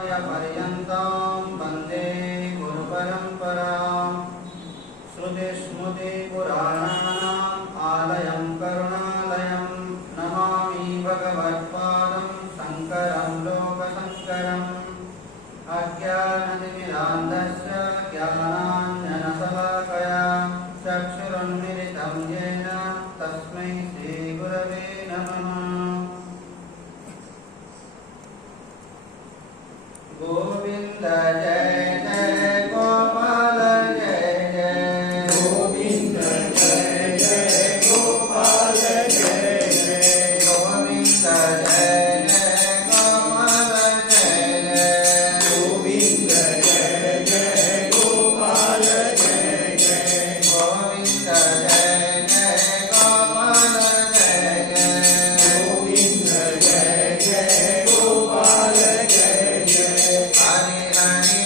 पर्यन्तां वन्दे गुरुपरम्पराम् श्रुतिस्मृतिपुराणानाम् आलयं करुणालयं नमामि भगवत्पादं शङ्करं लोकशङ्करम् अज्ञानतिमिरान्धस्य ज्ञानाञ्जनशलाकया चक्षुरुन्मिलितं येन तस्मै श्रीगुरवे नमः। गोविन्द जय जय गोपाल जय जय गोविन्द जय जय गोपाल जय जय गोविन्द जय जय गोपाल जय जय गोविन्द जय जय गोपाल जय जय गोविन्द जय जय गोपाल जय जय गोविन्द जय जय गोपाल जय जय हरि हरि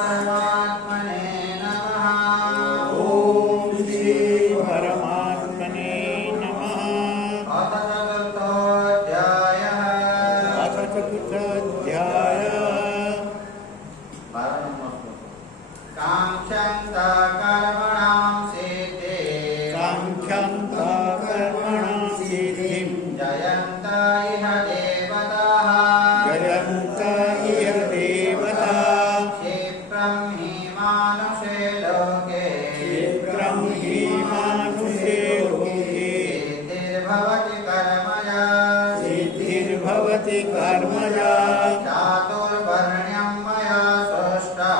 परमात्मने नमः। ॐ श्री परमात्मने नमः। अथ चतुर्थोऽध्यायः। अथ चतुर्थोऽध्यायः। काङ्क्षन्ता कर्मणां सिद्धिं। काङ्क्षन्ता कर्मणां सिद्धिं। जयन्त इह देवताः। जयन्त इह देवताः। क्षिप्रं हि मानुषे लोके। क्षिप्रं हि मानुषे लोके। सिद्धिर्भवति कर्मजा। सिद्धिर्भवति कर्मजा। चातुर्वर्ण्यं मया सृष्टा।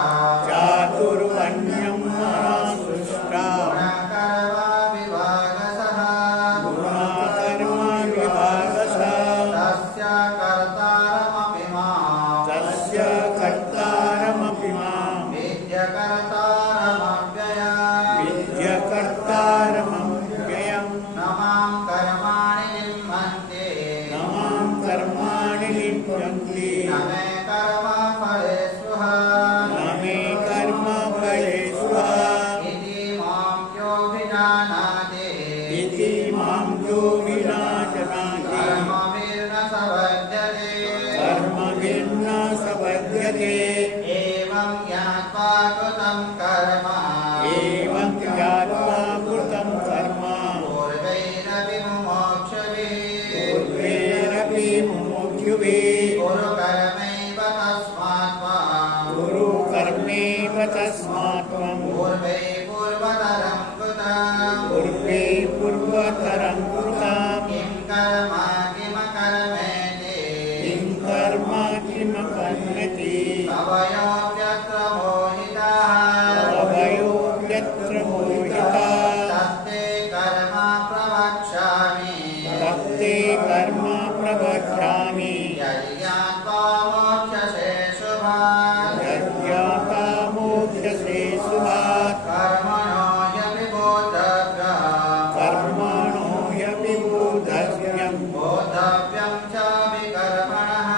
चातुर्वर्ण्यं मया सृष्टा। गुणकर्मविभागशः। गुणकर्मविभागशः। तस्य कर्तारमपि मां। तस्य कर्तारमपि मां। विद्यकर्तारमव्ययम्। विद्यकर्तारमव्ययम्। न मां कर्माणि लिम्पन्ते। न मां कर्माणि लिप्यन्ते। न मे कर्मफले स्पृहा। न मे कर्मफले स्पृहा। इति मां योऽभिजानाति। इति मां यो विनाशनाति। कर्मभिर्न सपद्यते। कर्मभिर्न सपद्यते। एवं ज्ञात्वा कृतं कर्म। एवं ज्ञात्वा कृतं कर्म। पूर्वैरपि मुमुक्षुभिः। पूर्वैरपि मुमुक्षुभिः। कुरु कर्मैव तस्मात् त्वं। गुरु कर्मेव तस्मात् त्वं। पूर्वै पूर्वतरं कृतं। पूर्वे पूर्वतरं कृतं। किं कर्म किमकर्मेति। किं कर्म किमकर्मति। कवयोऽप्यत्र मोहिताः। कवयोऽप्यत्र मोहिताः। तत्ते कर्म प्रवक्ष्यामि। तत्ते कर्म प्रवक्ष्यामि। यज्ञात्वा मोक्ष्यसे शुभात्। यज्ञाता मोक्ष्यसे शुभात्। कर्मणो ह्यपि बोद्धव्यम्। कर्मणो ह्यपि बोद्धव्यम्। बोद्धव्यं च विकर्मणः।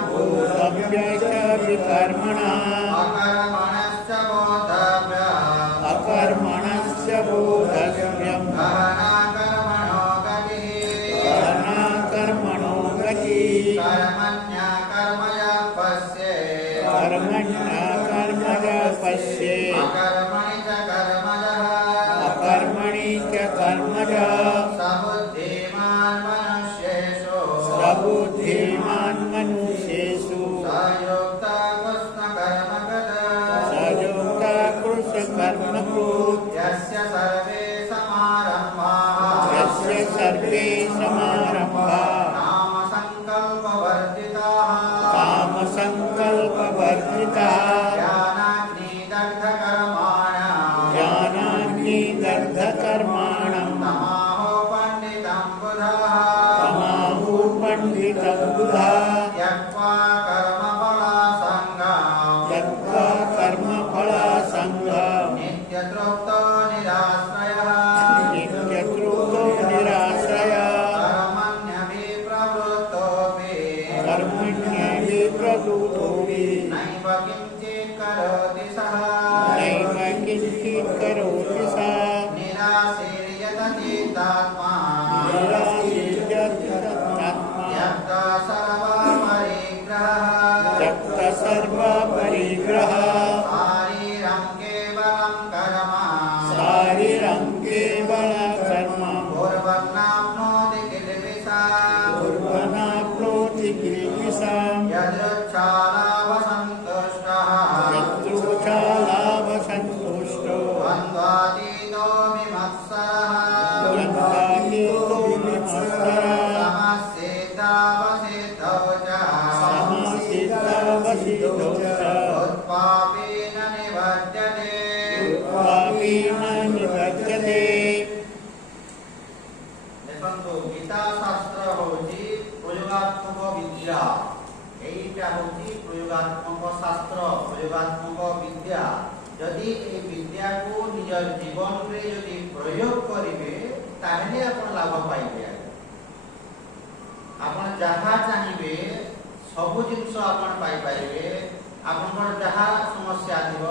बोद्धव्यं च विकर्मणः। अकर्मणश्च बोद्धव्यम्। अकर्मणस्य बोद्धव्यम्। गहना कर्मणो गतिः। गहना कर्मणो गतिः। कर्मण्या कर्मया पश्येत्। कर्मण्या कर्मजा पश्येत्। अकर्मणि च कर्मजः। अकर्मणि च कर्मजा। सबुद्धिमान् मनुष्येषु। सबुद्धिमान् मनुष्येषु। सयुक्तः कृष्णकर्मकृत्। सयुक्ता कृतकर्मकृत्। यस्य सर्वे समारम्भाः। यस्य सर्वे समारम्भाः। कामसङ्कल्पवर्जिताः। कामसङ्कल्पवर्जिताः। ज्ञानाग्निदग्धकर्माणाम्। ज्ञानाग्निदग्धकर्माणम्। तमाहो पण्डितं बुधाः। तमाहु पण्डितं बुधाः। त्यक्त्वा कर्मफलासङ्गम्। त्यक्त्वा कर्मफलासङ्गम्। नित्यतृप्तो निराश्रयः। नित्यतृप्तो निराश्रयः। कर्मण्यभिप्रवृत्तोऽपि। कर्मण्यभिप्रवृत्तोऽपि। नैव किञ्चित् करोति सः। नैव किञ्चित् करोति सः। निराशीर्यत चित्तात्मा। निराशीर्यतात्मा। त्यक्तः सर्वपरिग्रहः। त्यक्तः सर्वपरिग्रहः। शारीरं केवलं कर्म। शारीरं केवलं कर्म। कुर्वन्नाप्नोति किल्बिषम्। कुर्वन्नाप्नोति किल्बिषम्। यदृच्छालाभसन्तुष्टः। यदृच्छालाभसन्तुष्टो। द्वन्द्वातीतो विमत्सरः। द्वन्द्वातीतो विमत्सरः। समसिद्धावसिद्धौ च। समसिद्धावसिद्धौ च। उत्पापी न निवर्त्यते। उत्पापी न निवर्त्यते। ଦେଖନ୍ତୁ ଗୀତା ଶାସ୍ତ୍ର ହେଉଛି ପ୍ରୟୋଗାତ୍ମକ ବିଦ୍ୟା। ଏଇଟା ହେଉଛି ପ୍ରୟୋଗାତ୍ମକ ଶାସ୍ତ୍ର, ପ୍ରୟୋଗାତ୍ମକ ବିଦ୍ୟା। ଯଦି এই ବିଦ୍ୟାକୁ ନିଜ ଜୀବନରେ ଯଦି ପ୍ରୟୋଗ କରିବେ ତାହେଲେ ଆପଣ ଲାଭ ପାଇବେ। ଆପଣ ଯାହା ଚାହିଁବେ ସବୁ ଜିନିଷ ଆପଣ ପାଇପାରିବେ। ଆପଣଙ୍କର ଯାହା ସମସ୍ୟା ଥିବ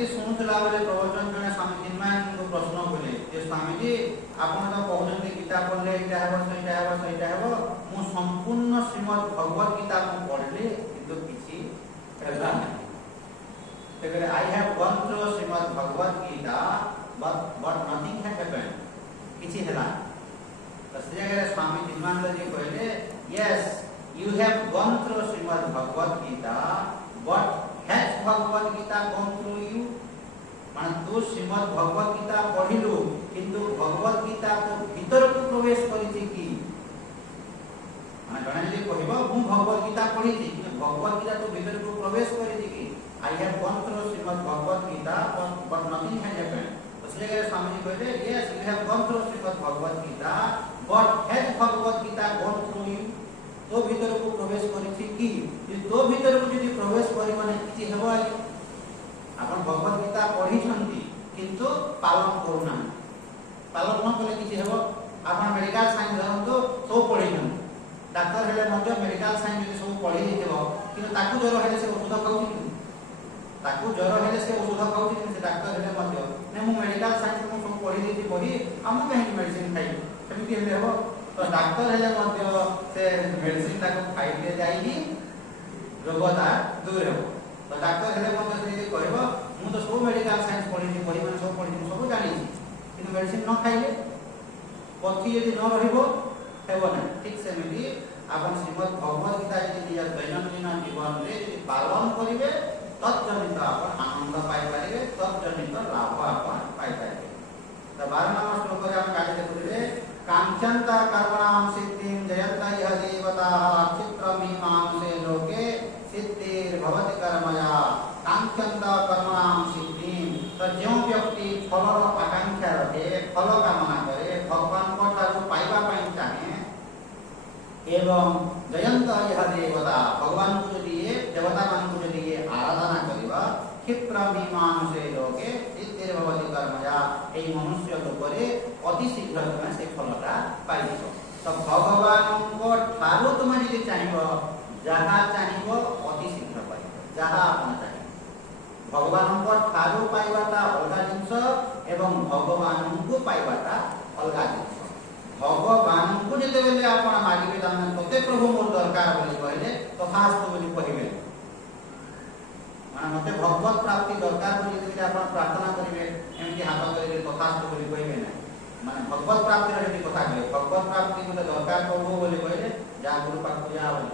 ଏମିତି ଶୁଣୁଥିଲା ବେଳେ ପ୍ରବଚନ ଜଣେ ସ୍ୱାମୀ ଚିନ୍ମୟାନନ୍ଦଙ୍କୁ ପ୍ରଶ୍ନ କଲେ ଯେ ସ୍ୱାମୀଜୀ ଆପଣ ତ କହୁଛନ୍ତି ଗୀତା ପଢ଼ିଲେ ଏଇଟା ହେବ ସେଇଟା ହେବ ସେଇଟା ହେବ, ମୁଁ ସମ୍ପୂର୍ଣ୍ଣ ଶ୍ରୀମଦ୍ ଭଗବତ ଗୀତା ମୁଁ ପଢ଼ିଲି କିନ୍ତୁ କିଛି ହେଲା ନାହିଁ। ତେବେ I have gone through Shrimad Bhagavad Gita but nothing has happened, କିଛି ହେଲା। ତ ସେ ଜାଗାରେ ସ୍ୱାମୀ ଚିନ୍ମୟାନନ୍ଦଜୀ କହିଲେ yes you have gone through Shrimad Bhagavad Gita but has Bhagavad Gita gone through you? ମାନେ ତୁ ଶ୍ରୀମଦ୍ ଭଗବତ ଗୀତା ପଢିଲୁ କିନ୍ତୁ ଭଗବତ ଗୀତା ତୋ ଭିତରକୁ ପ୍ରବେଶ କରିଛି କି? ମାନେ ଜଣେ ଯଦି କହିବ ମୁଁ ଭଗବତ ଗୀତା ପଢିଛି କିନ୍ତୁ ଭଗବତ ଗୀତା ତୋ ଭିତରକୁ ପ୍ରବେଶ କରିଛି କି? I have gone through Shrimad Bhagavad Gita but nothing has happened। ତ ସେ ଜାଗାରେ ସ୍ୱାମୀଜୀ କହିଲେ yes you have gone through Shrimad Bhagavad Gita but has Bhagavad Gita gone through you? ତୋ ଭିତରକୁ ପ୍ରବେଶ କରିଛି କି? ତୋ ଭିତରକୁ ଯଦି ପ୍ରବେଶ କରିବ ନାହିଁ କିଛି ହେବ ଆଜ୍ଞା? ଆପଣ ଭଗବତ ଗୀତା ପଢିଛନ୍ତି କିନ୍ତୁ ପାଳନ କରୁନାହାନ୍ତି, ପାଳନ ନ କଲେ କିଛି ହେବ? ଆପଣ ମେଡିକାଲ ସାଇନ୍ସ ଧରନ୍ତୁ, ସବୁ ପଢିଛନ୍ତି, ଡାକ୍ତର ହେଲେ ମଧ୍ୟ ମେଡିକାଲ ସାଇନ୍ସ ଯଦି ସବୁ ପଢି ଦେଇଥିବ କିନ୍ତୁ ତାକୁ ଜ୍ୱର ହେଲେ ସେ ଔଷଧ ଖାଉଛି କି? ତାକୁ ଜ୍ୱର ହେଲେ ସେ ଔଷଧ ଖାଉଛି କିନ୍ତୁ ସେ ଡାକ୍ତର ହେଲେ ମଧ୍ୟ ନାଇଁ ମୁଁ ମେଡିକାଲ ସାଇନ୍ସ ମୁଁ ସବୁ ପଢି ଦେଇଛି ବହି ଆଉ ମୁଁ କାହିଁକି ମେଡିସିନ ଖାଇବି? ସେମିତି ହେଲେ ହେବ? ତ ଡାକ୍ତର ହେଲେ ମଧ୍ୟ ସେ ମେଡିସିନ ତାକୁ ଖାଇଲେ ଯାଇକି ରୋଗଟା ଦୂର ହେବ। ତ ଡାକ୍ତର ହେଲେ ମଧ୍ୟ ସେ ଯଦି କହିବ ମୁଁ ତ ସବୁ ମେଡିକାଲ ସାଇନ୍ସ ପଢିଛି, ବହି ମାନେ ସବୁ ପଢିଛି, ସବୁ ଜାଣିଛି କିନ୍ତୁ ମେଡିସିନ ନ ଖାଇଲେ ପଥି ଯଦି ନ ରହିବ ହେବ ନାହିଁ। ଠିକ ସେମିତି ଆପଣ ଶ୍ରୀମଦ୍ ଭଗବତ ଗୀତା ଯଦି ନିଜ ଦୈନନ୍ଦିନ ଜୀବନରେ ଯଦି ପାଳନ କରିବେ ତତ୍ଜନିତ ଆପଣ ଆନନ୍ଦ ପାଇପାରିବେ, ତତ୍ଜନିତ ଲାଭ ଆପଣ ପାଇପାରିବେ। ତ 12 ନମ୍ବର ଶ୍ଲୋକରେ ଆମେ କାଲି ଦେଖୁଥିଲେ କାଞ୍ଚନ୍ତା କର୍ମଣାଂ ସିଦ୍ଧିଂ ଜୟନ୍ତା ଇହ ଦେବତାଃ କ୍ଷିପ୍ରମୀମାଂସେ ଲୋକେ ସିଦ୍ଧିର୍ଭବତି କର୍ମୟା କାଞ୍ଚନ୍ତା କର୍ମଣାଂ ସିଦ୍ଧିଂ। ତ ଯେଉଁ ବ୍ୟକ୍ତି ଫଳର ଆକାଂକ୍ଷା ରଖେ, ଫଳ କାମନା କରେ, ଭଗବାନଙ୍କ ଠାରୁ ପାଇବା ପାଇଁ ଚାହେଁ ଏବଂ ଜୟନ୍ତ ଇହ ଦେବତା ଭଗବାନଙ୍କୁ ଯଦି ଦେବତାମାନଙ୍କୁ ଯଦି ଆରାଧନା କରିବା କ୍ଷିପ୍ରମୀମାଂସେ ଲୋକେ ସିଦ୍ଧିର୍ଭବତି କର୍ମୟା, এই ମନୁଷ୍ୟ ଲୋକରେ ଅତି ଶୀଘ୍ର ତୁମେ ସେ ଫଳଟା ପାଇଯିବ। ତ ଭଗବାନଙ୍କ ଠାରୁ ତୁମେ ଯଦି ଚାହିଁବ ଯାହା ଚାହିଁବ ଅତି ଶୀଘ୍ର ପାଇବ, ଯାହା ଆପଣ ଚାହିଁବ। ଭଗବାନଙ୍କ ଠାରୁ ପାଇବାଟା ଅଲଗା ଜିନିଷ ଏବଂ ଭଗବାନଙ୍କୁ ପାଇବାଟା ଅଲଗା ଜିନିଷ। ଭଗବାନଙ୍କୁ ଯେତେବେଳେ ଆପଣ ମାଗିବେ ତାମାନେ ତତେ ପ୍ରଭୁ ମୋର ଦରକାର ବୋଲି କହିଲେ ତଥାସ୍ତୁ ବୋଲି କହିବେ। ମାନେ ମତେ ଭଗବତ ପ୍ରାପ୍ତି ଦରକାର ବୋଲି ଯେତେବେଳେ ଆପଣ ପ୍ରାର୍ଥନା କରିବେ ଏମିତି ହାତ କରିବେ ତଥାସ୍ତୁ ବୋଲି କହିବେ ନାହିଁ। ମାନେ ଭଗବତ ପ୍ରାପ୍ତିର ଯଦି କଥା କହିବେ ଭଗବତ ପ୍ରାପ୍ତି ମତେ ଦରକାର ପ୍ରଭୁ ବୋଲି କହିଲେ ଯାହା ଗୁରୁ ପାଖକୁ ଯା ବୋଲି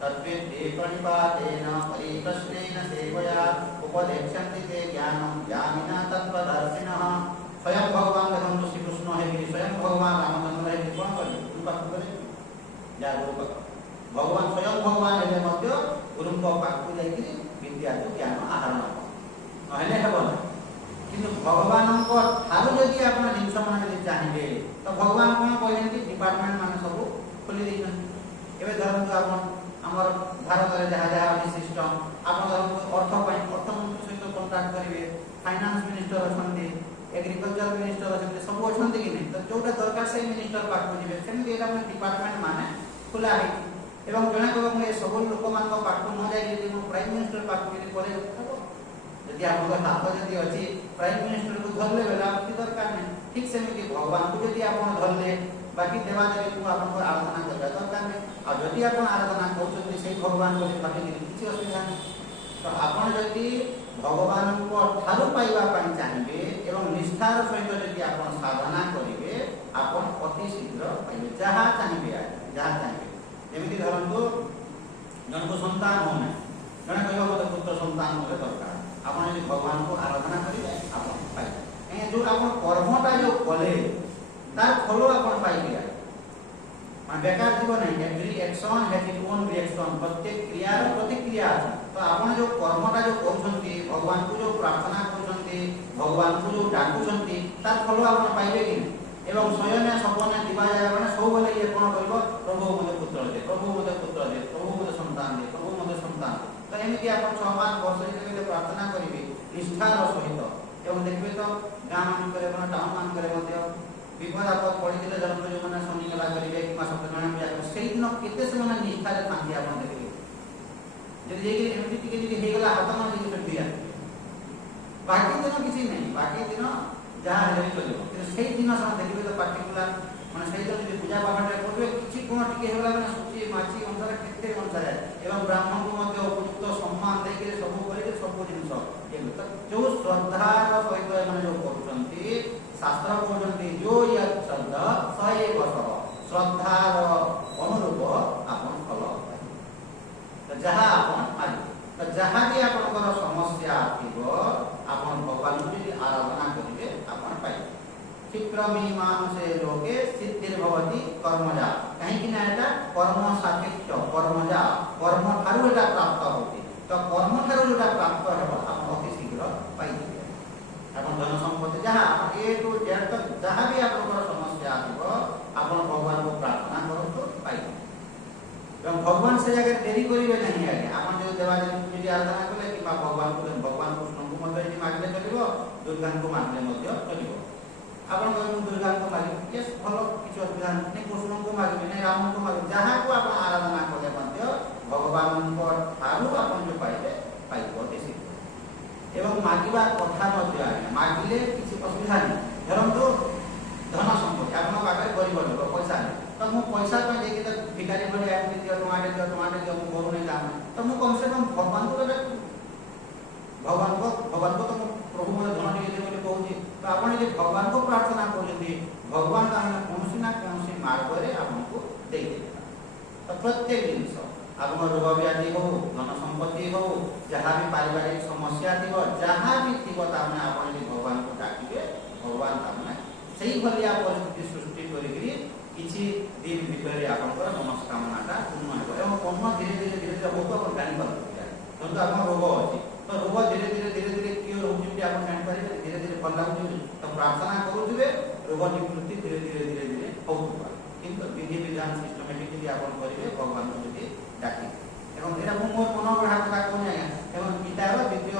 ତଦ୍ବିଦ୍ଧି ପ୍रणिपातेन परिप्रश्नेन सेवया उपदेक्षन्ति ते ज्ञानं ज्ञानिना तत्त्वदर्शिनः। स्वयं भगवान देखନ୍ତୁ ଶ୍ରୀକୃଷ୍ଣ ହେଇକି ସ୍ୱୟଂ ଭଗବାନ ରାମଚନ୍ଦ୍ର ହେଇକି କ'ଣ କରିବେ? ଗୁରୁ ପାଖକୁ ଗଲେ ଯାହା ଗୁରୁ ପାଖ ଭଗବାନ ସ୍ୱୟଂ ଭଗବାନ ହେଲେ ମଧ୍ୟ ଗୁରୁଙ୍କ ପାଖକୁ ଯାଇକି ବିଦ୍ୟାକୁ ଜ୍ଞାନ ଆହରଣ କର, ନହେଲେ ହେବ ନାହିଁ। କିନ୍ତୁ ଭଗବାନଙ୍କ ଠାରୁ ଯଦି ଆପଣ ଜିନିଷ ମାନେ ଯଦି ଚାହିଁବେ ତ ଭଗବାନ କ'ଣ କହିଛନ୍ତି? ଡିପାର୍ଟମେଣ୍ଟ ମାନେ ସବୁ ଖୋଲି ଦେଇଛନ୍ତି। ଏବେ ଧରନ୍ତୁ ଆପଣ ଆମର ଭାରତରେ ଯାହା ଯାହା ଅଛି ସିଷ୍ଟମ, ଆପଣ ଧରନ୍ତୁ ଅର୍ଥ ପାଇଁ ଅର୍ଥମନ୍ତ୍ରୀ ସହିତ କଣ୍ଟାକ୍ଟ କରିବେ, ଫାଇନାନ୍ସ ମିନିଷ୍ଟର ଅଛନ୍ତି, एग्रीकल्चर मिनिस्टर अछंती, सब अछंती कि नहीं? तो जोटा दरकार से मिनिस्टर पाखु जिवे सेमती एटा में डिपार्टमेंट माने खुला है एवं जने को हम ए सब लोक मान को पाखु न जाय जे मो प्राइम मिनिस्टर पाखु जे करे हबो। यदि आपन हाथ यदि अछि प्राइम मिनिस्टर को धरले बेला की दरकार नहीं। ठीक सेमती भगवान को यदि आपन धरले बाकी देवा देवी को आपन को आराधना करबा दरकार नहीं। आ यदि आपन आराधना करछथि से भगवान को भाबी किछि असुविधा नहीं। तो आपन यदि भगवान को ठारू पाइबा पाई चाहिए एवं निष्ठार सहित यदि आप साधना करेंगे आप अति शीघ्र पाइबे जहाँ चाहिए जहाँ चाहिए। जमी धरतु जन को संतान हो ना जन कह मत पुत्र संतान मुझे दरकार आप भगवान को आराधना करेंगे आप पाइबे। जो आप कर्मटा जो कले तार फल आप पाइबे बेकार जीव नहीं। Every action has it own reaction, प्रत्येक क्रियार प्रतिक्रिया अछि। तो आपण जो कर्मटा जो करूछंती भगवान को जो प्रार्थना करूछंती भगवान को जो डाकुछंती तार फल आपण पाइबे कि नहीं? एवं स्वयं सपने दिवा जाय माने सब बोले ये कोन करबो प्रभु मते पुत्र दे, प्रभु मते पुत्र दे, प्रभु मते संतान दे, प्रभु मते संतान दे। तो एमिति आपण 6 मास वर्ष जेते प्रार्थना करिवे निष्ठार सहित एवं देखबे तो गाम मान करे कोन टाउन मान करे मते विपद आपद पड़े धरम जो मैंने शनिगला करेंगे कि सत्यनारायण पूजा करेंगे से दिन केते से मैंने निष्ठा रे थांती आप देखिए जब ये एमती टिके टिके हेगला हाथ में जे दिया बाकी दिन किसी नहीं बाकी दिन जहाँ हेल्प चलो से दिन देखिए तो पार्टिकुलर माने से दिन जो पूजा पाठ करेंगे किसी गुण टिके होला माने सूची माची अनुसार केते अनुसार एवं ब्राह्मण को मध्य उपयुक्त सम्मान देके सब करे सब जिंस ये तो जो श्रद्धा सहित माने जो करूछंती शास्त्र कहते जो यत् शब्द सहे बसह श्रद्धार अनुरूप आपन फल तो जहाँ आपन मागे तो जहाँ भी आपन समस्या थिबो आपन भगवान को यदि आराधना करिवे आपन पाइबे क्षिप्र मीमांसे लोके सिद्धिर्भवति कर्मजा कहीं कि ना एटा कर्म सापेक्ष कर्मजा कर्म थारु एटा प्राप्त होती तो कर्म थारु एटा प्राप्त हेबो आपन अति शीघ्र पाइबे आपन धन संपत्ति जहाँ ए टू जेड तक जहाँ भी आपन समस्या थिबो आपन भगवान को प्रार्थना करतो पाइबे एवं भगवान से जगह देरी करिवे नहीं आगे आपन जो देवादेवी पूजा आराधना कले कि भगवान कृष्ण को मध्य यदि मागले चलिबो दुर्गा को मागले मध्य चलिबो आपन दुर्गा को मागे यस भलो किछु असुविधा नहीं कृष्ण को मागे नहीं राम को मागे जहाँ को आपन आराधना कले मध्य भगवान को थारु आपन जो पाइबे पाइबो देसी एवं मागिबा कथा मध्य आगे मागिले किछु असुविधा नहीं धरंतु धन संपत्ति आपन पाखे गरीब लोक पैसा नहीं तो मु पैसा पे देखि तो भिखारी भले आके दियो टमाटर दियो मु करू नहीं काम तो मु कम से कम भगवान को तो प्रभु मोर धन दिए दे बोली कहूची तो आपण जे भगवान को प्रार्थना करजती भगवान ताने कोनसी ना कोनसी मार्ग रे आपनको दे दे तो प्रत्येक जिनिस आपन रोग व्याधि हो धन संपत्ति हो जहाँ भी पारिवारिक समस्या थिबो जहाँ भी थिबो ताने आपण जे भगवान को डाकिबे भगवान ताने सही भलिया परिस्थिति सृष्टि करिकरी किछि दिन भितर आपनकर मनस्कामनाटा पूर्ण हेबो एवं कर्म धीरे धीरे होतो आपण जानि पारबो तो आपन रोग अछि तो रोग धीरे धीरे क्योर होउछि कि आपन जानि पारिबे धीरे धीरे भल लागुछि तो प्रार्थना करूथिबे रोग निवृत्ति धीरे होउतबा किंतु विधि विधान सिस्टमेटिकली आपन करिवे भगवान को जति डाकि एवं एरा मोर मन बढ़ा कथा कोन आया एवं गीतार द्वितीय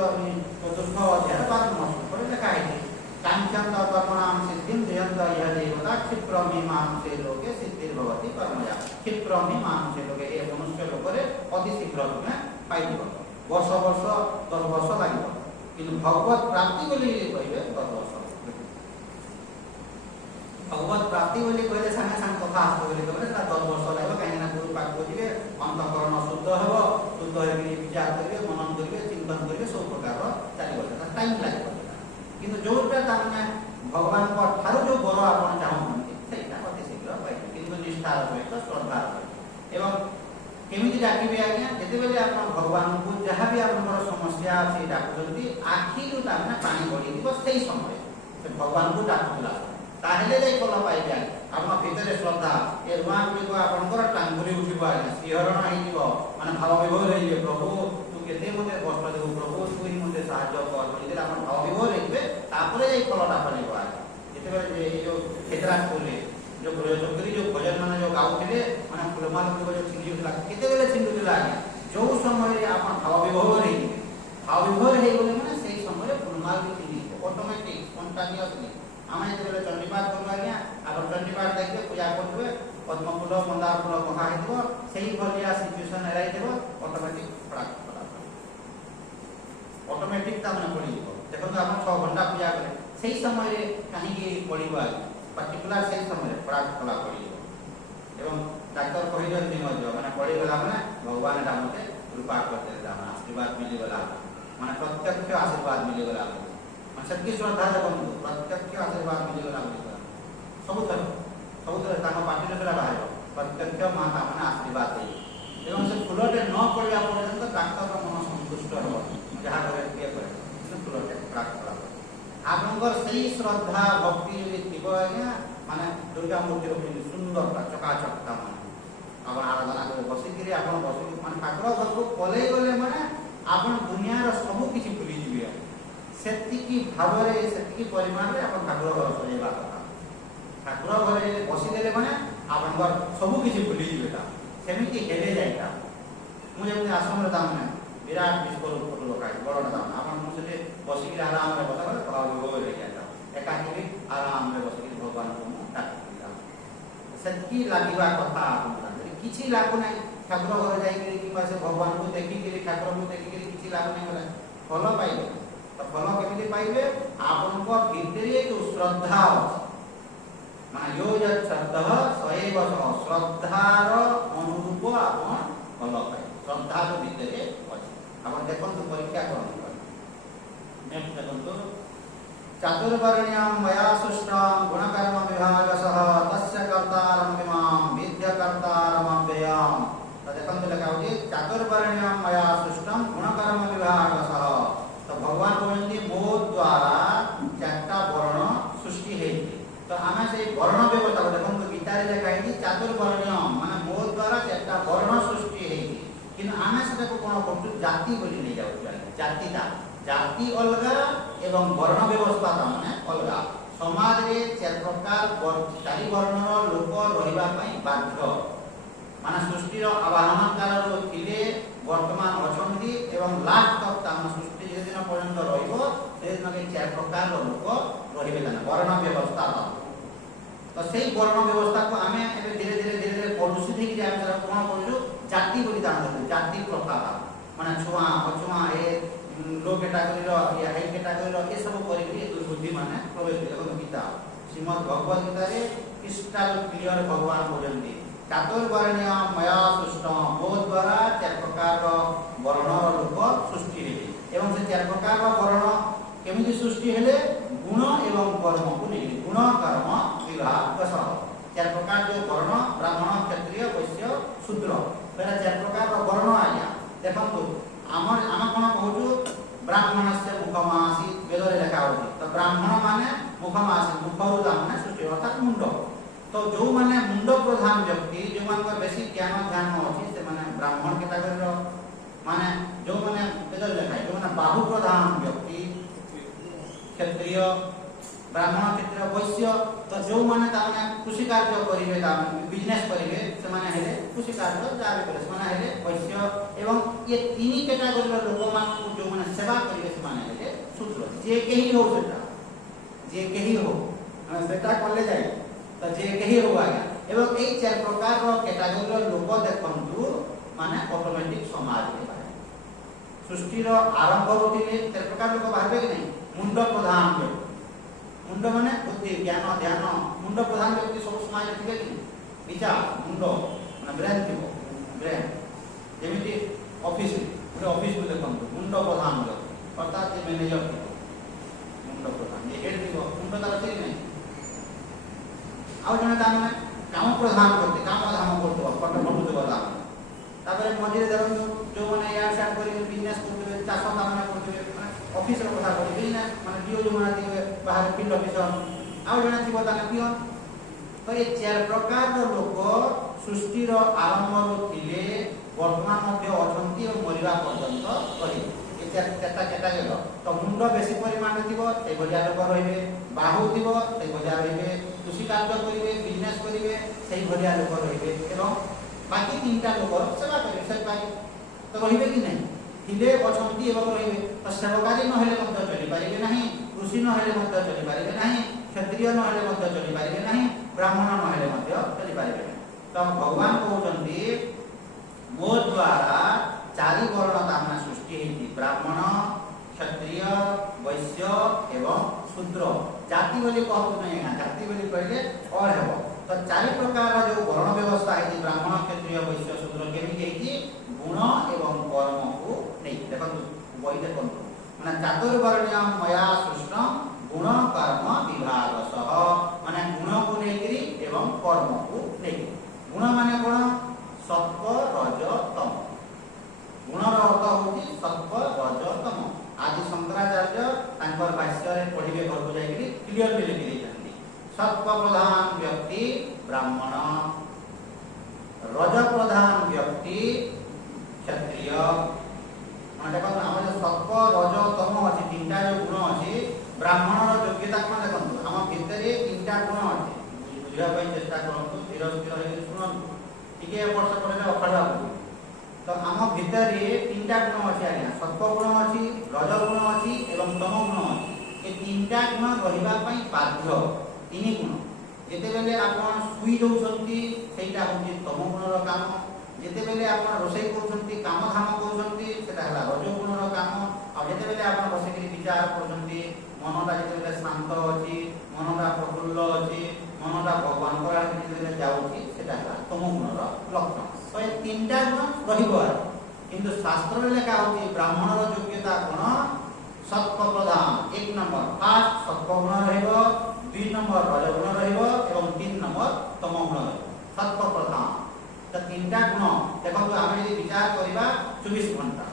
चतुर्थ अध्याय 12 नंबर पर लिखा है कांचन कर्मणाम सिद्धिं जयन्त यह देवता क्षिप्र मीमांसे लोके सिद्धिर्भवति कर्मजा क्षिप्र मीमांसे लोके ए मनुष्य लोकरे अति शीघ्र तुमे पाइबो वर्ष 10 वर्ष लागिबो किंतु भगवत प्राप्ति बोली कहबे 10 वर्ष भगवत प्राप्ति बोली कहले संगे संग कथा आसबो बोली कहबे 10 वर्ष लागबो काहे ना गुरु पाक बोलिबे अंतःकरण शुद्ध हेबो शुद्ध हेबि विचार करिवे मनन करिवे चिंतन करिवे सब प्रकार चालिबो टाइम लागबो किंतु जोटा ताने भगवान को ठारो जो बर आपण चाहूछन्ति सेटा अति शीघ्र पाइबे किंतु निष्ठार सहित श्रद्धा एवं केमिति डाकिबे आज्ञा जेते बेले आपण भगवान को जहाँ भी आपनकर समस्या अछि डाकुछन्ति आखिरु ताने पानी गडी दिबो सेही समय से भगवान को डाकुला ताहेले जाई फल पाइबे आपण भितरे श्रद्धा ए रुआ को आपनकर टांगुरी उठिबो आज्ञा सिहरण आइदिबो माने भाव विभोर होइबे प्रभु तू केते मते कष्ट देबो प्रभु तू ही मते साहाय्य कर बोली आपण भाव विभोर होइबे तापरे जाई फलटा पाइबो आज्ञा जेते बेले ए जो खेतरा बोले जो प्रयोजकरी जो भजन माने जो गाउथिले माने फुलमाल को जो छिंडुला केते बेले छिंडुला आज्ञा जो समय रे आपण भाव विभोर हे बोले माने सेही समय रे फुलमाल भी छिंडी ऑटोमेटिक स्पॉन्टेनियसली आमे जेते बेले चंडीपाठ करबा आज्ञा आपण चंडीपाठ देखबे पूजा करबे पद्म फूल मंदार फूल कहा हेतबो सेही भलिया सिचुएशन एराइ देबो ऑटोमेटिक फड़ाक ऑटोमेटिक ता माने पड़ी जीवो देखो आपण 6 घंटा पूजा करे सेही समय रे काहे कि पड़ीबो पर्टिकुलर सेही समय रे फड़ाक फला पड़ी जीवो एवं डॉक्टर कहि जल्दी मध्य माने पड़ी गला माने भगवान एटा मते कृपा करते दाना आशीर्वाद मिली गला माने प्रत्यक्ष आशीर्वाद मिली गला माने सबकी श्रद्धा देखो प्रत्यक्ष आशीर्वाद मिली गला ସବୁଥର ତାଙ୍କ ପାଟିରେ ସେଟା ବାହାରିବ ପ୍ରତ୍ୟକ୍ଷ ମାତା ମାନେ ଆଶୀର୍ବାଦ ଦେଇ ଏବଂ ସେ ଫୁଲଟେ ନ ପଡ଼ିବା ପର୍ଯ୍ୟନ୍ତ ଡାକ୍ତର ମନ ସନ୍ତୁଷ୍ଟ ହେବ ଯାହା କରେ କିଏ କରେ କିନ୍ତୁ ଫୁଲଟେ ପ୍ରାପ୍ତ ହେବ ଆପଣଙ୍କର ସେଇ ଶ୍ରଦ୍ଧା ଭକ୍ତି ଯଦି ଥିବ ଆଜ୍ଞା ମାନେ ଦୁର୍ଗା ମୂର୍ତ୍ତିର ସୁନ୍ଦରତା ଚକାଚକତା ମାନେ ଆପଣ ଆରାଧନା କରି ବସିକିରି ଆପଣ ବସିକି ମାନେ ଠାକୁର ଘରକୁ ପଳେଇ ଗଲେ ମାନେ ଆପଣ ଦୁନିଆର ସବୁ କିଛି ଭୁଲିଯିବେ ସେତିକି ଭାବରେ ସେତିକି ପରିମାଣରେ ଆପଣ ଠାକୁର ଘର ସଜେଇବା କଥା ଠାକୁର ଘରେ ବସିଦେଲେ ମାନେ ଆପଣଙ୍କର ସବୁ କିଛି ଭୁଲିଯିବେ ସେମିତି ହେଲେ ଯାଇଟା ମୁଁ ଯେମିତି ଆଶ୍ରମରେ ତାମାନେ ବିରାଟ ବିଶ୍ୱର ଫଟୋ ରଖାଯାଇଛି ବଡ଼ଟା ତାମାନେ ଆପଣ ମୁଁ ସେଠି ବସିକିରି ଆରାମରେ ବସା କଲେ ଭାବ ହେଇଯାଇଟା ଏକାକି ଆରାମରେ ବସିକିରି ଭଗବାନଙ୍କୁ ମୁଁ ଡାକିଥିଲା ସେତିକି ଲାଗିବା କଥା ଆପଣଙ୍କର କିଛି ଲାଗୁ ନାହିଁ ଠାକୁର ଘରେ ଯାଇକିରି କିମ୍ବା ସେ ଭଗବାନଙ୍କୁ ଦେଖିକିରି ଠାକୁରଙ୍କୁ ଦେଖିକିରି କିଛି ଲାଗୁ ନାହିଁ ବୋଲେ ଫଲ ପାଇବେ ତ तो फल केमिति पाइबे आपनको भितरे जो श्रद्धा माने यो यत् श्रद्धः सएव सः श्रद्धार अनुरूप आपण फल पाइ श्रद्धा जो भितरे अछि आपण देखंतु परीक्षा करंतु नेक्स्ट देखंतु चतुर्वर्ण्यं मया सृष्टं गुणकर्म विभागसः तस्य कर्तारं विमां विद्य कर्तारं अव्ययम् तो देखंतु लिखा होची चतुर्वर्ण्यं मया सृष्टं गुणकर्म विभागसः तो भगवान कहते मो द्वारा चारटा वर्ण सृष्टि हेछि तो आमे से वर्ण व्यवस्था देखंतु गीतारे लिखा हेछि चतुर्वर्ण्यम माने मो द्वारा चारटा वर्ण सृष्टि हेछि किन आमे से को कोन करछु जाति बोली नै जाउ जातिता जाति अलगा एवं वर्ण व्यवस्था माने अलगा समाज रे चार प्रकार चारि वर्णर लोक रहिबा पई बाध्य माने सृष्टि रो आवाहन काल रो थिले वर्तमान अछंती एवं लास्ट तक ताम सृष्टि जे दिन पर्यंत रहिबो से दिन के चार प्रकार रो लोक रहिबे ताने वर्ण व्यवस्था तो सेही वर्ण व्यवस्था को आमे एबे धीरे धीरे पडुसी थी कि आमे कोन करजु जाति बोली दान जाति प्रकार माने छुआ अछुआ ए लो कैटेगरी रो या हाई कैटेगरी रो ए सब करि के दुर्बुद्धि माने प्रवेश देखो गीता श्रीमद् भगवत गीता रे क्रिस्टल क्लियर भगवान बोलंती चतुर्वर्ण्यम मया सृष्टम मो द्वारा चार प्रकार वर्ण रूप सृष्टि हे एवं से चार प्रकार वर्ण केमिति सृष्टि हेले गुण एवं कर्म को नै गुण कर्म विभाग सह चार प्रकार जो वर्ण ब्राह्मण क्षत्रिय वैश्य शूद्र फेरा चार प्रकार वर्ण आया देखंतु आम कोन कहू ब्राह्मणस्य मुखमासी वेद रे लिखा होती तो ब्राह्मण माने मुखमासी मुखरु माने सृष्टि अर्थात मुंड तो जो माने मुंड प्रधान व्यक्ति जो मान बेसी ज्ञान ध्यान अछि से माने ब्राह्मण कैटेगरी रो माने जो माने वेद रे लिखा जो माने बाहु प्रधान व्यक्ति क्षत्रिय ब्राह्मण क्षत्रिय वैश्य तो जो माने ताने कृषि कार्य करिवे ताने बिजनेस करिवे से माने हेले कृषि कार्य जाबे करे से माने हेले वैश्य एवं ये तीन कैटेगरी रो लोक मान जो माने सेवा करिवे से माने हेले शूद्र जे केही हो सेटा जे केही हो सेटा कले जाय तो जे केही हो आज्ञा एवं ए चार प्रकार रो कैटेगरी रो लोक देखंतु माने ऑटोमेटिक समाज रे बाहे सृष्टि रो आरंभ होतिले चार प्रकार लोक बाहरबे कि नहीं मुंड प्रधान व्यक्ति मुंड माने बुद्धि ज्ञान ध्यान मुंड प्रधान व्यक्ति सब समाज रे थिबे कि विचार मुंड माने ब्रेन थिबो ब्रेन जेमिति ऑफिस पुरे ऑफिस को देखंतु मुंड प्रधान व्यक्ति अर्थात जे मैनेजर थिबो मुंड प्रधान जे हेड थिबो मुंड तार अछि कि नहीं आ जने ताने काम प्रधान व्यक्ति काम धाम करतो पट पट देबो दाम तापर मझिरे देखंतु जो माने यार साथ करि बिजनेस करते चाष काम करते ऑफिस रो कथा करि बिजनेस माने डीओ जो माने दिबे बाहर फील्ड ऑफिसर आ जने थिबो ताने पियन तो ये चार प्रकार रो लोक सृष्टि रो आरंभ रो थिले वर्तमान मध्य अछंती और मरिबा पर्यंत रहि ए चारटा कैटेगरी तो मुंड बेसी परिमाण रे थिबो से बजार लोक रहिबे बाहु थिबो से बजार रहिबे कृषि कार्य करिवे बिजनेस करिवे सेही बजार लोक रहिबे एवं बाकी तीनटा लोक सेवा करिवे से पाई तो रहिबे कि नहीं थिले अछंती एवं रहिबे तो सेवकारी न हेले मध्य चली पारिबे नहीं कृषि न हेले मध्य चली पारिबे नहीं क्षत्रिय न हेले मध्य चली पारिबे नहीं ब्राह्मण न हेले मध्य चली पारिबे तो भगवान कहउचंती मो द्वारा चारि वर्ण तामना सृष्टि हेति ब्राह्मण क्षत्रिय वैश्य एवं शूद्र जाति बोली कहू नहीं है जाति बोली कहले और हेबो तो चारि प्रकार जो वर्ण व्यवस्था हेति ब्राह्मण क्षत्रिय वैश्य शूद्र केमिति हेति गुण एवं कर्म को नै देखंतु वही देखंतु माने चतुर्वर्ण्यम मया सृष्टम गुण कर्म विभागसह माने गुण को नेकरी एवं कर्म को नेकरी गुण माने कोन सत्व रज तम गुण रो अर्थ होती सत्व रज तम आदि शंकराचार्य तांकर भाष्य रे पढिबे घर को जाई क्लियरली लिखि देछन्ती सत्व प्रधान व्यक्ति ब्राह्मण रज प्रधान व्यक्ति क्षत्रिय माने देखो हमर जो सत्व रज तम अछि तीनटा जो गुण अछि ब्राह्मण रो योग्यता कोन देखंतु हम भितरे तीनटा गुण अछि बुझिया पई चेष्टा करंतु स्थिर हे सुनंतु टिके वर्ष परे अखडा तो आम भितर तीनटा गुण अच्छी आज्ञा सत्व गुण अच्छी रज गुण अच्छी एवं तम गुण अच्छी ये तीनटा गुण रहिबा पई बाध्य तीन गुण जेते बेले आपण सुई दउछंती सेटा होची तम गुणर काम जेते बेले आपण रोसई करूछंती काम धाम करूछंती सेटा हला रज गुणर काम आ जेते बेले आपण बसे करी ବିଚାର କରୁଛନ୍ତି ମନଟା ଯେତେବେଳେ ଶାନ୍ତ ଅଛି, ମନଟା ପ୍ରଫୁଲ୍ଲ ଅଛି, ମନଟା ଭଗବାନଙ୍କ ଆଡ଼େ ଯେତେବେଳେ ଯାଉଛି, ସେଟା ହେଲା ତମ ଗୁଣର ଲକ୍ଷଣ। ତ ଏ ତିନିଟା ଗୁଣ ରହିବ। କିନ୍ତୁ ଶାସ୍ତ୍ରରେ ଲେଖା ହଉଛି ବ୍ରାହ୍ମଣର ଯୋଗ୍ୟତା ଗୁଣ ସତ୍ତ୍ୱ ପ୍ରଧାନ। 1 ନମ୍ବର ଫାଷ୍ଟ ସତ୍ତ୍ୱ ଗୁଣ ରହିବ, 2 ନମ୍ବର ରଜଗୁଣ ରହିବ ଏବଂ 3 ନମ୍ବର ତମ ଗୁଣ ରହିବ। ସତ୍ତ୍ୱ ପ୍ରଧାନ ତ ତିନିଟା ଗୁଣ ଦେଖନ୍ତୁ, ଆମେ ଯଦି ବିଚାର କରିବା 24 ଘଣ୍ଟା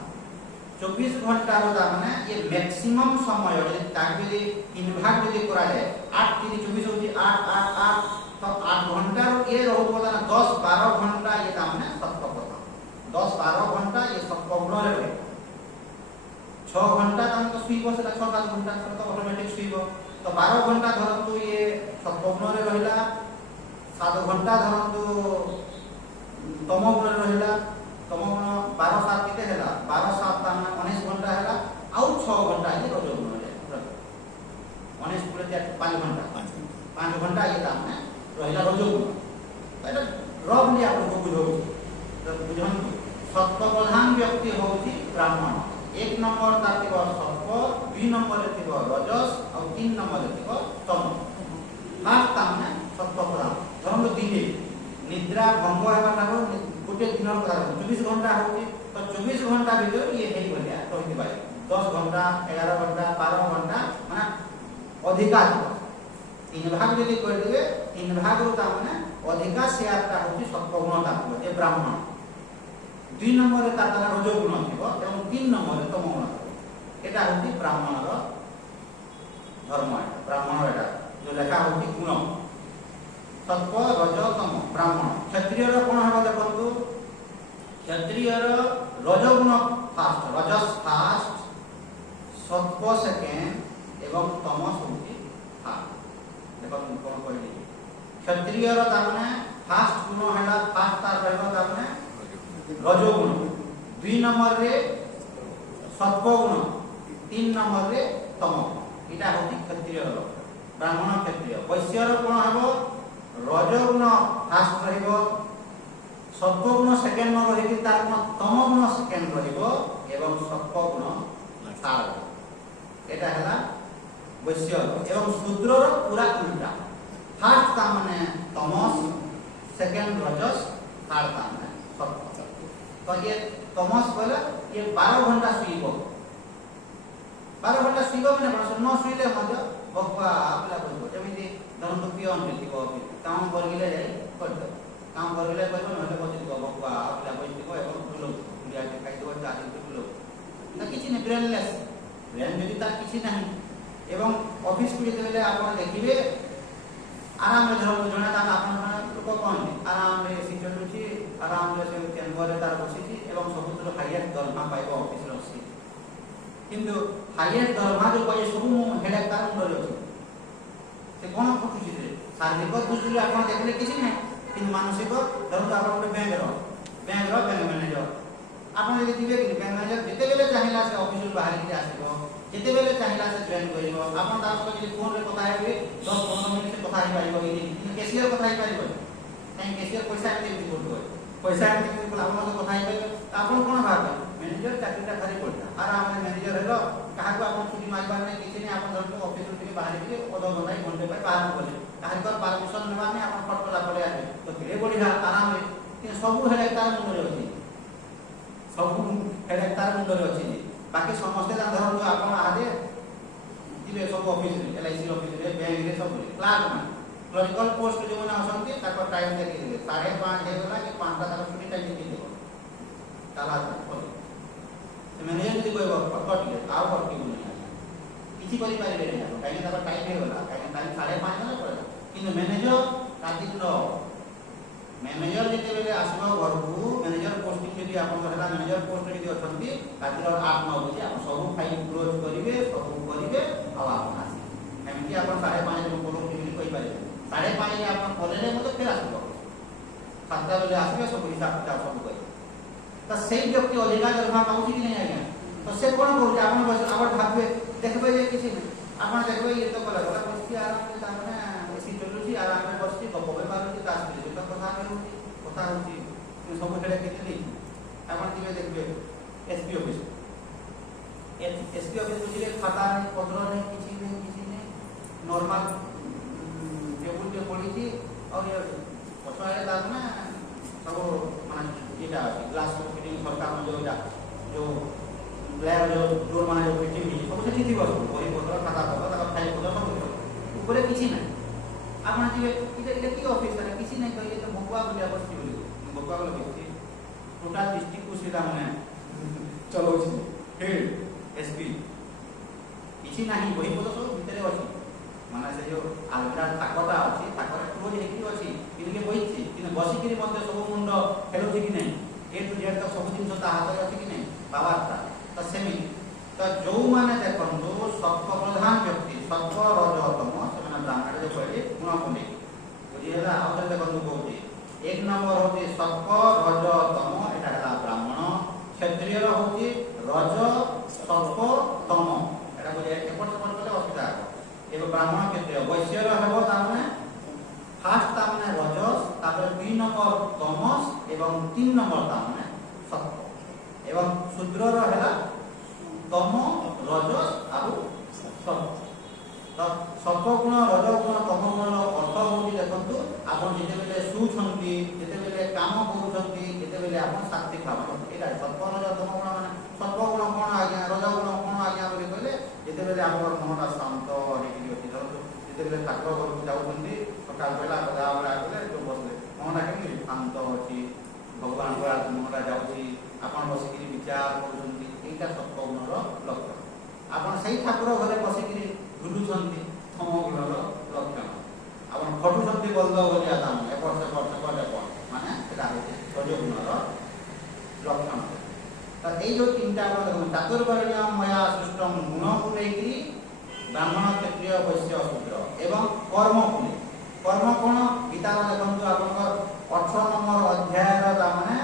24 ঘন্টার মানে ये मैक्सिमम समय যদি তাকে যদি ইনভাগ যদি করা যায় 8 3 24 হচ্ছে 8 8 8 তো 8 ঘন্টার ये রহুব না 10 12 ঘন্টা ये মানে সত্য কথা 10 12 ঘন্টা ये সত্য গুণরে রহে 6 ঘন্টা তাহলে তো শুইব সেটা 6 7 ঘন্টা সেটা তো অটোমেটিক শুইব তো 12 ঘন্টা ধরন্তু ये সত্য গুণরে রহিলা 7 ঘন্টা ধরন্তু তম গুণরে রহিলা तम गुण 12 7 केते हैला 12 7 ताना 19 घंटा हैला आउ 6 घंटा ये रज गुण रे 19 पुरे 5 घंटा 5 घंटा ये ताने रहिला रज गुण एटा रबली आपको बुझो तो बुझन सत्व प्रधान व्यक्ति होउची ब्राह्मण 1 नंबर तातिब सत्व 2 नंबर तिब रजस और 3 नंबर तिब तम लास्ट ताने सत्व प्रधान धरम दिने निद्रा भंग हेबा ताको गोटे दिन 24 घंटा होती तो 24 घंटा भीतर ये है भलिया रही पाए 10 घंटा 11 घंटा 12 घंटा माने अधिका तीन भाग यदि कर देबे तीन भाग रो ता माने अधिका शेयरटा होती सत्व गुणता जे ब्राह्मण 2 नंबर रे तातला रज गुण थिबो एवं 3 नंबर रे तम गुण थिबो एटा होती ब्राह्मणर धर्म ब्राह्मण एटा जो लेखा होती गुण सत्व रज तम ब्राह्मण क्षत्रियर कोन हबो देखंतु क्षत्रियर रज गुण फास्ट रजस फास्ट सत्व सेकेंड एवं तमस होती थर्ड देखंतु कोन कहली क्षत्रियर ताने फास्ट गुण हैला फास्ट तार रहबो ताने रज गुण 2 नंबर रे सत्व गुण 3 नंबर रे तम इटा होती क्षत्रियर ब्राह्मण क्षत्रिय वैश्यर कोन हबो रज गुण फास्ट रहिबो सत्व गुण सेकेंड न रहिबि तार गुण तम गुण सेकेंड रहिबो एवं सत्व गुण थर्ड एटा हला वैश्य एवं शूद्रर पूरा उल्टा फास्ट ता माने तमस सेकेंड रजस थर्ड ता माने सत्व तो ये तमस बोले ये 12 घंटा सुइबो 12 घंटा सुइबो माने न सुइले मजा बक्वा आपला बोलबो जेमिति धरम तो पियन थिबो काम करगिले जाई करदो काम करगिले करबो नहले बसि दिबो बक्वा आपला बसि दिबो एवं तुलो गुलिया के खाइ दिबो चाहि तुलो ना किछि ने ब्रेनलेस ब्रेन यदि तार किछि नाही एवं ऑफिस को जेतेले आपण देखिबे आराम रे धरम जणा ता आपण लोक कोन आराम रे एसी चलुची आराम रे से चेम्बर रे तार बसिची एवं सबुतर हाईएस्ट दरमा पाइबो ऑफिस रो सी किंतु हाईएस्ट दरमा जो पाए सब हेडेक तार मुंडर अछि से कोन फटुची रे शारीरिक दृष्टि आपण देखले किछि नै किंतु मानसिक धरम आपण गोटे बैंक मैनेजर आपण यदि दिबे कि बैंक मैनेजर जेते बेले चाहिला से ऑफिस रो बाहर के आसीबो जेते बेले चाहिला से जॉइन करिवो आपण ता सो यदि फोन रे कथा हेबे 10 15 मिनिट से कथा हे पाइबो कि कैशियर कथा हे पाइबो काई कैशियर पैसा एते करतो पैसा एते को आपण से कथा हे पाइबो आपण कोन भाबे मैनेजर चाकरीटा भारी पड़ता आराम रे मैनेजर हेलो काहा को आपण छुट्टी मारबार नै किछि नै आपण धरतो ऑफिस रो बाहर के ओदो घंटा घंटे पे बाहर बोले काहे कर परमिशन नेबा नै आपण फट पला पले आबे तो धीरे बढ़िया आराम रे कि सब हेडेक तार मुंडरे अछि सब हेडेक तार मुंडरे अछि बाकी समस्त ता धरतो आपण आदे दिबे सब ऑफिस रे एलआईसी ऑफिस रे बैंक रे सब क्लार्क मान क्लरिकल पोस्ट जो ना असंती ताको टाइम देखि दिबे 5:30 हे गला कि 5टा ताको छुट्टी टाइम दे देबो काला बोले से मैनेजर यदि कहबो फटफट के आउ फटकी बोली किछि करि पारिबे नै काहे ताको टाइम हे गला काहे टाइम 5:30 गला पड़ला किंतु मैनेजर रातिलो मैनेजर जेते बेले आसबो घर को मैनेजर पोस्टिंग यदि आपण हला मैनेजर पोस्ट यदि अछंती रातिलो 8 9 बजे आपण सब फाइल क्लोज करिवे सब करिवे आ आपण आसी एमति आपण 5:30 रे बोलो कि कहि पारिबे 5:30 रे आपण करेले मते फेर आसबो 7टा बेले आसीबे सब हिसाब किताब सब करि त सेही व्यक्ति अधिकार दरमा पाउछि कि नै आज्ञा तो से कोन कहू आपण बस आपण भाबे देखबे जे किछि आपण देखबे ये तो कला कला बसि आराम से ताने एसी चलुछि आराम से बसि गपबे मारुछि तास खेलुछि तो कथा होछि सब हेडे केते दी आपण दिबे देखबे एसपी ऑफिस एसपी ऑफिस बुझिले खाता नहीं पत्र नहीं किसी नहीं नॉर्मल टेबल पे पड़ी थी और ये पछवाड़े दाग ना सब माने एटा ग्लास फिटिंग सरकार जो ब्लैक जो डोर माने जो फिटिंग ही सब सेठी थी बस बही पत्र खाता पत्र तक फाइल पत्र सब ऊपर किसी नहीं आपण जिवे इटा की ऑफिस है किसी नहीं कहिए तो भगवा बोलिया बस बोली भगवा बोल बिस्ती टोटल डिस्ट्रिक्ट को सीधा माने चलो हेड एसपी किसी नहीं बही पत्र सब भितरे अछि माने से जो आलटा ताकता अछि ताकर क्लोज हेकी अछि किनके बहिछि किन बसी किरी मध्ये सब मुंड हेलो कि नहीं ए टू जेड तक सब दिन ता हाथ अछि कि नहीं पावारता तो सेमी तो जो माने देखंतु सत्व प्रधान व्यक्ति सत्व रजतम से माने ब्राह्मण जो कहले गुण को नहीं बुझी होला आ देखंतु कहउछि एक नंबर होती सत्व रजतम एटा हला ब्राह्मण क्षत्रिय होती रज सत्व तम एटा बुझे एपट सपट बोले असुविधा एगो ब्राह्मण क्षत्रिय वैश्य हेबो ताने फास्ट ताने रजस तापर 2 नंबर तमस एवं 3 नंबर ताने सत्व एवं शूद्र हेला तम रजस आउ सत्व तो सत्व गुण रज गुण तम गुण अर्थ होती देखंतु आपण जेते बेले सुछंती जेते बेले काम करूछंती जेते बेले आपण सात्विक भाव एटा सत्व रज तम गुण माने सत्व गुण कोन आज्ञा रज गुण कोन आज्ञा बोली कहले जेते बेले आपण मनटा शांत हेकी होती धरतो जेते बेले ठाकुर घर जाउछंती सकाल बेला बजा बजा बोले तो बसले मनटा केमि शांत होती भगवान को मनटा जाउची आपण बसिकी विचार करूछंती एटा सत्व गुणर लक्षण आपण सही ठाकुर घरे बसिकी बुलुछंती तम गुणर लक्षण आपण खटुछंती बल्द बोली आदाम एपर से माने एटा होती रज गुणर लक्षण तो ए जो तीनटा आपण चातुर्वर्ण्य मया सृष्टम गुण को लेकरी ब्राह्मण क्षत्रिय वैश्य शूद्र एवं कर्म को कर्म कोन गीता रे देखंतु आपनकर 18 नंबर अध्याय रा माने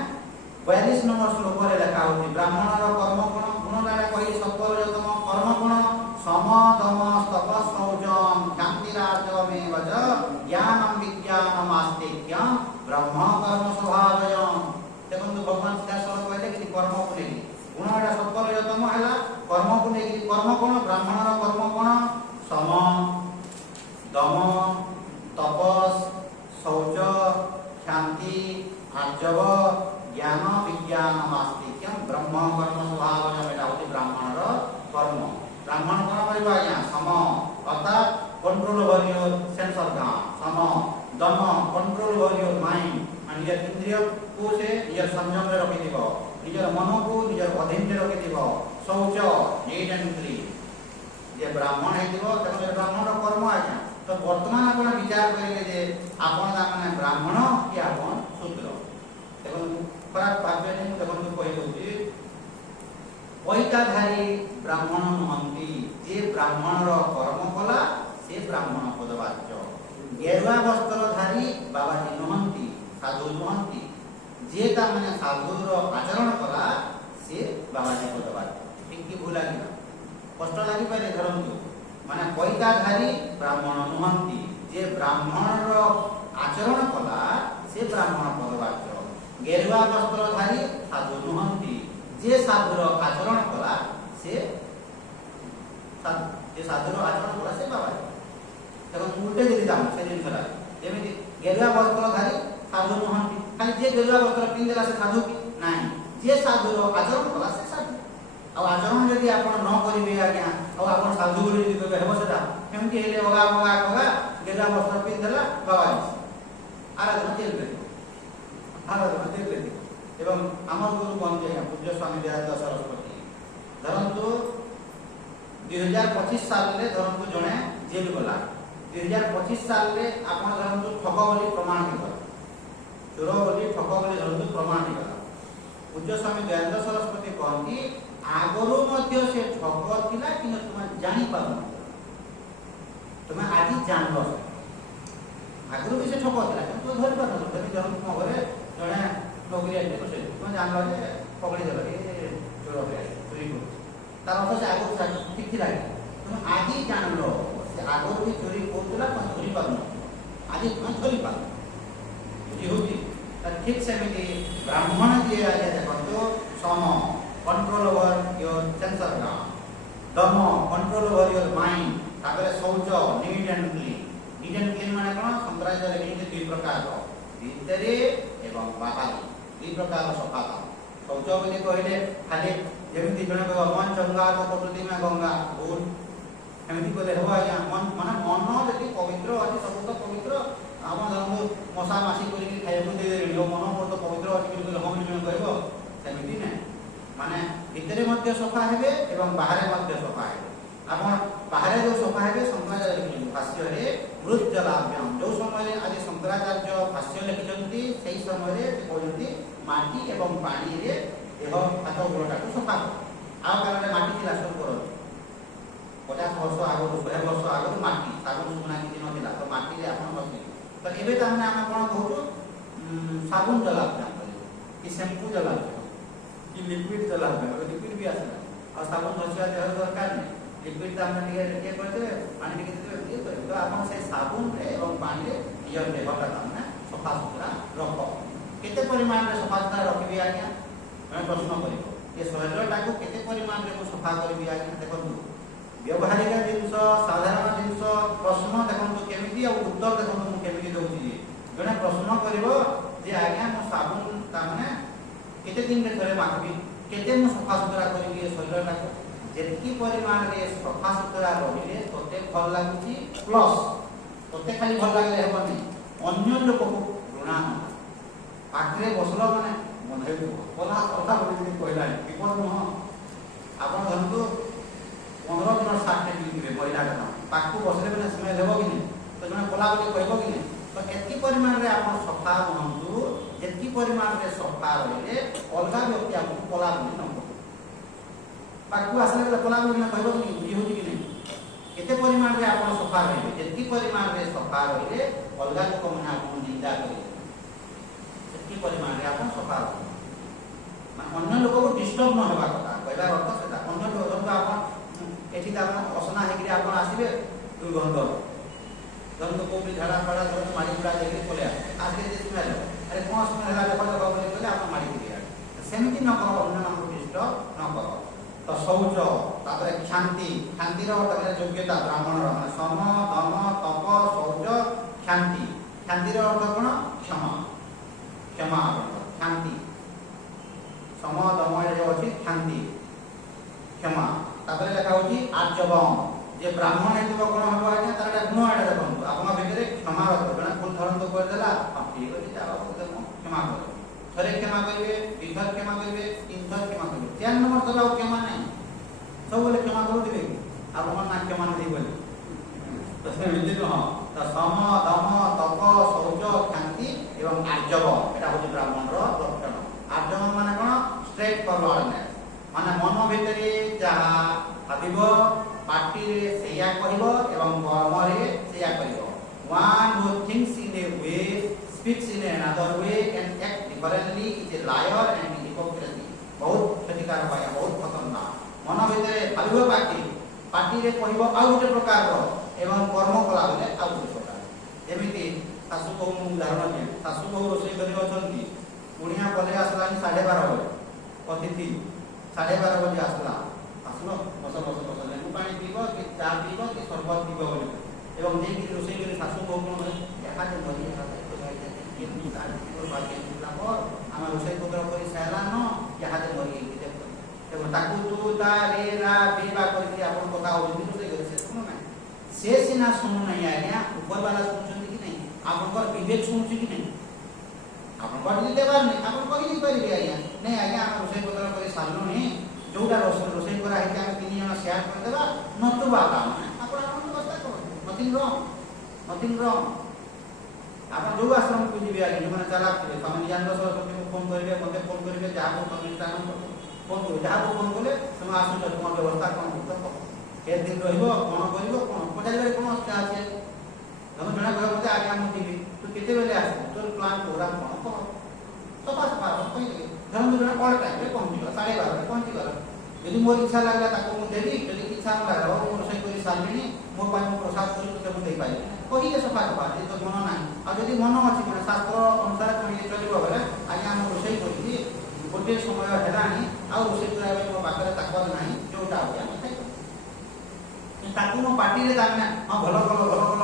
42 नंबर श्लोक रे लिखा होती ब्राह्मण रो कर्म कोन गुण रे कहि सत्वरजतम कर्म कोन सम दम तप शौचम शांतिराजमे वज ज्ञानम विज्ञानम आस्तिक्यम ब्रह्म कर्म स्वभावयम देखंतु भगवान सीधा सरल कहले कि कर्म को लेकि गुण एटा सत्वरजतम हैला कर्म को लेकि कर्म कोन ब्राह्मण रो कर्म कोन सम दम तपस शौच शांति आर्जव ज्ञान विज्ञान आस्तिक्यम ब्रह्म कर्म स्वभावयम एटा होती ब्राह्मण रो कर्म ब्राह्मण कोन करबा या सम अर्थात control over your sense organ सम दम control over your mind and your इंद्रिय को से निजर संयम रे रखि दिबो निजर मन को निजर अधीन रे रखि दिबो शौच नीट एंड क्लीन जे ब्राह्मण है दिबो तब ब्राह्मण रो कर्म आज्ञा तो वर्तमान आपण विचार करिले जे आपण माने ब्राह्मण कि आपण शूद्र देखो खराब भाबे नै देखो कहि होती पैताधारी ब्राह्मण नहंती जे ब्राह्मण रो कर्म कला से ब्राह्मण पदवाच्य गेरुआ वस्त्रधारी बाबाजी नहंती साधु नहंती जे ता माने साधु रो आचरण कला से बाबाजी पदवाच्य ठीक की भूला कि कष्ट लागि पारे धरंतु माने पैताधारी ब्राह्मण नहंती जे ब्राह्मण रो आचरण कला से ब्राह्मण पदवाच्य गेरुआ वस्त्रधारी साधु नहंती जे साधुर आचरण कला से साधुर आचरण कला से बाबा देखो उल्टे दिली दाम से दिन खरा जेमिति गेरुआ वस्त्रधारी साधु नहंती खाली जे गेरुआ वस्त्र पिंदेला से साधु की नाही जे साधुर आचरण कला से साधु आ आचरण यदि आपण न करिवे आज्ञा आ आपण साधु बोली यदि कहबे हेबो सेटा केमति हेले ओगा गेरुआ वस्त्र पिंदेला बाबा आराधना चलबे आराधना चलबे एवं आमर गुरु बंदे पूज्य स्वामी दयानंद सरस्वती धरंतु 2025 साल ले धरंतु जणे जेल गला 2025 साल ले आपण धरंतु ठग बोली प्रमाण हे चोर बोली ठग बोली धरंतु प्रमाण हे पूज्य स्वामी दयानंद सरस्वती कहंती आगरो मध्य से ठग थिला कि तुम जानि पारो तुम आज जानलो आगरो भी से ठग थिला किंतु धरि पारो तभी धरंतु घरे जणे नौकरी आते तो तुम जानलो जे पकड़ी देबे ए चोर पे चोरी को तार अर्थ से आगो ठीक थी लागे तुम आज जानलो से आगो भी चोरी कोतला पण चोरी पारो आज तुम चोरी पारो बुझी होती त ठीक से में ब्राह्मण जे आले देखो some control over your sense organ दम कंट्रोल ओवर योर माइंड तापर शौच नीट एंड क्लीन माने कोन शंकराचार्य लिखिते दुई प्रकार भितरे एवं बाहरी दुई प्रकार सफा शौच बोली कहले खाली जेमिति जने कहबो मन चंगा तो प्रकृति में गंगा भूल एमिति कहले हो आज्ञा मन माने मन जति पवित्र अछि सब तो पवित्र आम धरम मशा मासी करी खाइबो दे देलियो मन मोर तो पवित्र अछि कि हम जने कहबो सेमिति नै माने भितरे मध्य सफा हेबे एवं बाहरे मध्य सफा हेबे आपण बाहरे जो सफा हेबे शंकराचार्य लिखिले भाष्य रे मृत जलाभ्याम जो समय आज शंकराचार्य भाष्य लिखिजंती सेही समय रे कहजंती माटी एवं पानी रे देह हाथ गोड़टा को सफा आ कारण माटी थिला सब करो 50 वर्ष आगु 100 वर्ष आगु माटी साबुन सुना किछि नथिला तो माटी रे आपण बसि तो एबे त हमने हम कोन कहू साबुन जलाभ्याम कि शैम्पू जलाभ्याम कि लिक्विड जलाभ्याम लिक्विड भी आसला और साबुन घसिया देह दरकार नै लिक्विड त हमने के करते पानी के देते ये तो आपण से साबुन रे एवं पानी रे नियर देहटा हमने सफा सुतरा रखो केते परिमाण रे सफा सुतरा रखबी आज्ञा मैं प्रश्न करिबो ये शरीरटा को केते परिमाण रे को सफा करबी आज्ञा देखंतु व्यवहारिक जिंस साधारण जिंस प्रश्न देखंतु केमिति और उत्तर देखंतु मु केमिति दउची जे जने प्रश्न करिवो जे आज्ञा मो साबुन ता माने केते दिन रे थरे माखबी केते मु सफा सुतरा करबी ये शरीरटा को जेति परिमाण रे सफा सुतरा रहिले तोते भल लागुची प्लस तोते खाली भल लागले हेबनी अन्य लोक को घृणा न पाखरे बसलो माने मन हेबो कोला কথা বলি কইলা বিপদ নহ आपण धरतो 15 दिन 60 दिन दिबे महिला का पाखु बसले माने समय लेबो कि नै तो जने कोला बोली कहबो कि नै तो एति परिमाण रे आपण सफा रहंतु जेति परिमाण रे सफा रहिले अलगा व्यक्ति आपन कोला बोली न पाखु आसले तो कोला बोली न कहबो कि बुझी होची कि नै केते परिमाण रे आपण सफा रहिले जेति परिमाण रे सफा रहिले अलगा लोक माने आपन निंदा करे सेति परिमाण रे आपण सफा रहिले अन्य लोक को डिस्टर्ब न होबा कथा कहला अर्थ सेटा अन्य लोक जब आपण एठी ता असना हेकरी आपण आसीबे दुर्गंध जब तो कोबी झाड़ा पड़ा जब मारी गुड़ा देखि चले आज के देश में अरे कोन समय हला देखो देखो बोले आपण मारी दिया सेमिति न करो अन्य नाम डिस्टर्ब न करो तो शौच तापर शांति शांति रो तापर योग्यता ब्राह्मण रो माने सम दम तप शौच शांति रो अर्थ कोन क्षमा शांति सम दम जो अछि शांति क्षमा तापर लेखा होची आर्जवम जे ब्राह्मण हेतु कोन हबो आज्ञा तारटा गुण आडा देखंतु आपन भितरे क्षमा रखो जणा भूल धरन तो कर देला ठीक अछि जा क्षमा करो थरे क्षमा करिवे विधर क्षमा करिवे तीन थर क्षमा करिवे 4 नंबर दलाउ क्षमा नै सब बोले क्षमा करो दिबे आ मन ना क्षमा नै बोले तो से मिलते न त सम दम तप शौच शांति एवं आर्जव एटा होची ब्राह्मण रो लक्षण आर्जव माने कोन स्ट्रेट फॉरवर्डनेस माने मन भितरे जहा भाबिबो पार्टी रे सेया कहिबो एवं कर्म रे सेया करिबो one who thinks in A way speaks in another way and act differently is a lawyer and hypocrisy बहुत क्षतिकार पाया बहुत खतरनाक मन भितरे भाबिबो पार्टी रे कहिबो आ गुटे प्रकार रो एवं कर्म कला बोले आ गुटे प्रकार जेमिति सासु को उदाहरण दे सासु को रोसई करि अछंती पुणिया पले आसलानी 12:30 बजे अतिथि 12:30 बजे आसला आसलो बस लेमु पानी पीबो कि चा पीबो कि शरबत पीबो बोले एवं जे कि रोसई करि सासु को कोन देखा जे मरी तो गाइते कि निदान और बाकी दिला पर हम रोसई पत्र करि साला न यहा जे मरी कि देखो ताकू तू ता रे रा पीबा करि आपन कथा हो रोसई करि से सुनो ना से सिना सुनो नहीं आज्ञा ऊपर वाला सुनछन कि नहीं आपन विवेक सुनछि कि नहीं आपण पढि देबार नै आपण कहि परिबे आज्ञा नै आज्ञा हम रोसई पत्र करि सालनो नै जोटा रोसई करा है हम तीन जन शेयर कर देबा नतुबा काम आपण व्यवस्था करो नथिंग रॉन्ग आपण जो आश्रम को जिबे आज्ञा माने चालाक थे हम ज्ञान सरस्वती को फोन करिवे मते फोन करिवे जा को कम्युनिटान फोन करो जा को फोन कले तुम आसु तुम व्यवस्था कोन होतो के दिन रहिबो कोन करिवो कोन पजाले कोन अस्ता আছে हम जणा कहबो मते आज्ञा हम जिबी तू केते बेले आस तोर प्लान प्रोग्राम कोन को सफा सफा कोइ के धरम जणा कोन टाइम रे पहुंची 12:30 रे पहुंची गला यदि मोर इच्छा लागला ताको मु देबी यदि इच्छा न लागला मु रोसई करि सालबिनी मो पाइ मु प्रसाद करि तो मु देई पाइ कहि के सफा सफा ए तो मन नाही आ यदि मन अछि माने शास्त्र अनुसार कोइ चलिबो बेले आज्ञा हम रोसई करि गोटे समय हेलानी आ रोसई कराबे मो पाखरे ताकर नाही जोटा हो हम खाइ ତାକୁ ମୋ ପାଟିରେ ତାମାନେ ହଁ ଭଲ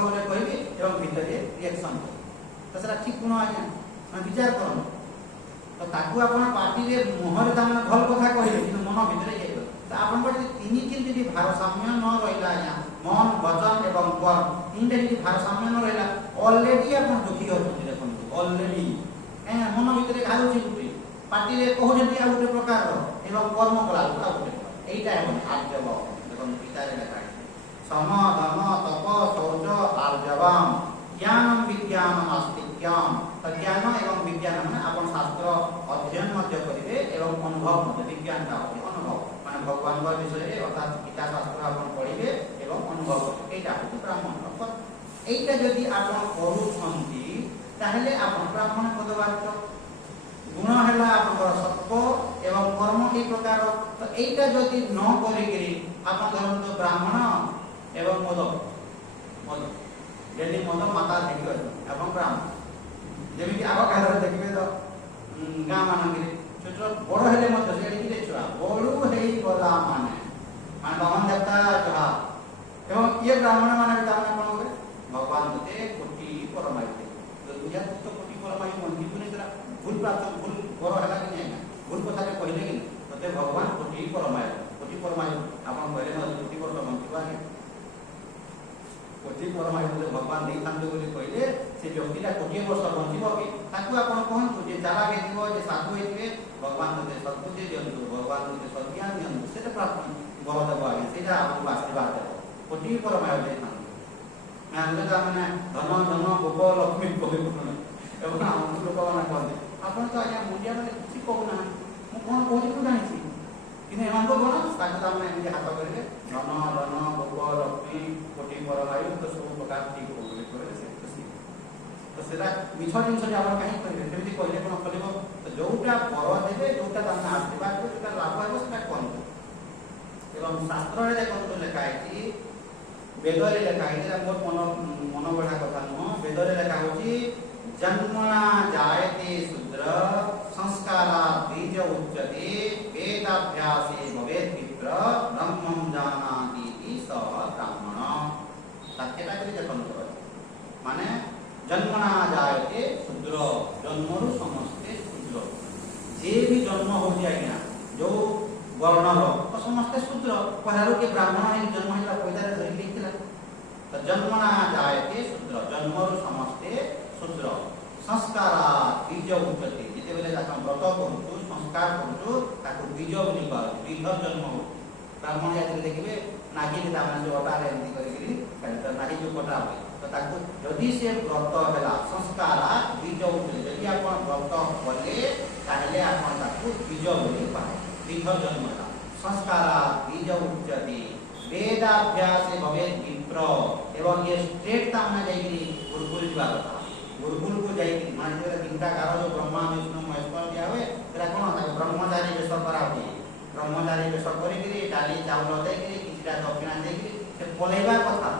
ବୋଲି କହିବି ଏବଂ ଭିତରେ ରିଆକ୍ସନ ତ ସେଟା ଠିକ ଗୁଣ ଆଜ୍ଞା ମାନେ ବିଚାର କରନ୍ତୁ ତ ତାକୁ ଆପଣ ପାଟିରେ ମୁହଁରେ ତାମାନେ ଭଲ କଥା କହିଲେ କିନ୍ତୁ ମନ ଭିତରେ ଇଏ କଲେ ତ ଆପଣଙ୍କର ଯଦି ତିନିଟି ଯଦି ଭାରସାମ୍ୟ ନ ରହିଲା ଆଜ୍ଞା ମନ ବଚନ ଏବଂ କର୍ମ ତିନିଟା ଯଦି ଭାରସାମ୍ୟ ନ ରହିଲା ଅଲରେଡି ଆପଣ ଦୁଃଖୀ ଅଛନ୍ତି ଦେଖନ୍ତୁ ଅଲରେଡି ମନ ଭିତରେ ଘାରୁଛି ଗୋଟେ ପାଟିରେ କହୁଛନ୍ତି ଆଉ ଗୋଟେ ପ୍ରକାରର ଏବଂ କର୍ମ କଲାବେଳକୁ ଆଉ ଗୋଟେ ପ୍ରକାର এইটা ହେବନି ଆର୍ଜବ ଦେଖନ୍ତୁ ଗୀତାରେ ଲେଖା ଅଛି ସମ ଦମ ତପ ଶୌଚ ଆର୍ଜବମ୍ ଜ୍ଞାନম ବିଜ୍ଞାନମ ଆସ୍ତିକ୍ୟମ୍ ତ ଜ୍ଞାନ ଏବଂ ବିଜ୍ଞାନ ମାନେ ଆପଣ ଶାସ୍ତ୍ର ଅଧ୍ୟୟନ ମଧ୍ୟ କରିବେ ଏବଂ ଅନୁଭବ ମଧ୍ୟ ବିଜ୍ଞାନଟା ହେଉଛି ଅନୁଭବ ମାନେ ଭଗବାନଙ୍କ ବିଷୟରେ ଅର୍ଥାৎ ଗୀତା ଶାସ୍ତ୍ର ଆପଣ ପଢ଼ିବେ ଏବଂ ଅନୁଭବ କରିବେ এইটা ହେଉଛି ବ୍ରାହ୍ମଣର এইটা ଯଦି ଆପଣ କରୁଛନ୍ତି ତାହେଲେ ଆପଣ ବ୍ରାହ୍ମଣ ପଦବାଚ୍ୟ ଗୁଣ ହେଲା ଆପଣଙ୍କର ସତ୍ତ୍ୱ ଏବଂ କର୍ମ এই ପ୍ରକାର ତ এইটা ଯଦି ନ କରିକିରି ଆପଣ ଧରନ୍ତୁ ବ୍ରାହ୍ମଣ ଏବଂ ମଦ ଯଦି ମଦ ମାତା ଦେଖିବେ ଏବଂ ବ୍ରାହ୍ମଣ ଯେମିତି ଆଗ କାଳରେ ଦେଖିବେ ତ ଗାଁ ମାନଙ୍କରେ ଛୋଟ ବଡ଼ ହେଲେ ମଧ୍ୟ ସେ ଏଠିକି ଛୁଆ ବଡ଼ୁ ହେଇଗଲା ମାନେ ବାମନ ଦେବତା ଯାହା ଏବଂ ଇଏ ବ୍ରାହ୍ମଣ ମାନେ ତାମାନେ କ'ଣ କରେ ଭଗବାନ ତତେ କୋଟି ପରମାୟୁ ଦୁନିଆ ତ କୋଟି ପରମାୟୁ ମନ୍ଦିର ସେଟା ଭୁଲ ପ୍ରାପ୍ତ ଭୁଲ ବଡ଼ ହେଲା କି ନାହିଁ ଭୁଲ କଥାଟେ କହିଲେ କି ତତେ ଭଗବାନ କୋଟି ପରମାୟୁ ଆପଣ କହିଲେ ନା କୋଟି ବର୍ଷ ବଞ୍ଚିବ ଆଜ୍ଞା କୋଟି ପରମାୟୁ ଭଗବାନ ଦେଇଥାନ୍ତି ବୋଲି କହିଲେ ସେ ବ୍ୟକ୍ତିଟା କୋଟିଏ ବର୍ଷ ବଞ୍ଚିବ କି ତାକୁ ଆପଣ କୁହନ୍ତୁ ଯେ ଚାଲାକ ହେଇଥିବ ଯେ ସାଧୁ ହେଇଥିବେ ଭଗବାନ ତତେ ସଦ୍ବୁଦ୍ଧି ଦିଅନ୍ତୁ ଭଗବାନ ତତେ ସଦ୍ଜ୍ଞାନ ଦିଅନ୍ତୁ ସେଇଟା ପ୍ରାପ୍ତ ବଳ ଦେବ ଆଜ୍ଞା ସେଇଟା ଆପଣଙ୍କୁ ଆଶୀର୍ବାଦ ଦେବ କୋଟି ପରମାୟୁ ଦେଇଥାନ୍ତି ଆମେ ମାନେ ଧନ ଗୋପ ଲକ୍ଷ୍ମୀ କହିବୁନ ଏବଂ ଆମ ଲୋକମାନେ କହନ୍ତି ଆପଣ ତ ଆଜ୍ଞା ମୁଣ୍ଡିଆ ମାନେ କିଛି କହୁନାହାନ୍ତି ମୁଁ କ'ଣ କହୁଛି ମୁଁ ଜାଣିଛି କିନ୍ତୁ ଏମାନଙ୍କୁ କ'ଣ ତାକୁ ତାମାନେ ଏମିତି ହାତ କରିବେ ଧନ ଗୋପ ଲକ୍ଷ୍ମୀ କୋଟି ପରମାୟୁ ତ ସବୁ ପ୍ରକାର ଠିକ ବୋଲି କହିଲେ ସେ ଖୁସି ତ ସେଟା ମିଛ ଜିନିଷଟି ଆପଣ କାହିଁକି କରିବେ ସେମିତି କହିଲେ କ'ଣ କରିବ ତ ଯୋଉଟା ବର ଦେବେ ଯୋଉଟା ତାମାନେ ଆଶୀର୍ବାଦ ଦେବେ ଯୋଉଟା ଲାଭ ହେବ ସେଟା କୁହନ୍ତୁ ଏବଂ ଶାସ୍ତ୍ରରେ ଦେଖନ୍ତୁ ଲେଖା ହେଇଛି ବେଦରେ ଲେଖା ହେଇଛି ମୋର ମନ ଗଢ଼ା କଥା ନୁହଁ ବେଦରେ ଲେଖା ହେଉଛି ଜନ୍ମନା ଜାୟତେ ଶୂଦ୍ର ସଂସ୍କାରା ବୀଜ ଉଚ୍ୟତେ वेदाभ्यासे भवेत् विप्र ब्रह्मं जानाति इति सः ब्राह्मण सत्यटा करी देखନ୍ତୁ माने जन्मना जायते शूद्र जन्मरु समस्ते शूद्र जे भी जन्म होती आज्ञा जो वर्णर तो समस्ते शूद्र पहरु के ब्राह्मण है जन्म है पैदारे धरि लिखिला तो जन्मना जायते शूद्र जन्मरु समस्ते शूद्र संस्कारा बीज उच्यते जेते बेले ताका व्रत करूछु संस्कार करूछु ताको बीज बोली कहू बीज जन्म हो ब्राह्मण जाति देखिबे नागी ताମାନେ जो अटारे एंती करिकरी तो नागी जो कटा हुए तो ताको यदि से व्रत हैला संस्कारा बीज उच्यते यदि आपण व्रत कले ताहले आपण ताको बीज बोली कहू बीज जन्म हैला संस्कारा बीज उच्यते वेदाभ्यासे भवेत् विप्र एवं ये स्ट्रेट तामना जाईकरी गुरुकुल जीवा कथा गुरुकुल को जाइए मानते तीनटा कार जो ब्रह्मा विष्णु महेश्वर दिया हुए तेरा कौन था ब्रह्मचारी बेस करा हुए ब्रह्मचारी बेस करी डाली चाउल देकरी किछटा दक्षिणा देकरी से पलेबा कथा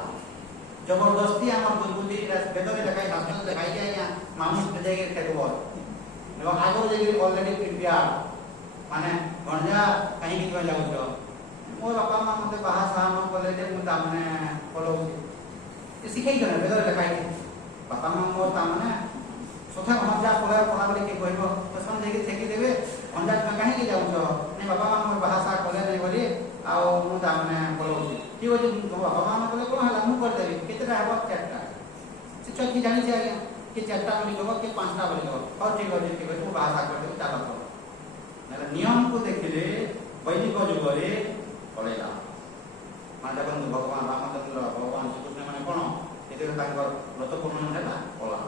जबरदस्ती आम गुरुकुल बेदरे देखाई शास्त्र देखाई जाए मामुस जाइए फेकब एवं आगुरी जाइए अलरेडी प्रिपेयर माने गंजा कहीं जाऊछ मो बापा माँ मत बाहा साहा न कले मुझे पलाऊँ शिखई बेदरे देखाई बापा माँ मोर ताने सथा भंजा पढ़ा पढ़ाबे किए कह तो ସେମାନେ ଯାଇକି ଠେକି ଦେବେ ଭଞ୍ଜା ତୁମେ କାହିଁକି ଯାଉଛ ନାଇଁ ବାପା ମା ମୋର ବାହାସା କଲେ ନାଇଁ ବୋଲି ଆଉ ମୁଁ ତାମାନେ ପଳାଉଛି ଠିକ୍ ଅଛି ବାପା ମା କଲେ କ'ଣ ହେଲା ମୁଁ କରିଦେବି କେତେଟା ହେବ 4ଟା ସେ ଛୁଆ କି ଜାଣିଛି ଆଜ୍ଞା କିଏ 4ଟା ବୋଲି କହିବ କିଏ 5ଟା ବୋଲି କହିବ ହଉ ଠିକ୍ ଅଛି ମୁଁ ବାହାସା କରିଦେବି ଚାଲ କର ହେଲେ ନିୟମକୁ ଦେଖିଲେ ବୈଦିକ ଯୁଗରେ ପଳେଇଲା ମାନେ ଦେଖନ୍ତୁ ଭଗବାନ ରାମଚନ୍ଦ୍ର ଭଗବାନ ଶ୍ରୀକୃଷ୍ଣ ମାନେ କ'ଣ ଯେତେବେଳେ ତାଙ୍କର ବ୍ରତ ପୂର୍ଣ୍ଣ ହେଲା ପଳା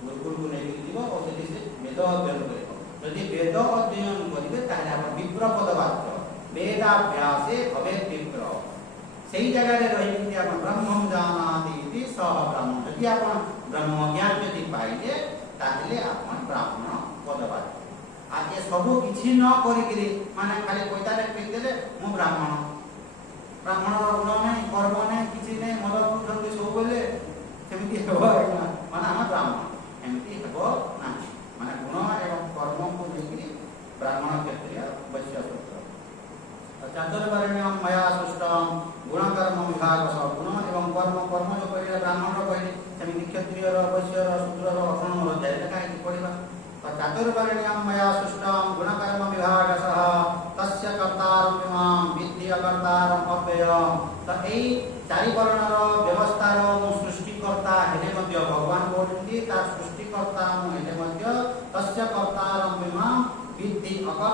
गुरुकुल को नहीं जीव और से वेद अध्ययन करेगा यदि वेद अध्ययन करेंगे ताहले आप विप्र पदवाच्य वेदाभ्यासे भवेत् विप्र सही जगह रे रही कि आप ब्रह्मं जानाति इति सह ब्राह्मण यदि आप ब्रह्म ज्ञान यदि पाइले ताहले आप ब्राह्मण पदवाच्य आ ये सब किछि न करिकरी माने खाली पैतारे पेक देले मु ब्राह्मण गुण नहीं कर्म नहीं किछि नहीं मल उठंती सब बोले सेमिति हेबो माने हम ब्राह्मण एमती हेबो ना माने गुण एवं कर्म को लेकरी ब्राह्मण क्षत्रिय वैश्य शूद्र चातुर्वर्ण्यं मया सृष्टं गुणकर्म विभाग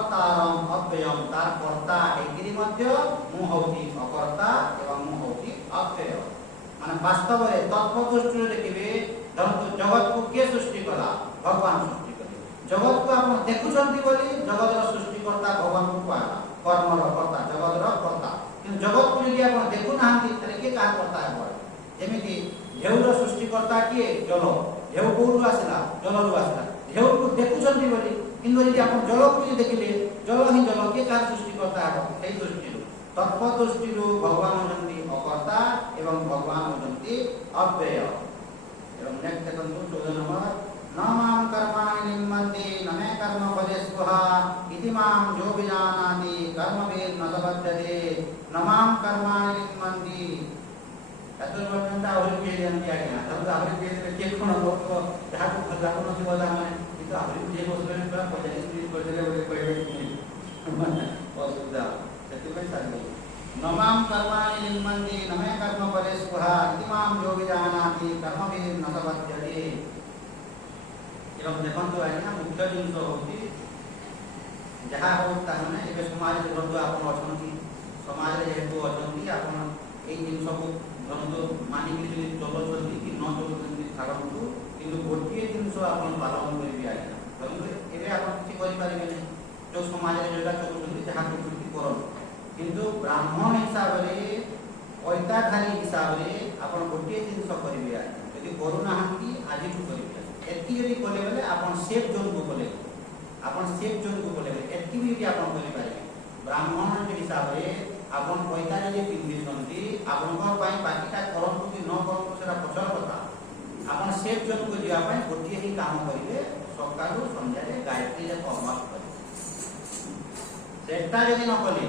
অকর্তারম অব্যয়ম তার কর্তা এইটির মধ্যে মু হଉଛି অকর্তা এবং মু হଉଛି অব্যয় মানে বাস্তবে তত্ত্বদৃষ্টিরে দেখিবে ধরন্তু জগৎକୁ କିଏ ସୃଷ୍ଟି କଲା ଭଗବାନ ସୃଷ୍ଟି କଲେ ଜଗତକୁ ଆପଣ ଦେଖୁଛନ୍ତି ବୋଲି ଜଗତର ସୃଷ୍ଟିକର୍ତ୍ତା ଭଗବାନଙ୍କୁ କୁହାଗଲା କର୍ମର କର୍ତ୍ତା ଜଗତର କର୍ତ୍ତା କିନ୍ତୁ ଜଗତକୁ ଯଦି ଆପଣ ଦେଖୁନାହାନ୍ତି ତାହେଲେ କିଏ କାହାର କର୍ତ୍ତା ହେବ ଯେମିତି ଢେଉର ସୃଷ୍ଟିକର୍ତ୍ତା କିଏ ଜଳ ଢେଉ କୋଉଠୁ ଆସିଲା ଜଳରୁ ଆସିଲା ଢେଉକୁ ଦେଖୁଛନ୍ତି ବୋଲି କିନ୍ତୁ ଯଦି ଆପଣ ଜଳକୁ ଯଦି ଦେଖିଲେ ଜଳ ହିଁ ଜଳ କିଏ କାହାର ସୃଷ୍ଟିକର୍ତ୍ତା ହେବ ସେଇ ଦୃଷ୍ଟିରୁ ତତ୍ତ୍ୱ ଦୃଷ୍ଟିରୁ ଭଗବାନ ହେଉଛନ୍ତି ଅକର୍ତ୍ତା ଏବଂ ଭଗବାନ ହେଉଛନ୍ତି ଅବ୍ୟୟ ଏବଂ ନେକ୍ସଟ ଦେଖନ୍ତୁ 14 ନମ୍ବର न मां कर्माणि निम्मन्ति न मे कर्म फले स्पृहा इति मां जो विजानाति कर्मभिर्न स बध्यते न मां कर्माणि निम्मन्ति तत्वर्णनता आहुरी बुझेइदियन्ति आज्ञा तब आहुरी बुझेइदेले के कोन लोक ଯାହାକୁ ଭଲ ଲାଗୁନଥିବ ତାମାନେ କିନ୍ତୁ ଆହୁରି ବୁଝେଇ ବସିଲେଣି ପୁରା 45 ମିନିଟ୍ କରିଦେଲେ ବୋଲି କହିବେ ଅସୁବିଧା ସେଥିପାଇଁ ସାରିଦେଲି न मां कर्माणि निम्मन्ति न मे कर्म फले स्पृहा इति मां जो विजानाति कर्मभिर्न स बध्यते ଏବଂ ଦେଖନ୍ତୁ ଆଜ୍ଞା ମୁଖ୍ୟ ଜିନିଷ ହେଉଛି ଯାହା ହଉ ତାମାନେ ଏବେ ସମାଜରେ ଧରନ୍ତୁ ଆପଣ ଅଛନ୍ତି ସମାଜରେ ଯେହେତୁ ଅଛନ୍ତି ଆପଣ ଏଇ ଜିନିଷକୁ ଧରନ୍ତୁ ମାନିକି ଯଦି ଚଲୁଛନ୍ତି କି ନ ଚଲୁଛନ୍ତି ଛାଡ଼ନ୍ତୁ କିନ୍ତୁ ଗୋଟିଏ ଜିନିଷ ଆପଣ ପାଳନ କରିବେ ଆଜ୍ଞା ଧରନ୍ତୁ ଏବେ ଆପଣ କିଛି କରିପାରିବେନି ଯେଉଁ ସମାଜରେ ଯେଉଁଟା ଚଲୁଛନ୍ତି ଯାହା କରୁଛନ୍ତି କରନ୍ତୁ କିନ୍ତୁ ବ୍ରାହ୍ମଣ ହିସାବରେ ଐତାଧାରୀ ହିସାବରେ ଆପଣ ଗୋଟିଏ ଜିନିଷ କରିବେ ଆଜ୍ଞା ଯଦି କରୁନାହାନ୍ତି ଆଜିଠୁ କରିବେ ଏତିକି ଯଦି କଲେ ବେଲେ ଆପଣ ସେଫ୍ ଜୋନ୍କୁ କଲେ ଆପଣ ସେଫ୍ ଜୋନ୍କୁ କଲେ ଏତିକି ବି ଯଦି ଆପଣ କରିପାରିବେ ବ୍ରାହ୍ମଣ ହିସାବରେ ଆପଣ ପଇତା ଯଦି ପିନ୍ଧିଛନ୍ତି ଆପଣଙ୍କ ପାଇଁ ବାକିଟା କରନ୍ତୁ କି ନ କରନ୍ତୁ ସେଟା ପଛର କଥା ଆପଣ ସେଫ୍ ଜୋନ୍କୁ ଯିବା ପାଇଁ ଗୋଟିଏ ହିଁ କାମ କରିବେ ସକାଳୁ ସନ୍ଧ୍ୟାରେ ଗାୟତ୍ରୀ ଜପ କରିବେ ସେଟା ଯଦି ନ କଲେ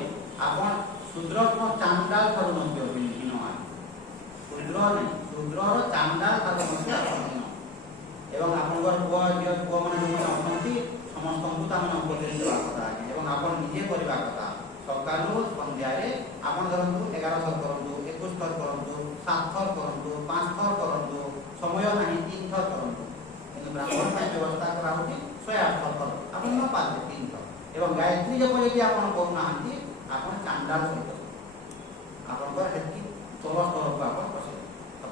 ଆପଣ ଶୂଦ୍ରଙ୍କ ଚାଣ୍ଡାଳ ଠାରୁ ମଧ୍ୟ ହୀନ ଶୂଦ୍ର ନାହିଁ ଶୂଦ୍ରର ଚାଣ୍ଡାଳ ଠାରୁ ମଧ୍ୟ ଆପଣ ଏବଂ ଆପଣଙ୍କର ପୁଅ ଝିଅ ପୁଅମାନେ ଯେଉଁମାନେ ଅଛନ୍ତି ସମସ୍ତଙ୍କୁ ତାମାନେ ଉପଦେଶ ଦେବା କଥା ଏବଂ ଆପଣ ନିଜେ କରିବା କଥା ସକାଳୁ ସନ୍ଧ୍ୟାରେ ଆପଣ ଧରନ୍ତୁ 11 ଥର କରନ୍ତୁ 21 ଥର କରନ୍ତୁ 7 ଥର କରନ୍ତୁ 5 ଥର କରନ୍ତୁ ସମୟ ନାହିଁ 3 ଥର କରନ୍ତୁ କିନ୍ତୁ ବ୍ରାହ୍ମଣ ପାଇଁ ବ୍ୟବସ୍ଥା କରାହେଉଛି 108 ଥର କରନ୍ତୁ ଆପଣ ନ ପାରିବେ 3 ଥର ଏବଂ ଗାୟତ୍ରୀ ଜପ ଯଦି ଆପଣ କରୁନାହାନ୍ତି ଆପଣ ଚାଣ୍ଡାଳ ସହିତ ଆପଣଙ୍କର ହେତିକି ତଳସ୍ତରକୁ ଆପଣ ପଶିବେ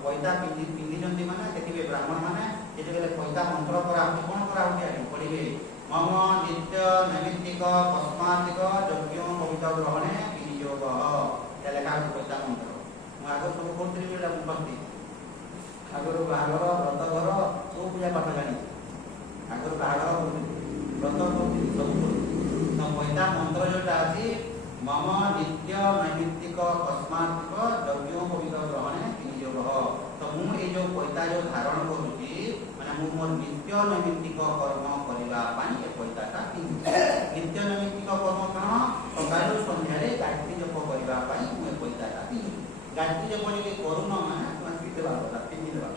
ପଇତା ପିନ୍ଧିଛନ୍ତି ମାନେ ଦେଖିବେ ବ୍ରାହ୍ମଣ ମାନେ ଯେତେବେଳେ ପଇତା ମନ୍ତ୍ର କରାହେଉଛି କ'ଣ କରାହେଉଛି ଆଜ୍ଞା ପଢ଼ିବେ ମମ ନିତ୍ୟ ନୈମିତ୍ତିକ କସ୍ମାତିକ ଯଜ୍ଞ କବିତା ଗ୍ରହଣେ ବିନିଯୋଗ ଲେଖା ହେଉଛି ପଇତା ମନ୍ତ୍ର ମୁଁ ଆଗରୁ ସବୁ କରୁଥିଲି ବୋଲି ମୁଖସ୍ତି ଆଗରୁ ବାହାଘର ବ୍ରତଘର ସବୁ ପୂଜା ପାଠ ଜାଣିଛି ଆଗରୁ ବାହାଘର କରୁଥିଲି ବ୍ରତ କରୁଥିଲି ସବୁ କରୁଥିଲି ତ ପଇତା ମନ୍ତ୍ର ଯେଉଁଟା ଅଛି ମମ ନିତ୍ୟ ନୈମିତ୍ତିକ କସ୍ମାତିକ ଯଜ୍ଞ କବିତା ଗ୍ରହଣେ ବିନିଯୋଗ ତ ମୁଁ ଏଇ ଯେଉଁ ପଇତା ଯେଉଁ ଧାରଣ କରୁଛି ମାନେ ମୁଁ ମୋର ନିତ୍ୟ ନୈମିତ୍ତିକ କର୍ମ କରିବା ପାଇଁ ଏ ପଇତାଟା ପିନ୍ଧୁଛି ନିତ୍ୟ ନୈମିତ୍ତିକ କର୍ମ କ'ଣ ସକାଳୁ ସନ୍ଧ୍ୟାରେ ଗାୟତ୍ରୀ ଜପ କରିବା ପାଇଁ ମୁଁ ଏ ପଇତାଟା ପିନ୍ଧୁଛି ଗାୟତ୍ରୀ ଜପ ଯଦି କରୁନ ମାନେ ତୁମେ ପିନ୍ଧିଦେବା କଥା ପିନ୍ଧିଦେବା